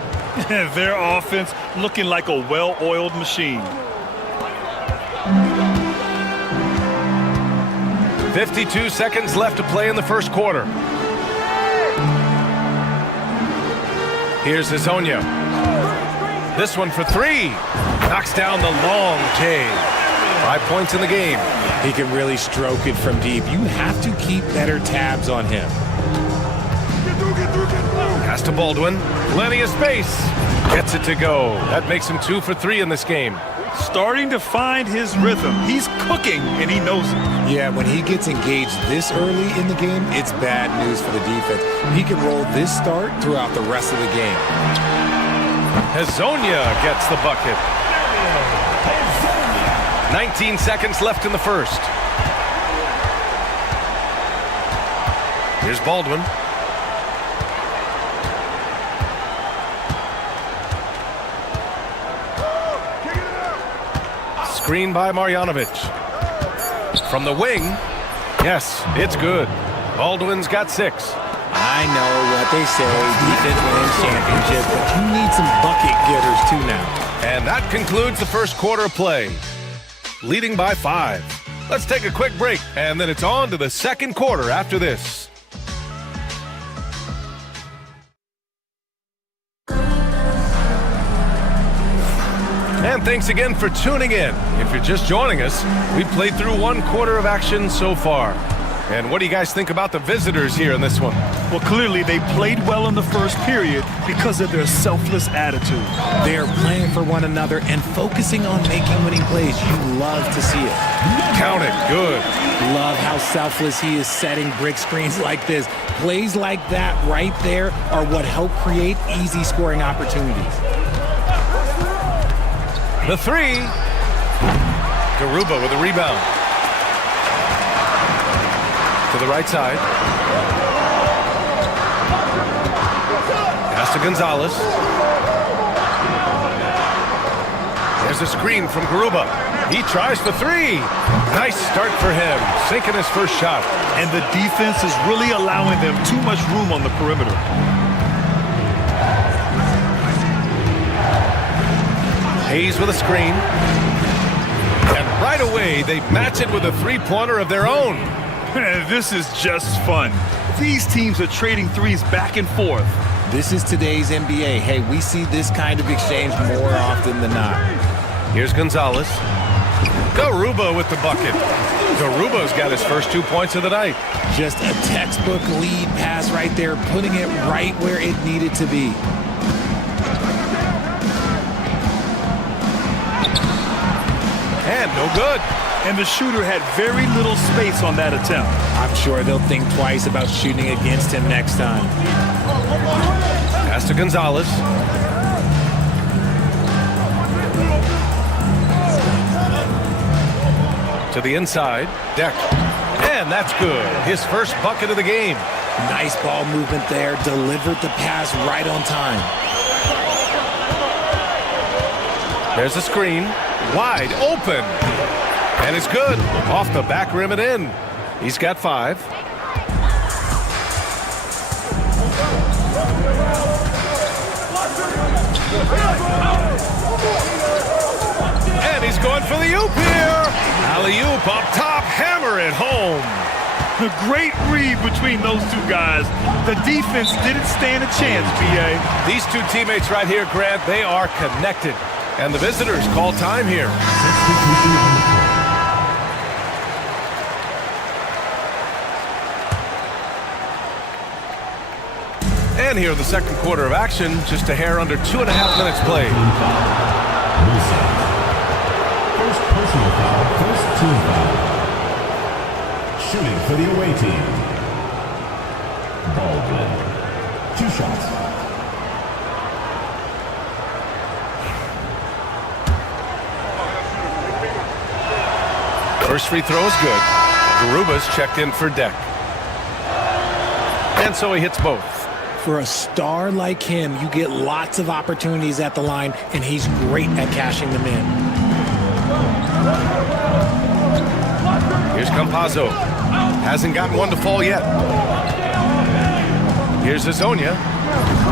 Their offense looking like a well-oiled machine. 52 seconds left to play in the first quarter. Here's Hezonja. This one for 3. Knocks down the long J. 5 points in the game. He can really stroke it from deep. You have to keep better tabs on him. Pass to Baldwin. Plenty of space. Gets it to go. That makes him 2 for 3 in this game. Starting to find his rhythm. He's cooking, and he knows it. Yeah, when he gets engaged this early in the game, it's bad news for the defense. He can roll this start throughout the rest of the game. Hezonja gets the bucket. 19 seconds left in the first. Here's Baldwin. Screen by Marjanovic. From the wing. Yes, it's good. Baldwin's got 6. I know what they say, defense wins championships, but you need some bucket getters too now. And that concludes the first quarter of play. Leading by 5. Let's take a quick break, and then it's on to the second quarter after this. And thanks again for tuning in. If you're just joining us, we played through 1 quarter of action so far. And what do you guys think about the visitors here in this one? Well, clearly they played well in the first period because of their selfless attitude. They're playing for one another and focusing on making winning plays. You love to see it. Count it. Good. Love how selfless he is setting brick screens like this. Plays like that right there are what help create easy scoring opportunities. The three. Garuba with a rebound. To the right side. Pass to Gonzalez. There's a screen from Garuba. He tries for three. Nice start for him. Sinking his first shot. And the defense is really allowing them too much room on the perimeter. Hayes with a screen. And right away, they match it with a three-pointer of their own. This is just fun. These teams are trading threes back and forth. This is today's NBA. Hey, we see this kind of exchange more often than not. Here's Gonzalez. Garuba with the bucket. Garuba's got his first 2 points of the night. Just a textbook lead pass right there, putting it right where it needed to be. And no good. And the shooter had very little space on that attempt. I'm sure they'll think twice about shooting against him next time. Pass to Gonzalez. To the inside. Deck. And that's good. His first bucket of the game. Nice ball movement there. Delivered the pass right on time. There's a screen. Wide open. And it's good. Off the back rim and in. He's got 5. And he's going for the oop here. Alley-oop up top. Hammer it home. A great read between those two guys. The defense didn't stand a chance, B.A. These two teammates right here, Grant, they are connected. And the visitors call time here. And here in the second quarter of action, just a hair under 2.5 minutes played. First personal foul, first team foul. Shooting for the away team. Baldwin. 2 shots. First free throw is good. Garuba's checked in for Deck. And so he hits both. For a star like him, you get lots of opportunities at the line, and he's great at cashing them in. Here's Campazzo. Hasn't gotten one to fall yet. Here's Hazonia.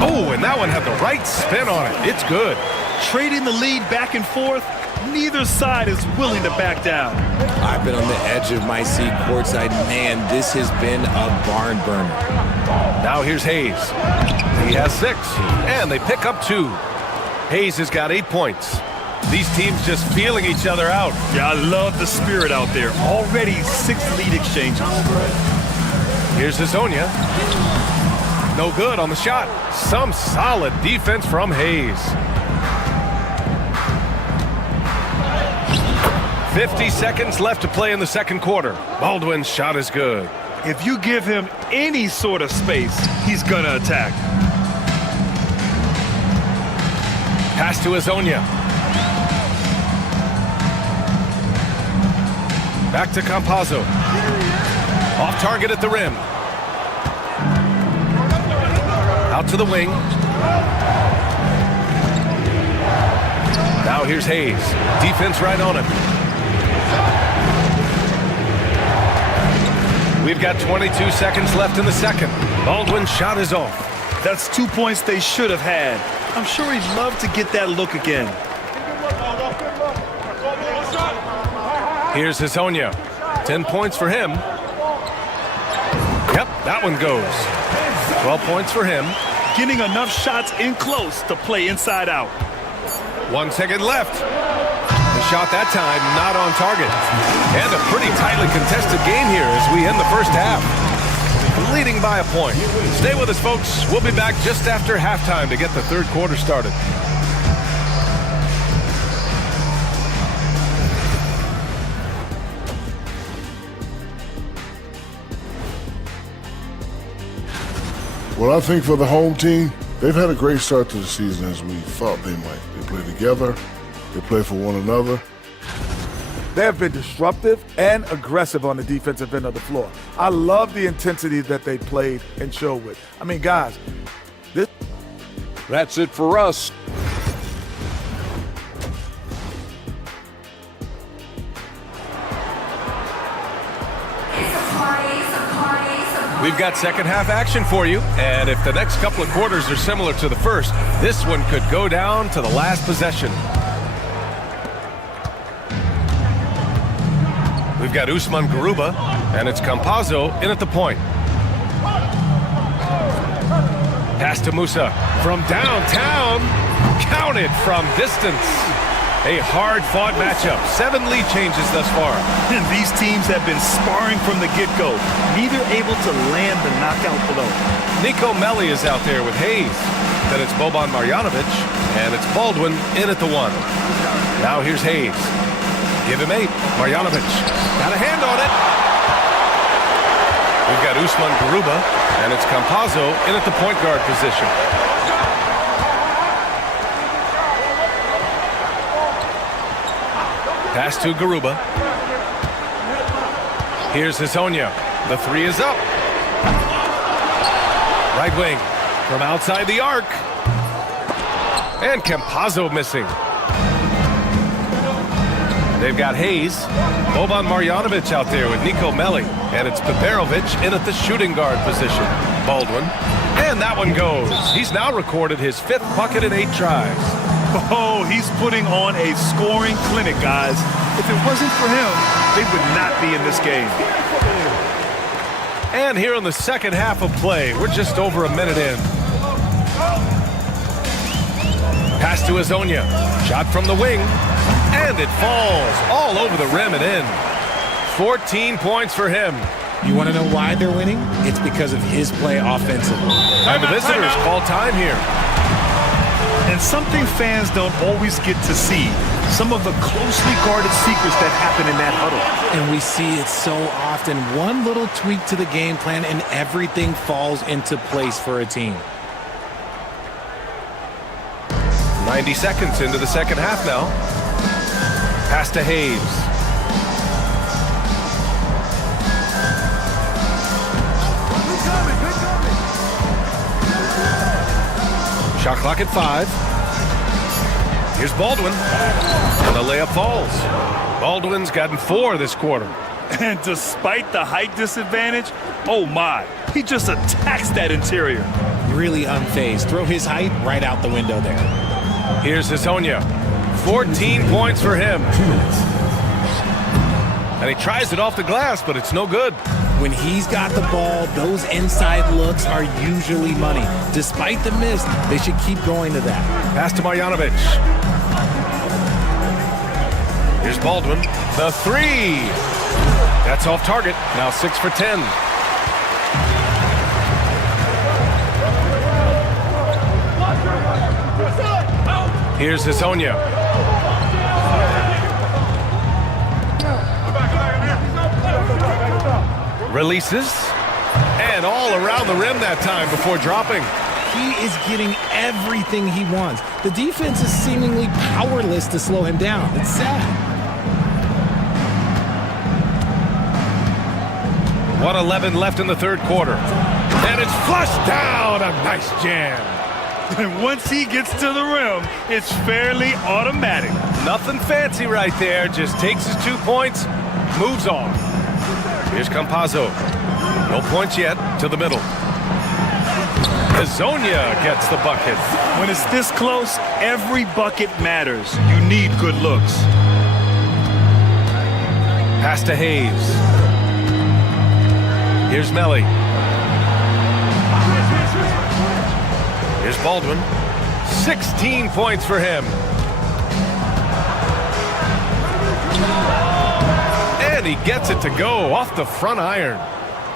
Oh, and that one had the right spin on it. It's good. Trading the lead back and forth, neither side is willing to back down. I've been on the edge of my seat courtside. Man, this has been a barn burner. Now here's Hayes. He has 6, and they pick up 2. Hayes has got 8 points. These teams just feeling each other out. Yeah, I love the spirit out there. Already 6 lead exchanges. Here's Hazonia. No good on the shot. Some solid defense from Hayes. 50 seconds left to play in the second quarter. Baldwin's shot is good. If you give him any sort of space, he's gonna attack. Pass to Hazonia. Back to Campazzo. Off target at the rim. Out to the wing. Now here's Hayes. Defense right on him. We've got 22 seconds left in the second. Baldwin's shot is off. That's 2 points they should have had. I'm sure he'd love to get that look again. Here's Hazonia. 10 points for him. Yep, that one goes. 12 points for him. Getting enough shots in close to play inside out. 1 second left. The shot that time not on target. And a pretty tightly contested game here as we end the first half. Leading by a point. Stay with us, folks. We'll be back just after halftime to get the third quarter started. Well, I think for the home team, they've had a great start to the season as we thought they might. They play together. They play for one another. They have been disruptive and aggressive on the defensive end of the floor. I love the intensity that they played and showed with. I mean, guys, That's it for us. We've got second half action for you, and if the next couple of quarters are similar to the first, this one could go down to the last possession. We've got Usman Garuba, and it's Campazzo in at the point. Pass to Musa from downtown, counted from distance. A hard-fought matchup. 7 lead changes thus far. And these teams have been sparring from the get-go, neither able to land the knockout blow. Nico Melli is out there with Hayes. Then it's Boban Marjanovic, and it's Baldwin in at the 1. Now here's Hayes. Give him 8. Marjanovic got a hand on it. We've got Usman Garuba, and it's Campazzo in at the point guard position. Pass to Garuba. Here's Hezonja. The 3 is up. Right wing from outside the arc. And Campazzo missing. They've got Hayes. Boban Marjanovic out there with Nico Melli. And it's Peperovic in at the shooting guard position. Baldwin. And that one goes. He's now recorded his 5th bucket in 8 tries. Oh, he's putting on a scoring clinic, guys. If it wasn't for him, they would not be in this game. And here in the second half of play, we're just over a minute in. Pass to Hezonja. Shot from the wing. And it falls all over the rim and in. 14 points for him. You want to know why they're winning? It's because of his play offensively. And the visitors call time here. And something fans don't always get to see, some of the closely guarded secrets that happen in that huddle. And we see it so often. One little tweak to the game plan and everything falls into place for a team. 90 seconds into the second half now. Pass to Hayes. Shot clock at 5. Here's Baldwin. And the layup falls. Baldwin's gotten 4 this quarter. And despite the height disadvantage, oh my, he just attacks that interior. Really unfazed. Throw his height right out the window there. Here's Hezonja. 14 points for him. And he tries it off the glass, but it's no good. When he's got the ball, those inside looks are usually money. Despite the miss, they should keep going to that. Pass to Marjanovic. Here's Baldwin. The 3. That's off target. Now 6 for 10. Here's Hezonja. Releases. And all around the rim that time before dropping. He is getting everything he wants. The defense is seemingly powerless to slow him down. It's sad. 1:11 left in the third quarter. And it's flushed down. A nice jam. And once he gets to the rim, it's fairly automatic. Nothing fancy right there. Just takes his 2 points, moves on. Here's Campazzo. No points yet. To the middle. Hezonja gets the bucket. When it's this close, every bucket matters. You need good looks. Pass to Hayes. Here's Melli. Here's Baldwin. 16 points for him. And he gets it to go off the front iron.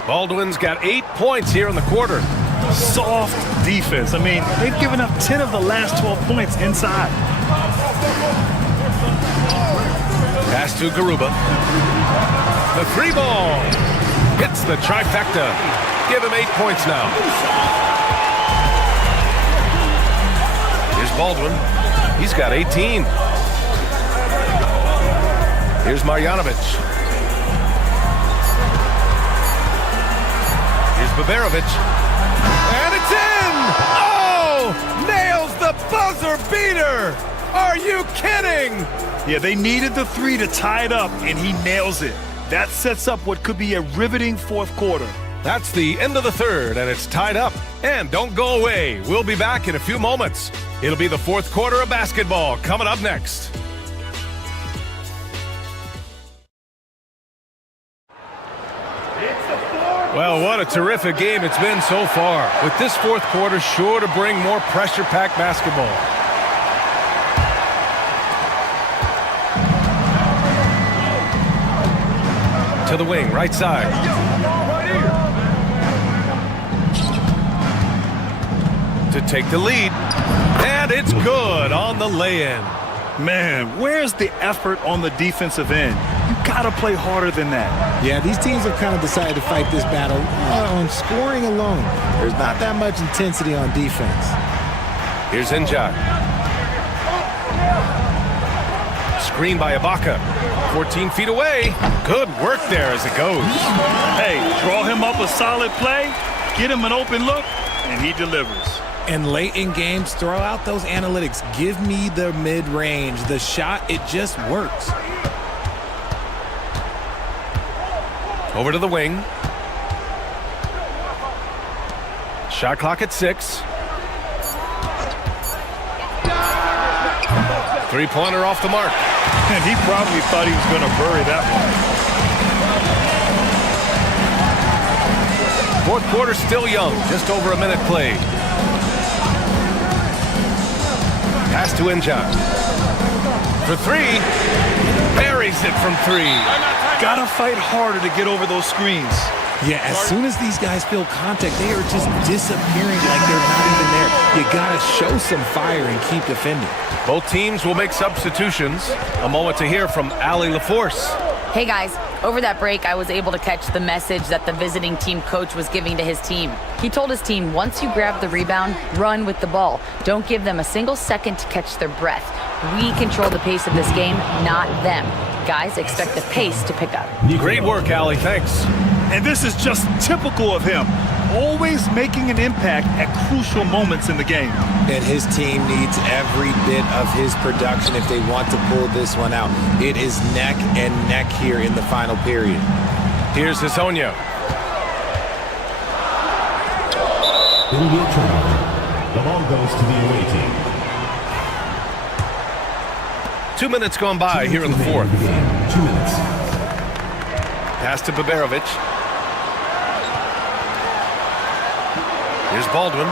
Baldwin's got 8 points here in the quarter. Soft defense. I mean, they've given up 10 of the last 12 points inside. Pass to Garuba. The 3 ball. Hits the trifecta. Give him 8 points now. Here's Baldwin. He's got 18. Here's Marjanovic. Here's Baberovic. And it's in! Oh! Nails the buzzer beater! Are you kidding? Yeah, they needed the 3 to tie it up, and he nails it. That sets up what could be a riveting fourth quarter. That's the end of the third, and it's tied up. And don't go away. We'll be back in a few moments. It'll be the fourth quarter of basketball coming up next. Well, what a terrific game it's been so far. With this fourth quarter sure to bring more pressure-packed basketball. To the wing, right side. To take the lead. And it's good on the lay-in. Man, where's the effort on the defensive end? You gotta play harder than that. Yeah, these teams have kind of decided to fight this battle on scoring alone. There's not that much intensity on defense. Here's Njai. Screen by Ibaka. 14 feet away. Good work there as it goes. Hey, draw him up a solid play, get him an open look, and he delivers. And late in games, throw out those analytics. Give me the mid-range. The shot, it just works. Over to the wing. Shot clock at 6. Three-pointer off the mark. And he probably thought he was going to bury that one. Fourth quarter still young. Just over a minute played. Pass to Njai. For 3. Buries it from 3. Gotta fight harder to get over those screens. Yeah, as soon as these guys feel contact, they are just disappearing like they're not even there. You gotta show some fire and keep defending. Both teams will make substitutions. A moment to hear from Allie LaForce. Hey guys, over that break, I was able to catch the message that the visiting team coach was giving to his team. He told his team, once you grab the rebound, run with the ball. Don't give them a single second to catch their breath. We control the pace of this game, not them. Guys, expect the pace to pick up. Great work, Allie. Thanks. And this is just typical of him. Always making an impact at crucial moments in the game. And his team needs every bit of his production if they want to pull this one out. It is neck and neck here in the final period. Here's Hezonja. It'll be a turnover. The ball goes to the away team. 2 minutes gone by here in the fourth. 2 minutes. Pass to Baberovic. Here's Baldwin.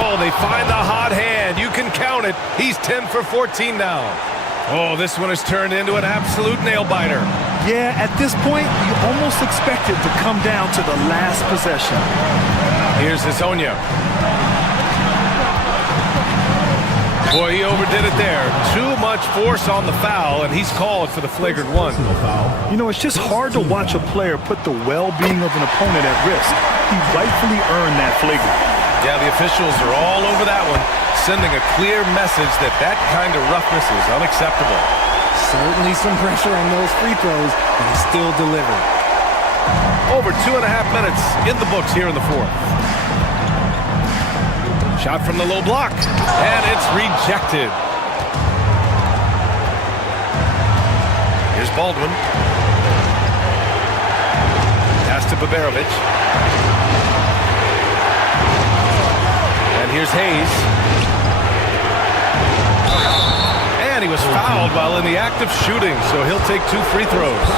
Oh, they find the hot hand. You can count it. He's 10 for 14 now. Oh, this one has turned into an absolute nail-biter. Yeah, at this point, you almost expect it to come down to the last possession. Here's Hezonja. Boy, he overdid it there. Too much force on the foul, and he's called for the flagrant one. You know, it's just hard to watch a player put the well-being of an opponent at risk. He rightfully earned that flagrant. Yeah, the officials are all over that one, sending a clear message that that kind of roughness is unacceptable. Certainly some pressure on those free throws, but he still delivered. Over 2.5 minutes in the books here in the fourth. Shot from the low block, and it's rejected. Here's Baldwin. Pass to Baberovic. And here's Hayes. And he was fouled while in the act of shooting, so he'll take 2 free throws.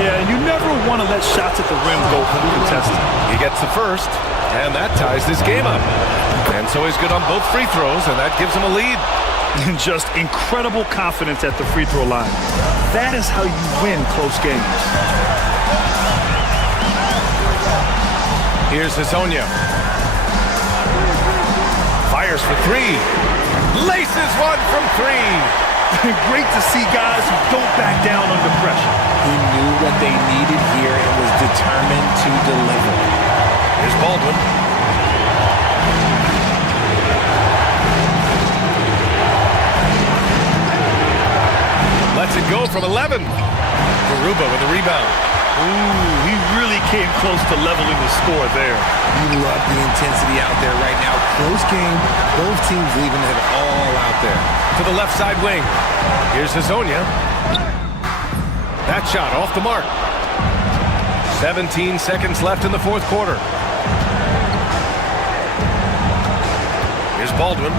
Yeah, you never want to let shots at the rim go uncontested. He gets the first, and that ties this game up. And so he's good on both free throws, and that gives him a lead. And just incredible confidence at the free throw line. That is how you win close games. Here's Hezonja. Fires for three. Laces one from three. Great to see guys who don't back down under pressure. He knew what they needed here and was determined to deliver. Here's Baldwin. Lets it go from 11. Garuba with a rebound. Ooh, he really came close to leveling the score there. You love the intensity out there right now. Close game. Both teams leaving it all out there. To the left side wing. Here's Hezonja. That shot off the mark. 17 seconds left in the fourth quarter. Here's Baldwin.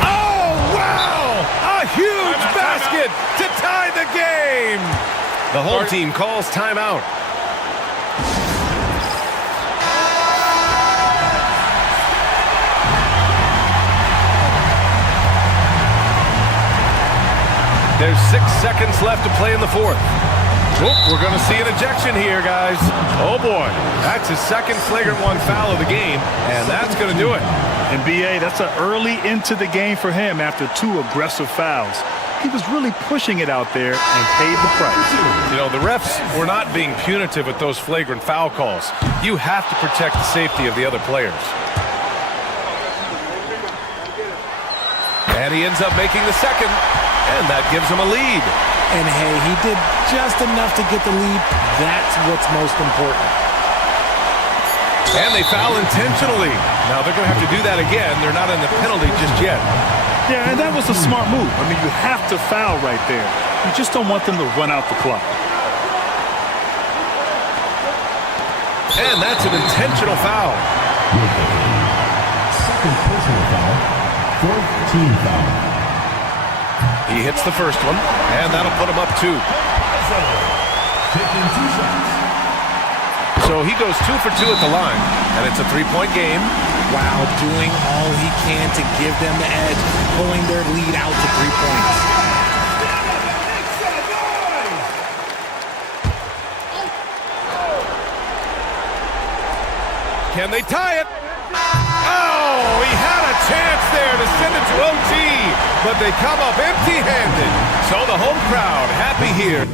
Oh, wow! A huge basket to tie the game! The home team calls timeout. There's 6 seconds left to play in the fourth. Whoop, we're going to see an ejection here, guys. Oh, boy. That's his second flagrant one foul of the game, and that's going to do it. And, B.A., that's an early into the game for him after 2 aggressive fouls. He was really pushing it out there and paid the price. You know, the refs were not being punitive with those flagrant foul calls. You have to protect the safety of the other players. And he ends up making the second. And that gives him a lead. And hey, he did just enough to get the lead. That's what's most important. And they foul intentionally. Now they're going to have to do that again. They're not in the penalty just yet. Yeah, and that was a smart move. I mean, you have to foul right there. You just don't want them to run out the clock. And that's an intentional foul. Second personal foul. Fourth team foul. He hits the first one, and that'll put him up 2. So he goes 2 for 2 at the line, and it's a 3-point game. Wow, doing all he can to give them the edge, pulling their lead out to 3 points. Can they tie it? Oh, he had a chance there to send it to OT, but they come up empty-handed. So the home crowd happy here.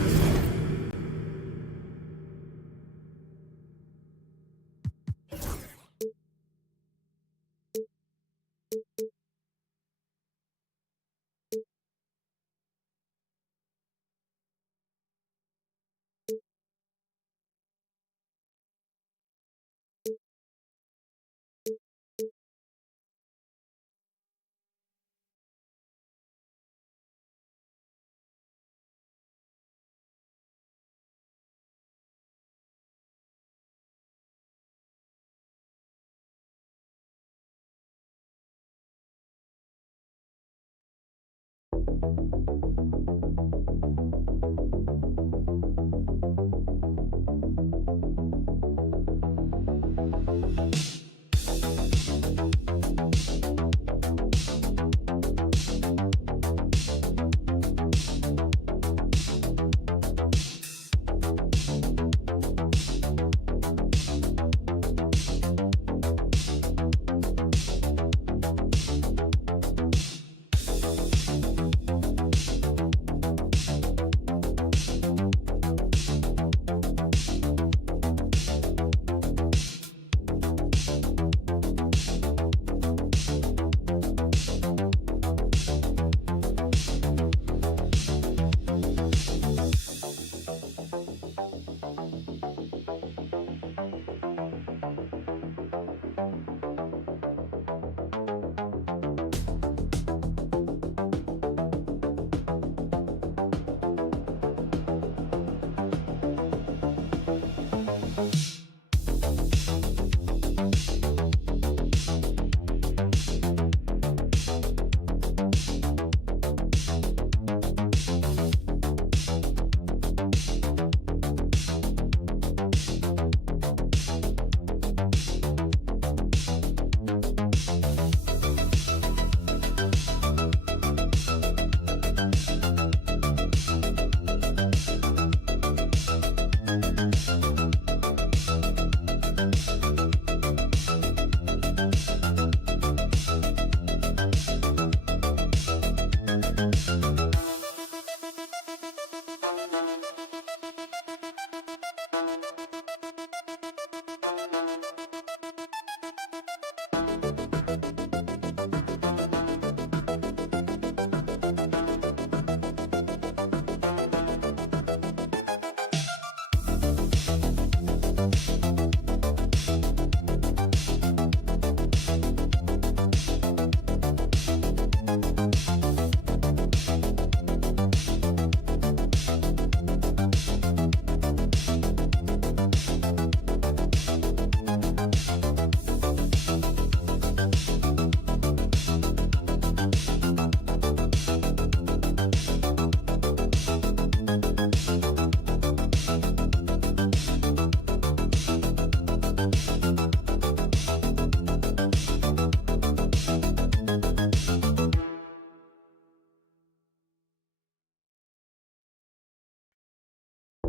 The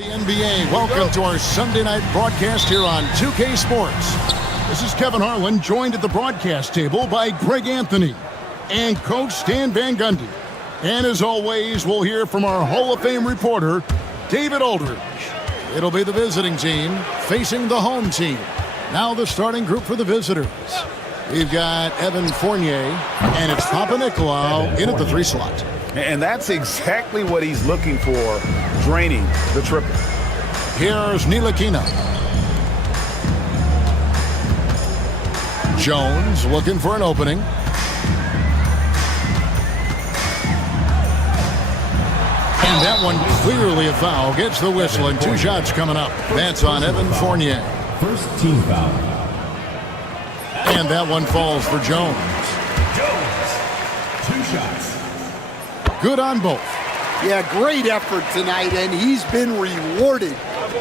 NBA, welcome to our Sunday night broadcast here on 2K Sports. This is Kevin Harlan, joined at the broadcast table by Greg Anthony and Coach Stan Van Gundy. And as always, we'll hear from our Hall of Fame reporter, David Aldridge. It'll be the visiting team facing the home team. Now the starting group for the visitors. We've got Evan Fournier, and it's Papa Nicolau in at the 3 slot. And that's exactly what he's looking for, draining the triple. Here's Ntilikina. Jones looking for an opening. And that one clearly a foul. Gets the whistle, and 2 shots coming up. That's on Evan Fournier. First team foul. And that one falls for Jones. Jones, 2 shots. Good on both. Yeah, great effort tonight, and he's been rewarded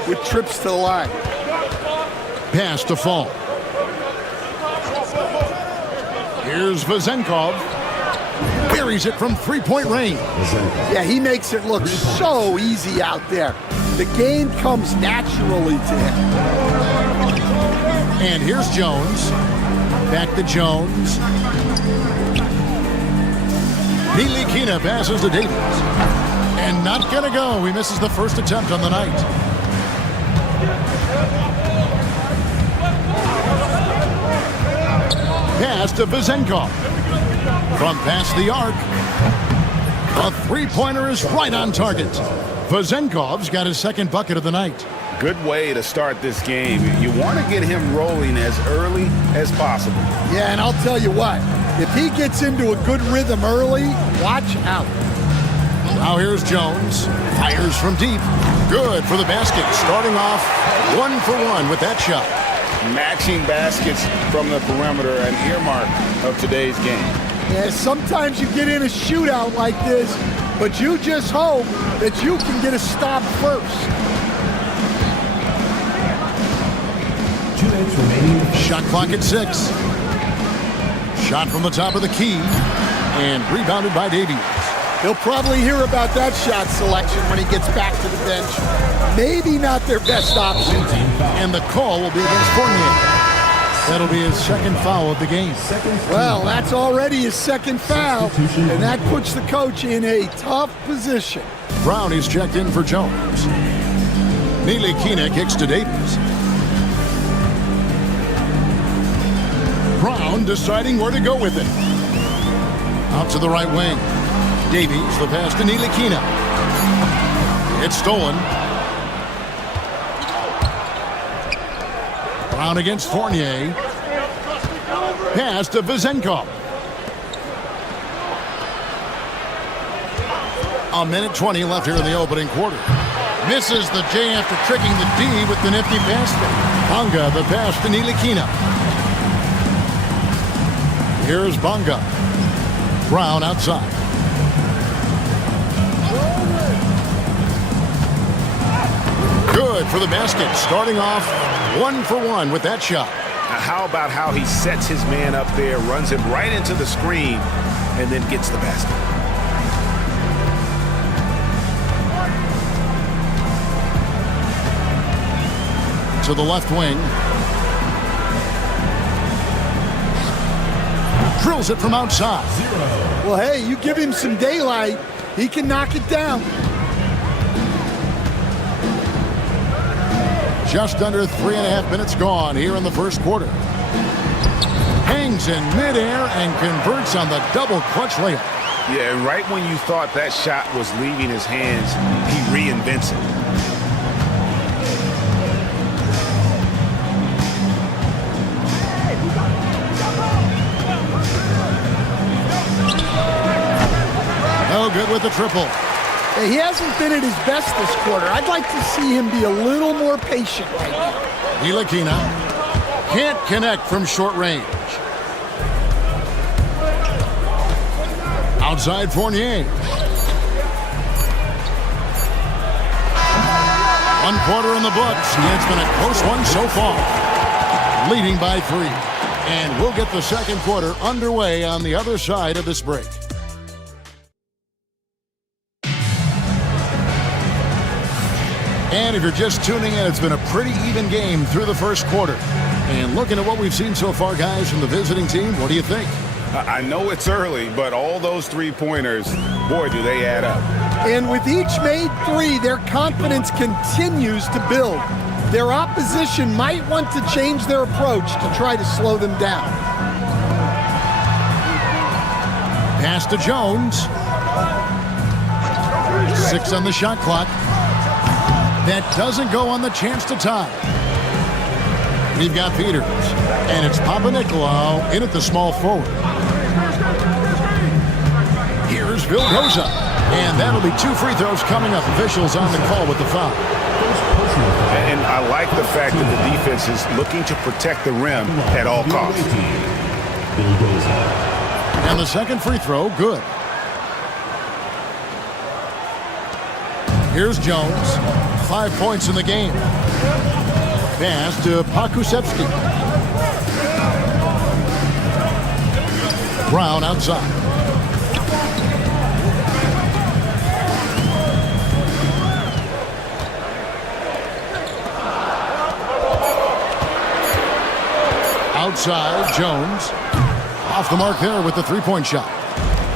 with trips to the line. Pass to Fall. Here's Vezenkov. buries it from three-point range. Yeah, he makes it look so easy out there. The game comes naturally to him. And here's Jones. Back to Jones. Ntilikina passes to Davies. And not going to go. He misses the first attempt on the night. Pass to Vezenkov. From past the arc. A three-pointer is right on target. Vezenkov's got his second bucket of the night. Good way to start this game. You want to get him rolling as early as possible. Yeah, and I'll tell you what. If he gets into a good rhythm early, watch out. Now here's Jones. Fires from deep. Good for the basket. Starting off 1 for 1 with that shot. Matching baskets from the perimeter, an earmark of today's game. Yeah, sometimes you get in a shootout like this, but you just hope that you can get a stop first. 2 minutes remaining. Shot clock at 6. Shot from the top of the key. And rebounded by Davies. He'll probably hear about that shot selection when he gets back to the bench. Maybe not their best option. And the call will be against Fournier. That'll be his second foul of the game. Well, that's already his second foul, and that puts the coach in a tough position. Brown is checked in for Jones. Ntilikina kicks to Davies. Brown deciding where to go with it. Out to the right wing. Davies, the pass to Ntilikina. It's stolen. Brown against Fournier. Pass to Vezenkov. 1:20 left here in the opening quarter. Misses the J after tricking the D with the nifty pass. Bonga, the pass to Ntilikina. Here's Bonga. Brown outside. Good for the basket. Starting off 1 for 1 with that shot. Now how about how he sets his man up there, runs him right into the screen, and then gets the basket. To the left wing. Drills it from outside. Well, hey, you give him some daylight, he can knock it down. Just under 3.5 minutes gone here in the first quarter. Hangs in midair and converts on the double clutch layup. Yeah, and right when you thought that shot was leaving his hands, he reinvents it. Oh, good with the triple. He hasn't been at his best this quarter. I'd like to see him be a little more patient right now. Ntilikina can't connect from short range. Outside Fournier. 1 quarter in the books, and it's been a close one so far. Leading by 3. And we'll get the second quarter underway on the other side of this break. And if you're just tuning in, it's been a pretty even game through the first quarter. And looking at what we've seen so far, guys, from the visiting team, what do you think? I know it's early, but all those three-pointers, boy, do they add up. And with each made 3, their confidence continues to build. Their opposition might want to change their approach to try to slow them down. Pass to Jones. 6 on the shot clock. That doesn't go on the chance to tie. We've got Peters, and it's Papanikolaou in at the small forward. Here's Vildoza, and that'll be 2 free throws coming up. Officials on the call with the foul. And I like the fact that the defense is looking to protect the rim at all costs. And the second free throw, good. Here's Jones. 5 points in the game. Pass to Pakusevsky. Brown outside. side, Jones. Off the mark there with the three-point shot.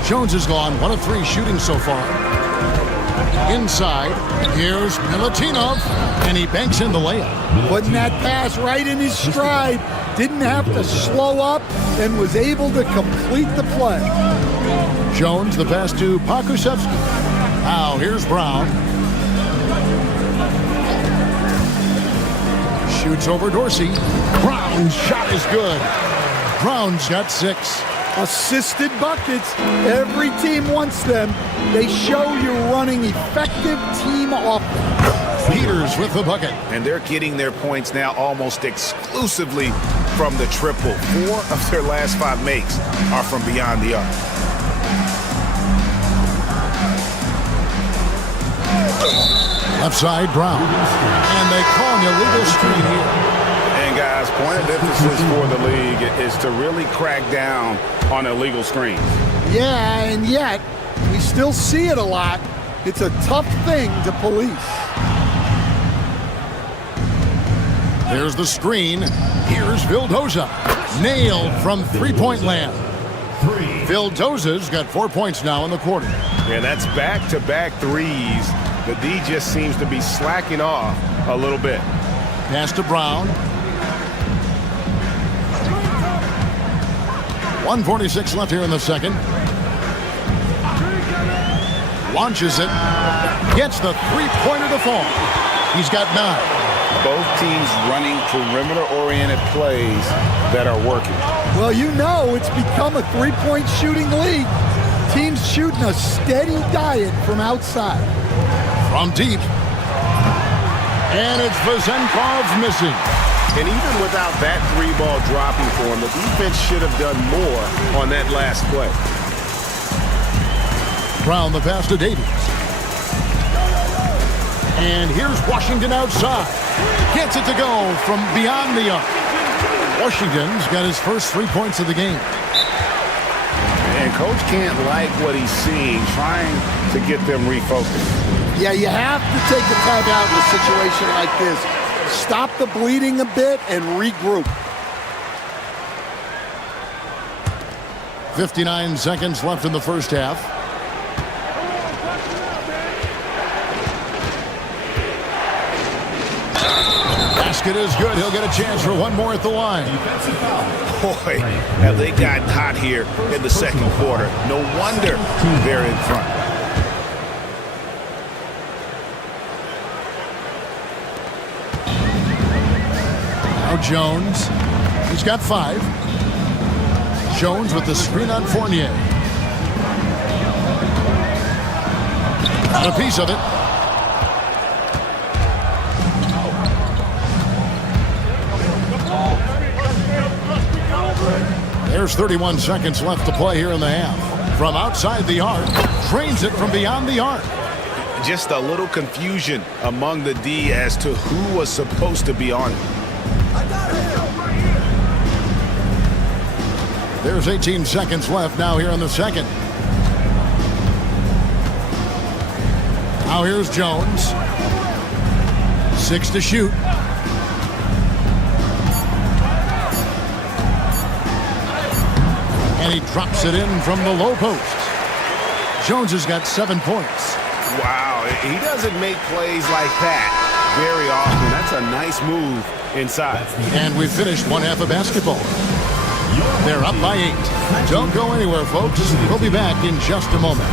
Jones has gone 1 of 3 shooting so far. Inside, here's Milutinov, and he banks in the layup. Putting that pass right in his stride. Didn't have to slow up and was able to complete the play. Jones, the pass to Pakusevsky. Now here's Brown. Shoots over Dorsey. Brown's shot is good. Brown's got 6. Assisted buckets. Every team wants them. They show you're running effective team offense. Peters with the bucket. And they're getting their points now almost exclusively from the triple. 4 of their last 5 makes are from beyond the arc. Left side, Brown. And they call an illegal screen here. And guys, point of emphasis for the league is to really crack down on illegal screens. Yeah, and yet we still see it a lot. It's a tough thing to police. There's the screen. Here's Vildoza. Nailed from three-point land. Vildoza's got 4 points now in the quarter. Yeah, that's back-to-back threes. The D just seems to be slacking off a little bit. Pass to Brown. 1:46 left here in the second. Launches it. Gets the three-pointer to fall. He's got 9. Both teams running perimeter-oriented plays that are working. Well, you know it's become a three-point shooting league. Teams shooting a steady diet from outside. From deep. And it's Vezenkov missing. And even without that 3-ball dropping for him, the defense should have done more on that last play. Brown the pass to Davies. And here's Washington outside. Gets it to go from beyond the arc. Washington's got his first 3 points of the game. And coach can't like what he's seeing, trying to get them refocused. Yeah, you have to take a timeout in a situation like this. Stop the bleeding a bit and regroup. 59 seconds left in the first half. Basket is good. He'll get a chance for one more at the line. Boy, have they gotten hot here in the second quarter. No wonder they're in front. Now Jones. He's got 5. Jones with the screen on Fournier. Got a piece of it. There's 31 seconds left to play here in the half. From outside the arc, drains it from beyond the arc. Just a little confusion among the D as to who was supposed to be on it. There's 18 seconds left now here in the second. Now here's Jones. 6 to shoot. And he drops it in from the low post. Jones has got 7 points. Wow, he doesn't make plays like that very often. That's a nice move inside. And we've finished one half of basketball. They're up by 8. Don't go anywhere, folks. We'll be back in just a moment.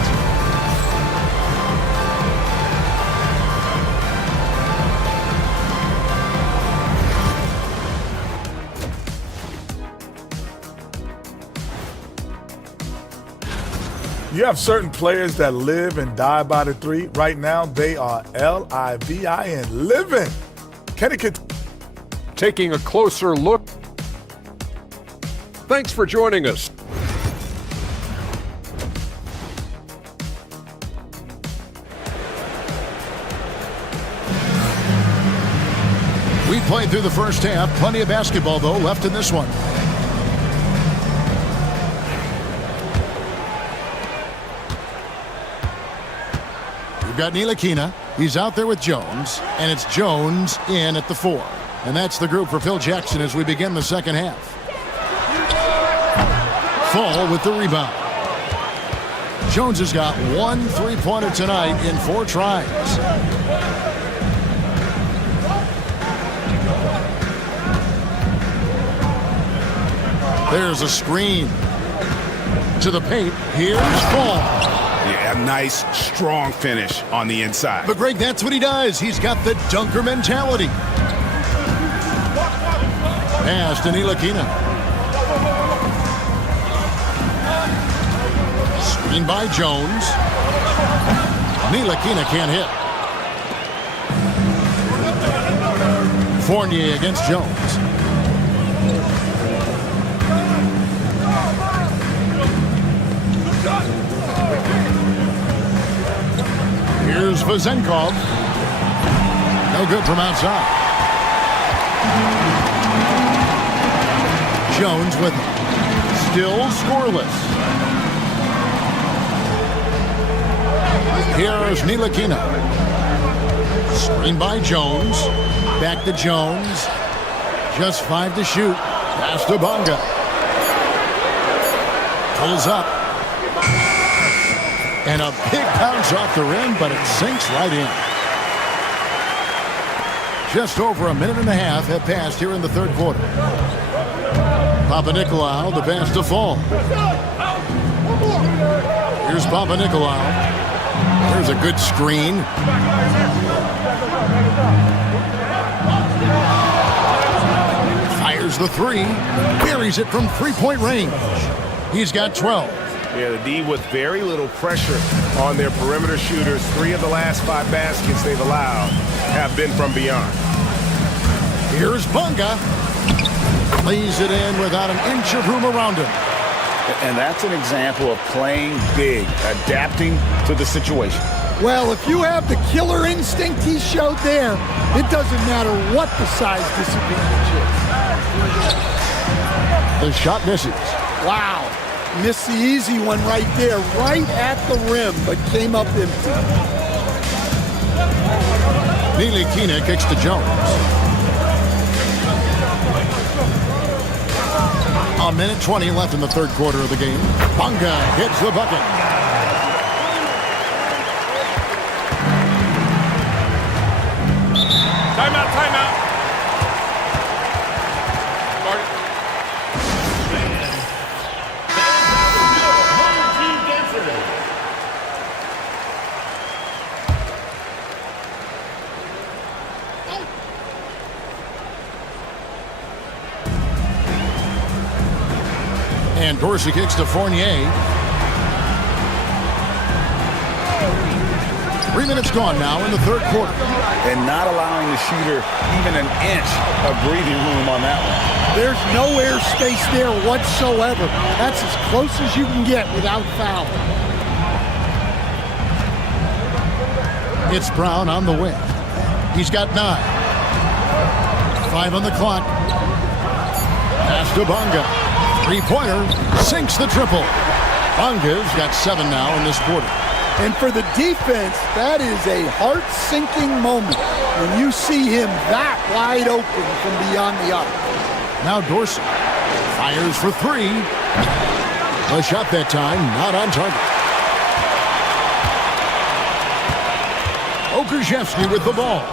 You have certain players that live and die by the 3. Right now, they are L-I-V-I-N, living. Connecticut. Taking a closer look. Thanks for joining us. We played through the first half. Plenty of basketball, though, left in this one. We've got Ntilikina. He's out there with Jones, and it's Jones in at the 4. And that's the group for Phil Jackson as we begin the second half. Fall with the rebound. Jones has got 1 3-pointer tonight in 4 tries. There's a screen. To the paint. Here's Fall. Yeah, nice, strong finish on the inside. But Greg, that's what he does. He's got the dunker mentality. Pass to Ntilikina. Screen by Jones. Ntilikina can't hit. Fournier against Jones. Here's Vezenkov. No good from outside. Jones with it. Still scoreless. Here's Ntilikina. Screen by Jones. Back to Jones. Just 5 to shoot. Pass to Bonga. Pulls up. And a big bounce off the rim, but it sinks right in. Just over a minute and a half have passed here in the third quarter. Papanikolaou, the pass to Fall. Here's Papanikolaou. There's a good screen. Fires the 3. Buries it from 3-point range. He's got 12. Yeah, the D with very little pressure on their perimeter shooters. 3 of the last 5 baskets they've allowed have been from beyond. Here's Bonga. Lays it in without an inch of room around him. And that's an example of playing big, adapting to the situation. Well, if you have the killer instinct he showed there, it doesn't matter what the size disadvantage is. The shot misses. Wow. Missed the easy one right there, right at the rim, but came up empty. Ntilikina kicks to Jones. A minute 20 left in the third quarter of the game. Bonga hits the bucket. Timeout, timeout. And Dorsey kicks to Fournier. 3 minutes gone now in the third quarter. And not allowing the shooter even an inch of breathing room on that one. There's no air space there whatsoever. That's as close as you can get without foul. It's Brown on the wing. He's got 9. 5 on the clock. Pass to Bonga. 3-pointer, sinks the triple. Bonga's got 7 now in this quarter. And for the defense, that is a heart-sinking moment when you see him that wide open from beyond the arc. Now Dorsey fires for 3. A shot that time, not on target. Okrzyjewski with the ball.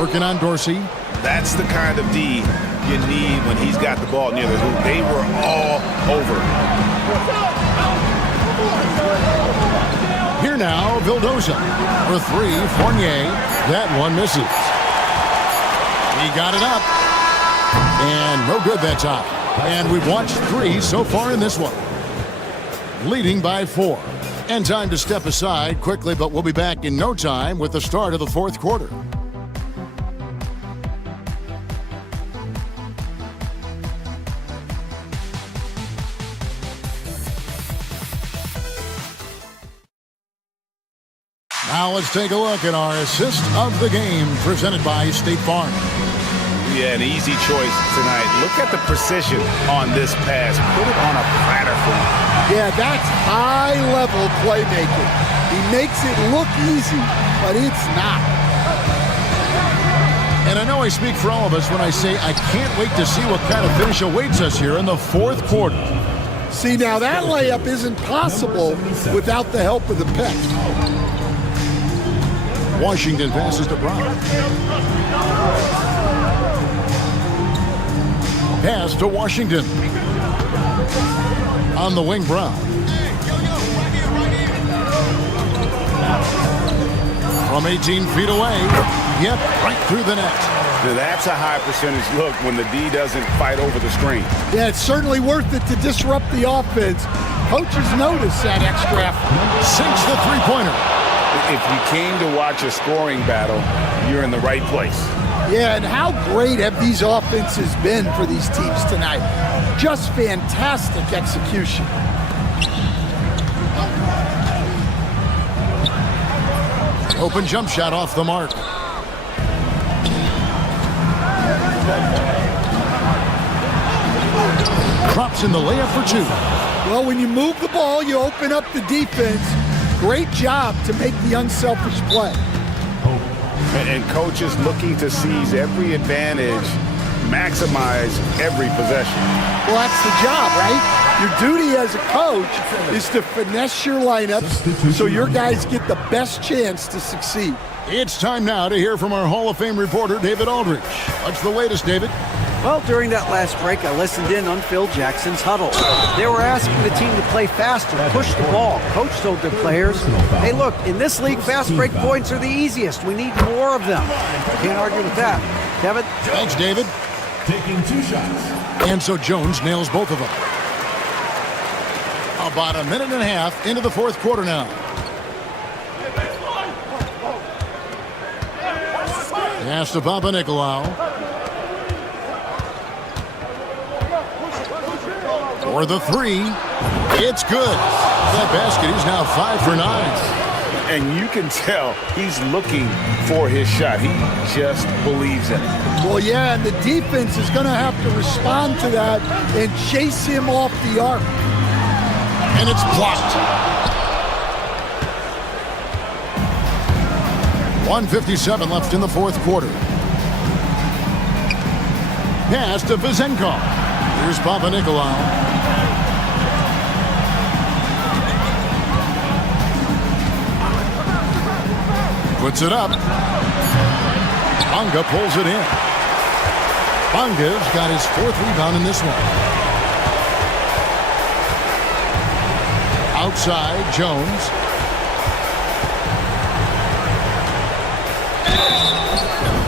Working on Dorsey. That's the kind of D you need when he's got the ball near the hoop. They were all over. Here now, Vildoza. For 3, Fournier. That one misses. He got it up. And no good that time. And we've watched 3 so far in this one. Leading by 4. And time to step aside quickly, but we'll be back in no time with the start of the fourth quarter. Now let's take a look at our assist of the game presented by State Farm. Yeah, an easy choice tonight. Look at the precision on this pass. Put it on a platter for him. Yeah, that's high-level playmaking. He makes it look easy, but it's not. And I know I speak for all of us when I say I can't wait to see what kind of finish awaits us here in the fourth quarter. See, now that layup isn't possible without the help of the pick. Washington passes to Brown. Pass to Washington. On the wing, Brown. From 18 feet away. Yep, right through the net. That's a high percentage look when the D doesn't fight over the screen. Yeah, it's certainly worth it to disrupt the offense. Coaches notice that extra effort. Sinks the three-pointer. If you came to watch a scoring battle, you're in the right place. Yeah, and how great have these offenses been for these teams tonight? Just fantastic execution. Open jump shot off the mark. Drops in the layup for two. Well, when you move the ball, you open up the defense. Great job to make the unselfish play. And coaches looking to seize every advantage, maximize every possession. Well, that's the job, right? Your duty as a coach is to finesse your lineups so your guys get the best chance to succeed. It's time now to hear from our Hall of Fame reporter, David Aldrich. What's the latest, David? Well, during that last break, I listened in on Phil Jackson's huddle. They were asking the team to play faster, push the ball. Coach told their players, hey, look, in this league, fast break points are the easiest. We need more of them. Can't argue with that. Kevin? Thanks, David. Taking 2 shots. And so Jones nails both of them. About a minute and a half into the fourth quarter now. Pass to Papanikolaou. For the three, it's good. That basket, he's now 5 for 9. And you can tell he's looking for his shot. He just believes in it. Well, yeah, and the defense is going to have to respond to that and chase him off the arc. And it's blocked. 1:57 left in the fourth quarter. Pass to Vizenkov. Here's Papanikolaou. Puts it up. Bonga pulls it in. Bonga's got his 4th rebound in this one. Outside, Jones.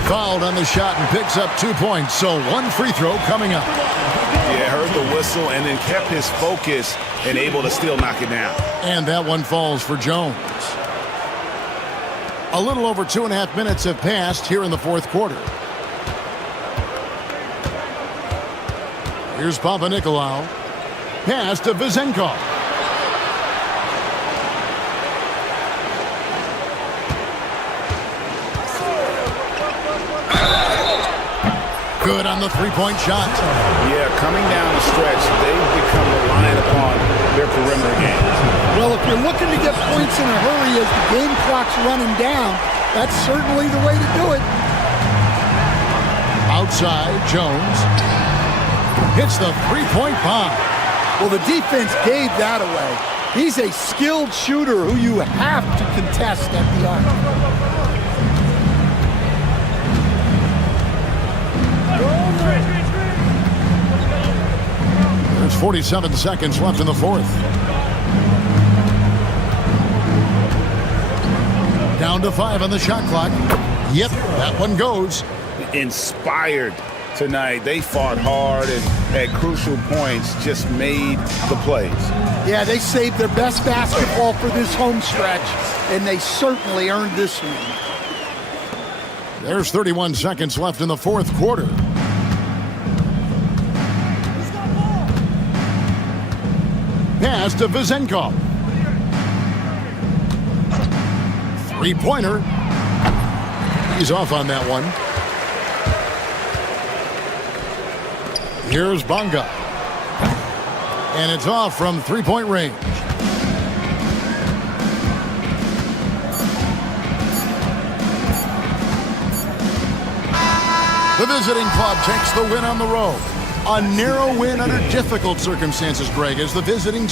Fouled on the shot and picks up 2 points, so 1 free throw coming up. Yeah, heard the whistle and then kept his focus and able to still knock it down. And that one falls for Jones. A little over 2.5 minutes have passed here in the fourth quarter. Here's Papanikolaou. Pass to Vizenkov. Good on the three-point shot. Yeah, coming down the stretch, they've become reliant upon their perimeter game. Well, if you're looking to get points in a hurry as the game clock's running down, that's certainly the way to do it. Outside, Jones hits the three-point bomb. Well, the defense gave that away. He's a skilled shooter who you have to contest at the arc. There's 47 seconds left in the fourth. Down to 5 on the shot clock. Yep, that one goes. Inspired tonight. They fought hard and at crucial points just made the plays. Yeah, they saved their best basketball for this home stretch, and they certainly earned this one. There's 31 seconds left in the fourth quarter. Pass to Vizenkov. Three-pointer. He's off on that one. Here's Bonga. And it's off from three-point range. The visiting club takes the win on the road. A narrow win under difficult circumstances, Greg, as the visiting...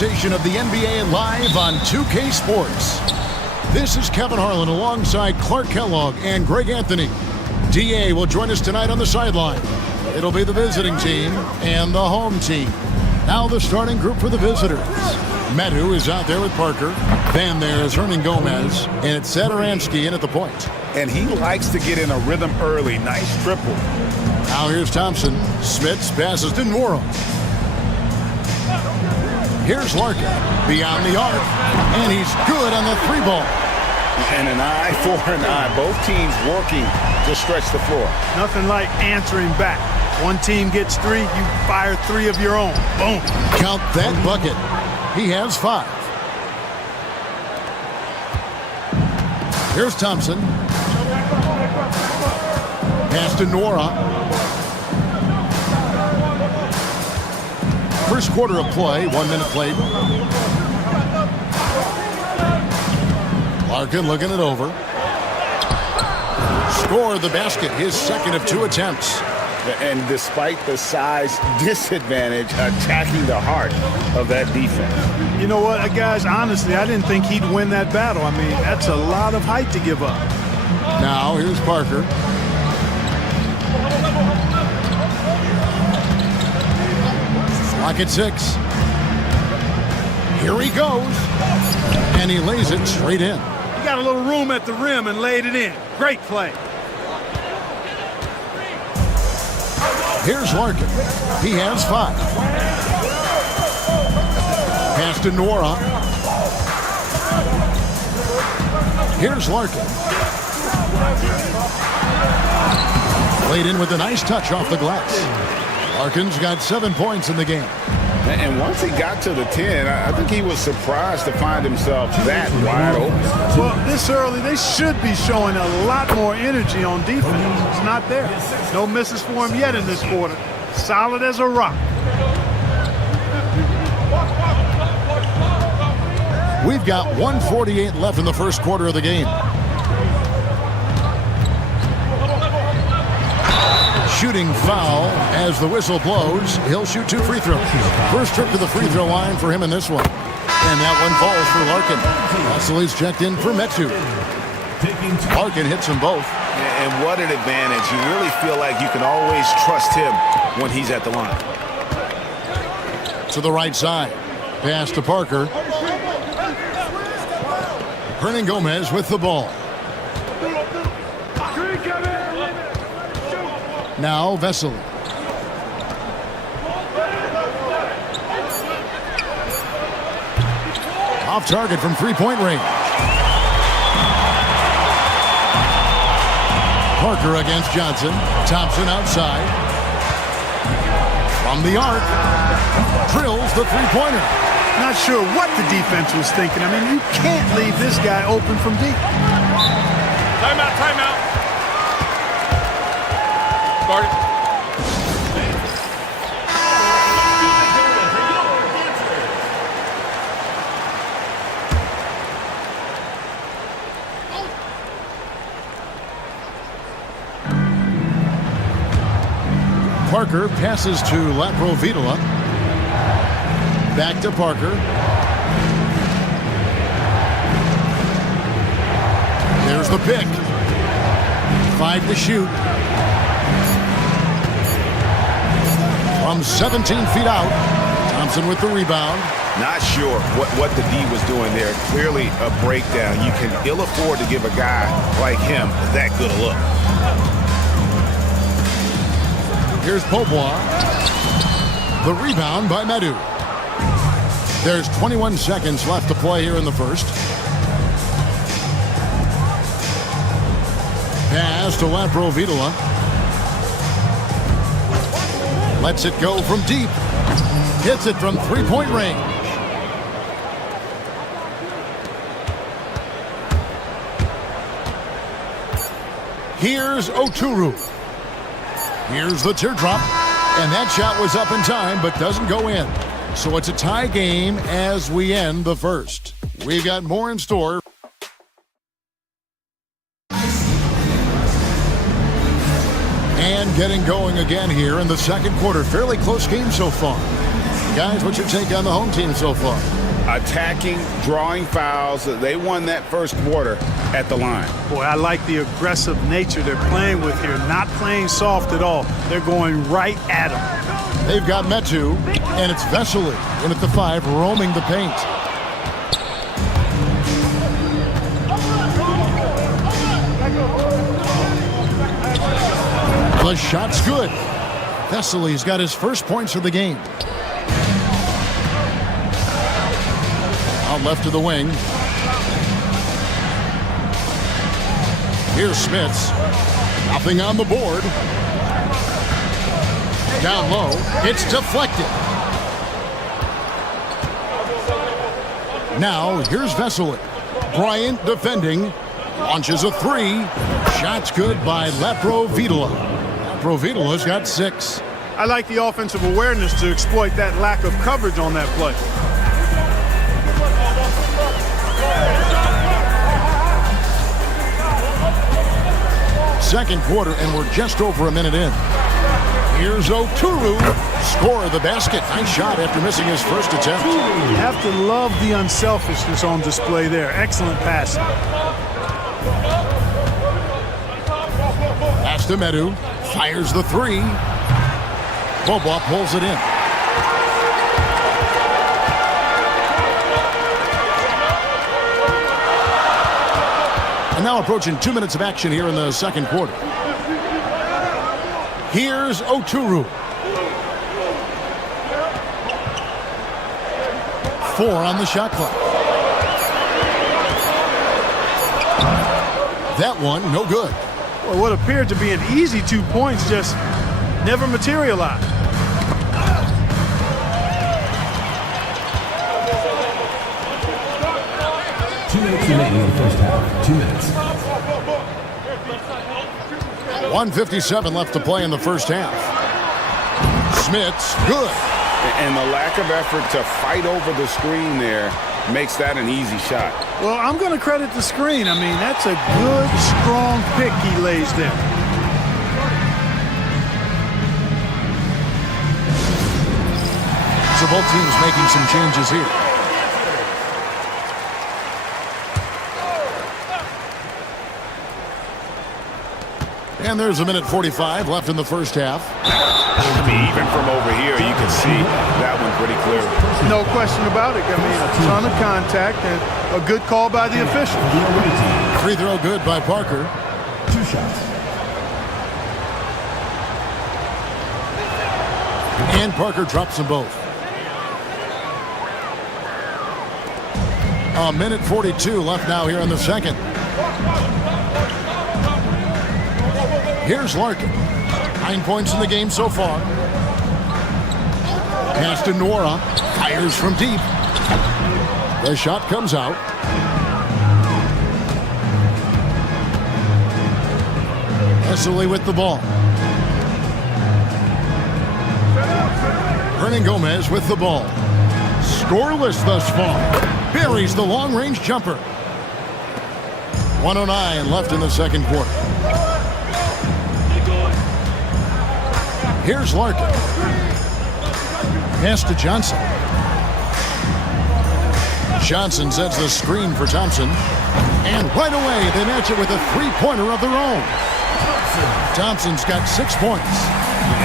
Presentation of the NBA live on 2K Sports. This is Kevin Harlan alongside Clark Kellogg and Greg Anthony. DA will join us tonight on the sideline. It'll be the visiting team and the home team. Now the starting group for the visitors. Medu is out there with Parker. Then there's Hernan Gomez. And it's Sadaransky in at the point. And he likes to get in a rhythm early. Nice triple. Now here's Thompson. Smits passes to Nwora. Here's Larkin beyond the arc, and he's good on the three ball. And an eye for an eye. Both teams working to stretch the floor. Nothing like answering back. One team gets three, you fire three of your own. Boom. Count that bucket. He has 5. Here's Thompson. Pass to Nwora. First quarter of play, 1 minute played. Larkin looking it over. Scored the basket, his second of 2 attempts. And despite the size disadvantage, attacking the heart of that defense. You know what, guys, honestly, I didn't think he'd win that battle. I mean, that's a lot of height to give up. Now, here's Parker. Clock at 6. Here he goes. And he lays it straight in. He got a little room at the rim and laid it in. Great play. Here's Larkin. He has 5. Pass to Nwora. Here's Larkin. Laid in with a nice touch off the glass. Larkin's got 7 points in the game. And once he got to the 10, I think he was surprised to find himself that wide open. Well, this early, they should be showing a lot more energy on defense. It's not there. No misses for him yet in this quarter. Solid as a rock. We've got 1:48 left in the first quarter of the game. shooting foul as the whistle blows. He'll shoot 2 free throws. First trip to the free throw line for him in this one. And that one falls for Larkin. Vassili's checked in for Metu. Larkin hits them both. And what an advantage. You really feel like you can always trust him when he's at the line. To the right side. Pass to Parker. Hernan Gomez with the ball. Now Vesely. Off target from three-point range. Parker against Johnson. Thompson outside. From the arc. Drills the three-pointer. Not sure what the defense was thinking. I mean, you can't leave this guy open from deep. Timeout, timeout. Started. Parker passes to Laprovitola. Back to Parker. There's the pick. 5 to shoot. From 17 feet out. Thompson with the rebound. Not sure what the D was doing there. Clearly a breakdown. You can ill afford to give a guy like him that good a look. Here's Beaubois. The rebound by Madou. There's 21 seconds left to play here in the first. Pass to Laprovitola. Lets it go from deep. Hits it from three-point range. Here's Oturu. Here's the teardrop. And that shot was up in time, but doesn't go in. So it's a tie game as we end the first. We've got more in store. And getting going again here in the second quarter. Fairly close game so far. Guys, what's your take on the home team so far? Attacking, drawing fouls. They won that first quarter at the line. Boy, I like the aggressive nature they're playing with here. Not playing soft at all. They're going right at them. They've got Metu, and it's Vesely in at the 5, roaming the paint. The shot's good. Vesely's got his first points of the game. Out left to the wing. Here's Smits. Nothing on the board. Down low. It's deflected. Now, here's Vesely. Bryant defending. Launches a 3. Shot's good by Laprovitola. Laprovitola's got 6. I like the offensive awareness to exploit that lack of coverage on that play. Second quarter, and we're just over a minute in. Here's Oturu. Score the basket. Nice shot after missing his first attempt. You have to love the unselfishness on display there. Excellent pass. Pass to Medu. Fires the 3. Beaubois pulls it in. And now approaching 2 minutes of action here in the second quarter. Here's Oturu. 4 on the shot clock. That one, no good. Well, what appeared to be an easy 2 points just never materialized. Remaining in the first half. 2 minutes. 1:57 left to play in the first half. Smits, good. And the lack of effort to fight over the screen there makes that an easy shot. Well, I'm going to credit the screen. I mean, that's a good, strong pick he lays there. both teams making some changes here. And there's 1:45 left in the first half. I mean, even from over here, you can see that one pretty clear. No question about it. I mean, a ton of contact and a good call by the official. Free throw good by Parker. 2 shots. And Parker drops them both. 1:42 left now here in the second. Here's Larkin. 9 points in the game so far. Pass to Nora. Fires from deep. The shot comes out. Wesley with the ball. Hernan Gomez with the ball. Scoreless thus far. Buries the long-range jumper. 1:09 left in the second quarter. Here's Larkin. Pass to Johnson. Johnson sets the screen for Thompson. And right away, they match it with a three-pointer of their own. Thompson's got 6 points.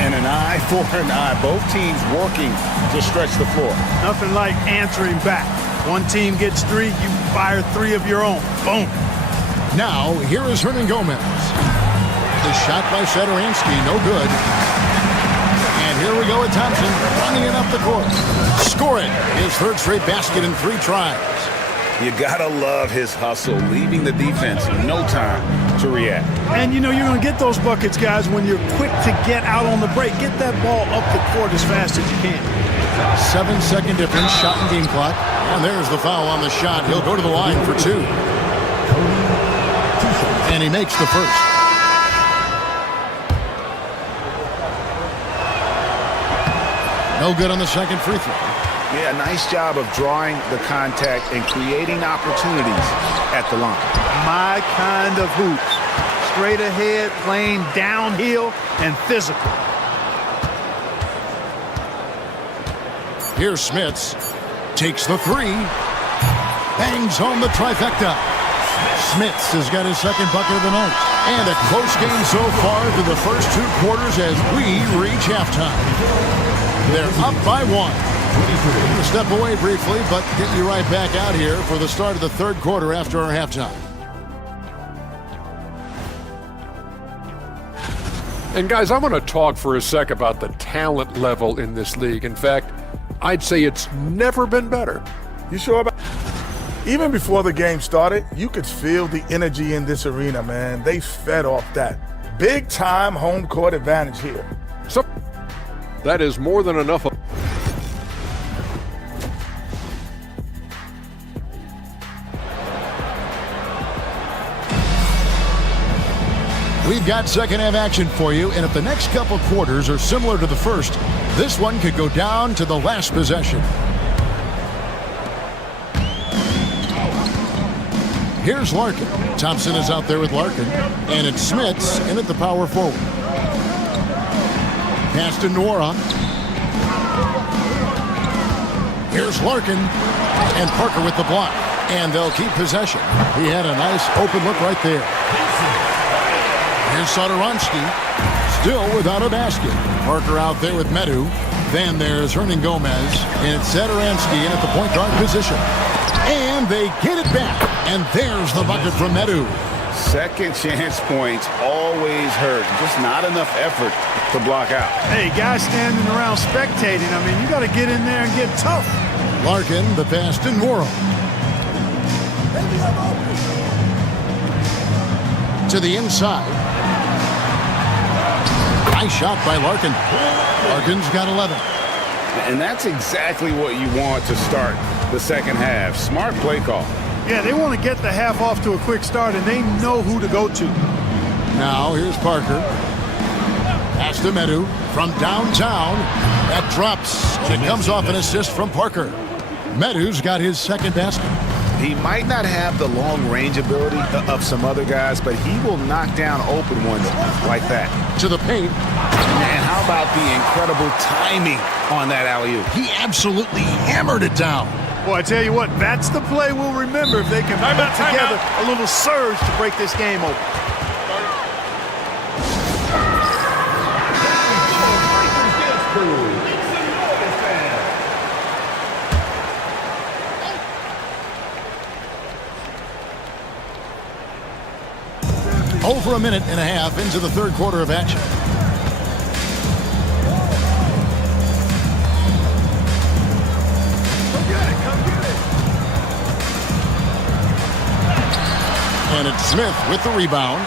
And an eye for an eye. Both teams working to stretch the floor. Nothing like answering back. One team gets 3, you fire 3 of your own. Boom. Now, here is Hernan Gomez. The shot by Satoransky, no good. And here we go with Thompson, running it up the court. Score it. His third straight basket in 3 tries. You gotta love his hustle, leaving the defense no time to react. And you know you're going to get those buckets, guys, when you're quick to get out on the break. Get that ball up the court as fast as you can. 7-second difference, shot and game clock. And there's the foul on the shot. He'll go to the line for 2. And he makes the first. No good on the second free throw. Yeah, nice job of drawing the contact and creating opportunities at the line. My kind of hoops. Straight ahead, playing downhill, and physical. Here's Smits. Takes the 3. Bangs home the trifecta. Smits has got his second bucket of the night. And a close game so far through the first 2 quarters as we reach halftime. They're up by 1. We'll step away briefly, but get you right back out here for the start of the third quarter after our halftime. And guys, I want to talk for a sec about the talent level in this league. In fact, I'd say it's never been better. You sure about? Even before the game started, you could feel the energy in this arena, man. They fed off that. Big time home court advantage here. So that is more than enough. We've got second half action for you, and if the next couple quarters are similar to the first, this one could go down to the last possession. Here's Larkin. Thompson is out there with Larkin, and it's Smits in at the power forward. Pass to Nora. Here's Larkin, and Parker with the block, and they'll keep possession. He had a nice open look right there. Here's Satoransky, still without a basket. Parker out there with Medu. Then there's Hernan Gomez, and it's Satoransky in at the point guard position. And they get it back, and there's the bucket from Medu. Second chance points always hurt. Just not enough effort to block out. Hey, guys standing around spectating, I mean, you got to get in there and get tough. Larkin, the pass to Nora. To the inside. Nice shot by Larkin. Larkin's got 11. And that's exactly what you want to start the second half. Smart play call. Yeah, they want to get the half off to a quick start, and they know who to go to. Now here's Parker. Pass to Medu from downtown. That drops, and it comes off an assist from Parker. Medu's got his second basket. He might not have the long-range ability of some other guys, but he will knock down open ones like that. To the paint. And how about the incredible timing on that alley-oop? He absolutely hammered it down. Boy, I tell you what, that's the play we'll remember if they can put together a little surge to break this game open. Over a minute and a half into the third quarter of action. And it's Smith with the rebound.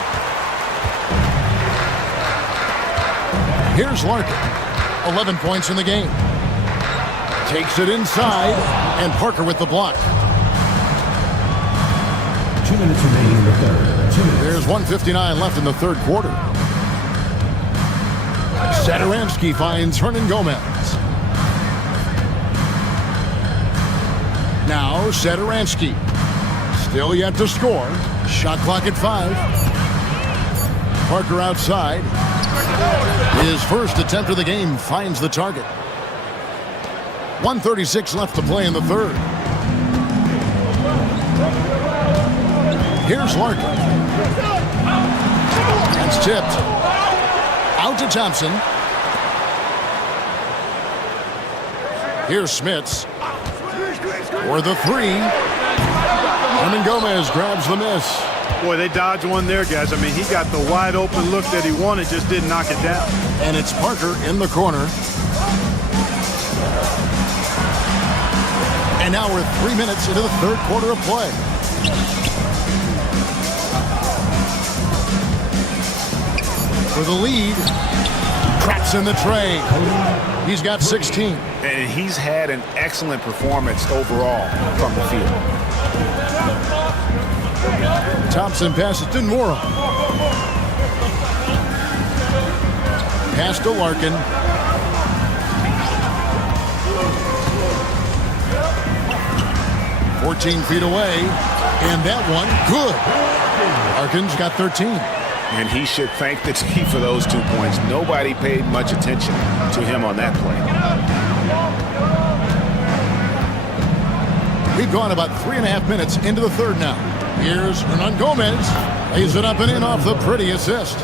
Here's Larkin. 11 points in the game. Takes it inside, and Parker with the block. 2 minutes remaining in the third. There's 1:59 left in the third quarter. Satoransky finds Hernan Gomez. Now Satoransky. Still yet to score. Shot clock at 5. Parker outside. His first attempt of the game finds the target. 1:36 left to play in the third. Here's Larkin. That's tipped. Out to Thompson. Here's Smits. For the three. Hernan Gomez grabs the miss. Boy, they dodged one there, guys. I mean, he got the wide open look that he wanted, just didn't knock it down. And it's Parker in the corner. And now we're 3 minutes into the third quarter of play. For the lead, traps in the tray. He's got 16. And he's had an excellent performance overall from the field. Thompson passes to Nora. Pass to Larkin. "14 feet away, and that one, good." Larkin's got 13. And he should thank the team for those 2 points. Nobody paid much attention to him on that play. We've gone about 3.5 minutes into the third now. Here's Hernan Gomez. Lays it up and in off the pretty assist.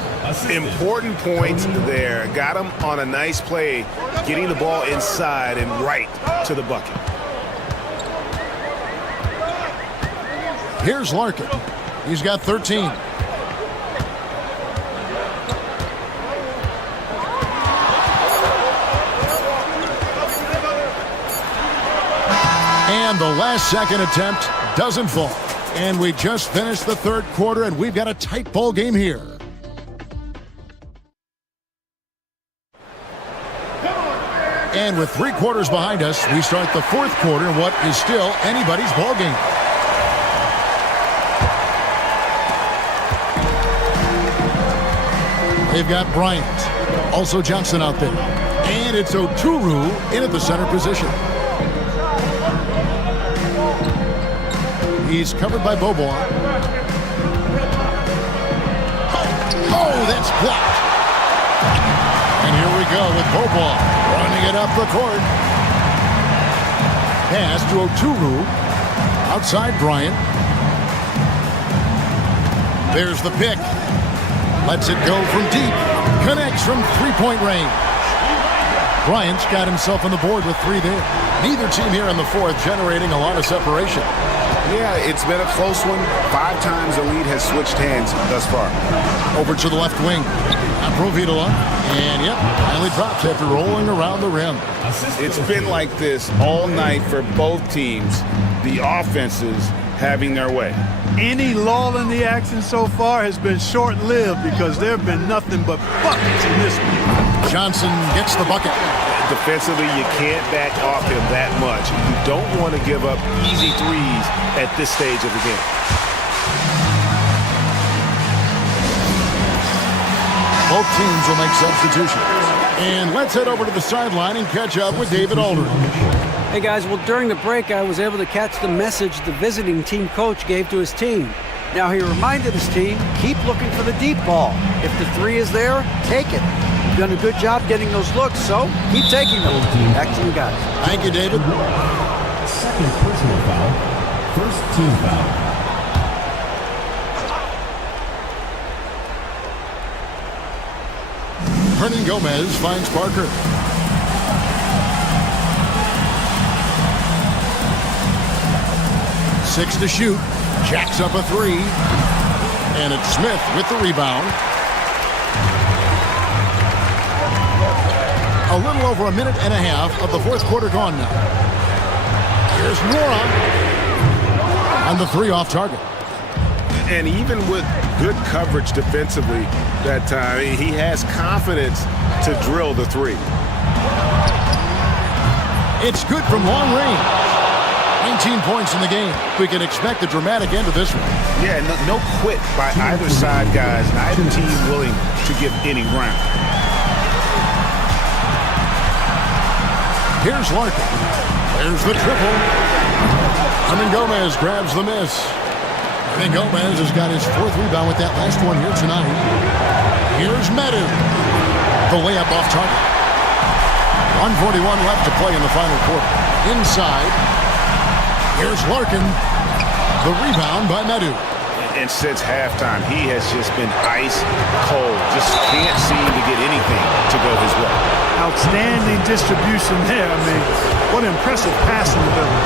Important points there. Got him on a nice play, getting the ball inside and right to the bucket. Here's Larkin. He's got 13. And the last second attempt doesn't fall. And we just finished the third quarter, and we've got a tight ball game here. And with 3 quarters behind us, we start the fourth quarter in what is still anybody's ball game. They've got Bryant, also Johnson out there. And it's Oturu in at the center position. He's covered by Bobois. Oh, that's blocked. And here we go with Bobois running it up the court. Pass to Oturu. Outside Bryant. There's the pick. Lets it go from deep. Connects from three-point range. Bryant's got himself on the board with 3 there. Neither team here in the fourth generating a lot of separation. Yeah, it's been a close one. 5 times the lead has switched hands thus far. Over to the left wing. Providola. And, yep, finally drops after rolling around the rim. It's been like this all night for both teams. The offenses having their way. Any lull in the action so far has been short-lived because there have been nothing but buckets in this one. Johnson gets the bucket. Defensively, you can't back off him that much. You don't want to give up easy threes at this stage of the game. Both teams will make substitutions. And let's head over to the sideline and catch up with David Aldridge. Hey guys, well during the break I was able to catch the message the visiting team coach gave to his team. Now he reminded his team, keep looking for the deep ball. If the three is there, take it. You've done a good job getting those looks, so keep taking them. Back to you guys. Thank you, David. Second personal foul. First team foul. Hernan Gomez finds Parker. Six to shoot. Jacks up a three. And it's Smith with the rebound. A little over a minute and a half of the fourth quarter gone now. Here's Nora on the three off target. And even with good coverage defensively that time, he has confidence to drill the three. It's good from long range. 19 points in the game. We can expect a dramatic end to this one. Yeah, no quit by either side, guys. Neither team willing to give any ground. Here's Larkin. There's the triple. Hernan Gomez grabs the miss. Hernan Gomez has got his fourth rebound with that last one here tonight. Here's Medu. The layup off target. 1:41 left to play in the final quarter. Inside. Here's Larkin. The rebound by Medu. And since halftime, he has just been ice cold. Just can't seem to get anything to go his way. Outstanding distribution there. I mean, what impressive passing ability.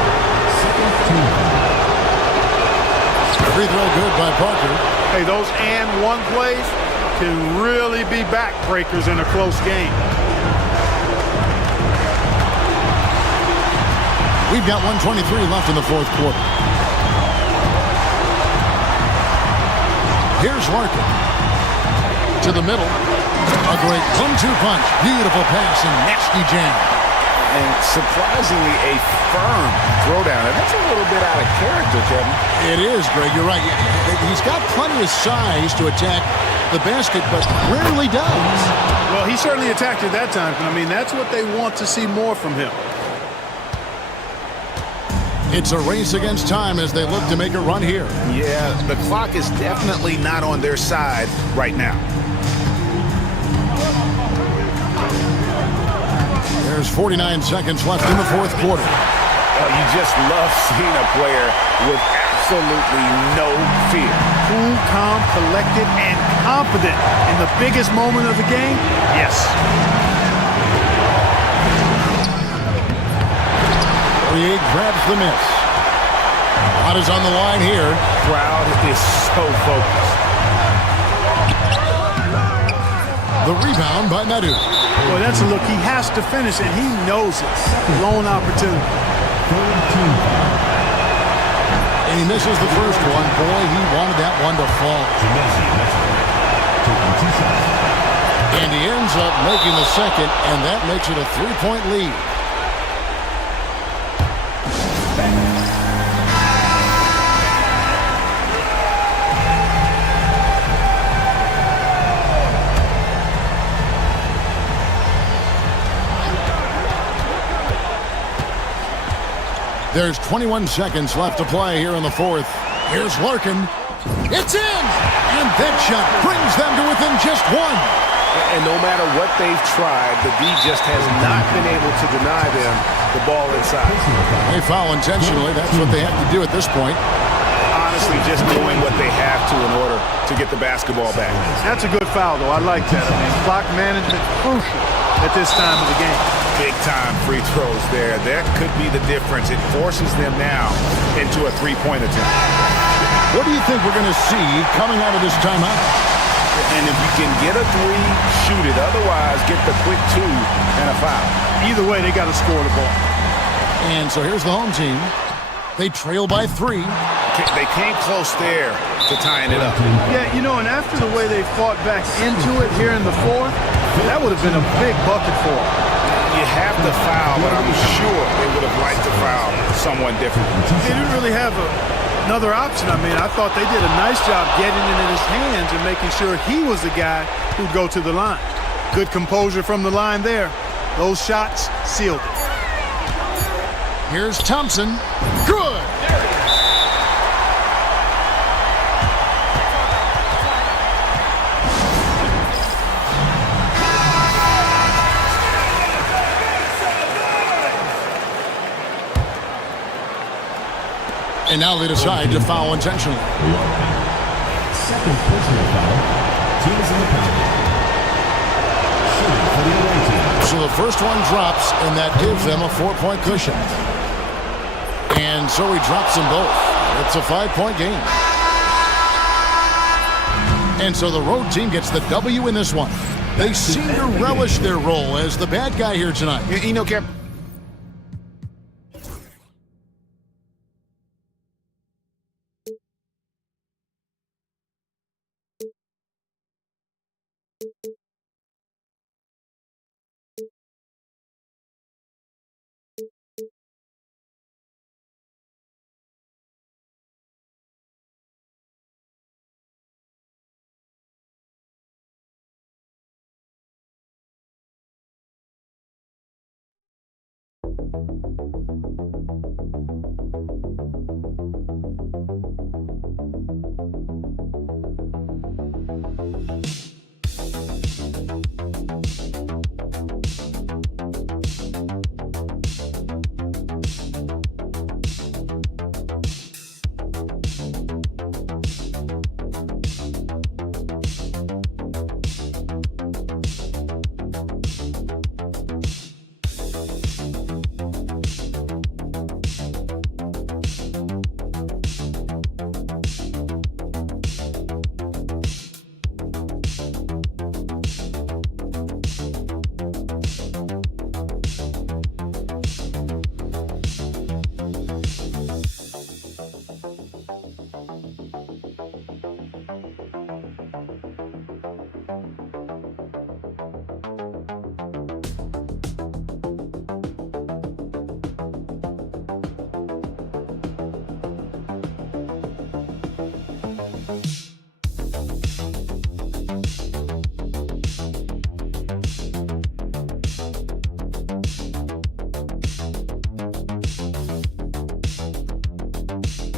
Free throw good by Parker. Hey, those and one plays can really be backbreakers in a close game. We've got 1:23 left in the fourth quarter. Here's Larkin. To the middle. A great 1-2 punch. Beautiful pass and nasty jam. And surprisingly, a firm throwdown. And that's a little bit out of character, Kevin. It is, Greg. You're right. He's got plenty of size to attack the basket, but rarely does. Well, he certainly attacked it that time. I mean, that's what they want to see more from him. It's a race against time as they look to make a run here. Yeah, the clock is definitely not on their side right now. There's 49 seconds left in the fourth quarter. You just love seeing a player with absolutely no fear. Cool, calm, collected, and confident in the biggest moment of the game? Yes. He grabs the miss. What is on the line here? Crowd is so focused. The rebound by Medu. Boy, that's a look he has to finish, and he knows it. Lone opportunity. And he misses the first one. Boy, he wanted that one to fall. And he ends up making the second, and that makes it a three-point lead. There's 21 seconds left to play here in the fourth. Here's Larkin. It's in! And that shot brings them to within just one. And no matter what they've tried, the D just has not been able to deny them the ball inside. They foul intentionally. That's what they have to do at this point. Honestly, just doing what they have to in order to get the basketball back. That's a good foul, though. I like that. I mean, clock management crucial at this time of the game. Big-time free throws there. That could be the difference. It forces them now into a three-point attempt. What do you think we're going to see coming out of this timeout? And if you can get a three, shoot it. Otherwise, get the quick two and a foul. Either way, they got to score the ball. And so here's the home team. They trail by 3. They came close there to tying it up. Yeah, you know, and after the way they fought back into it here in the fourth, that would have been a big bucket for them. You have to foul, but I'm sure they would have liked to foul someone different. They didn't really have another option. I mean, I thought they did a nice job getting it in his hands and making sure he was the guy who'd go to the line. Good composure from the line there. Those shots sealed it. Here's Thompson. Good. And now they decide to foul intentionally. Second personal foul. Teams in the penalty. Shooting for the away team. So the first one drops, and that gives them a 4-point cushion. And so he drops them both. It's a 5-point game. And so the road team gets the W in this one. They seem to relish their role as the bad guy here tonight. You know, Kev,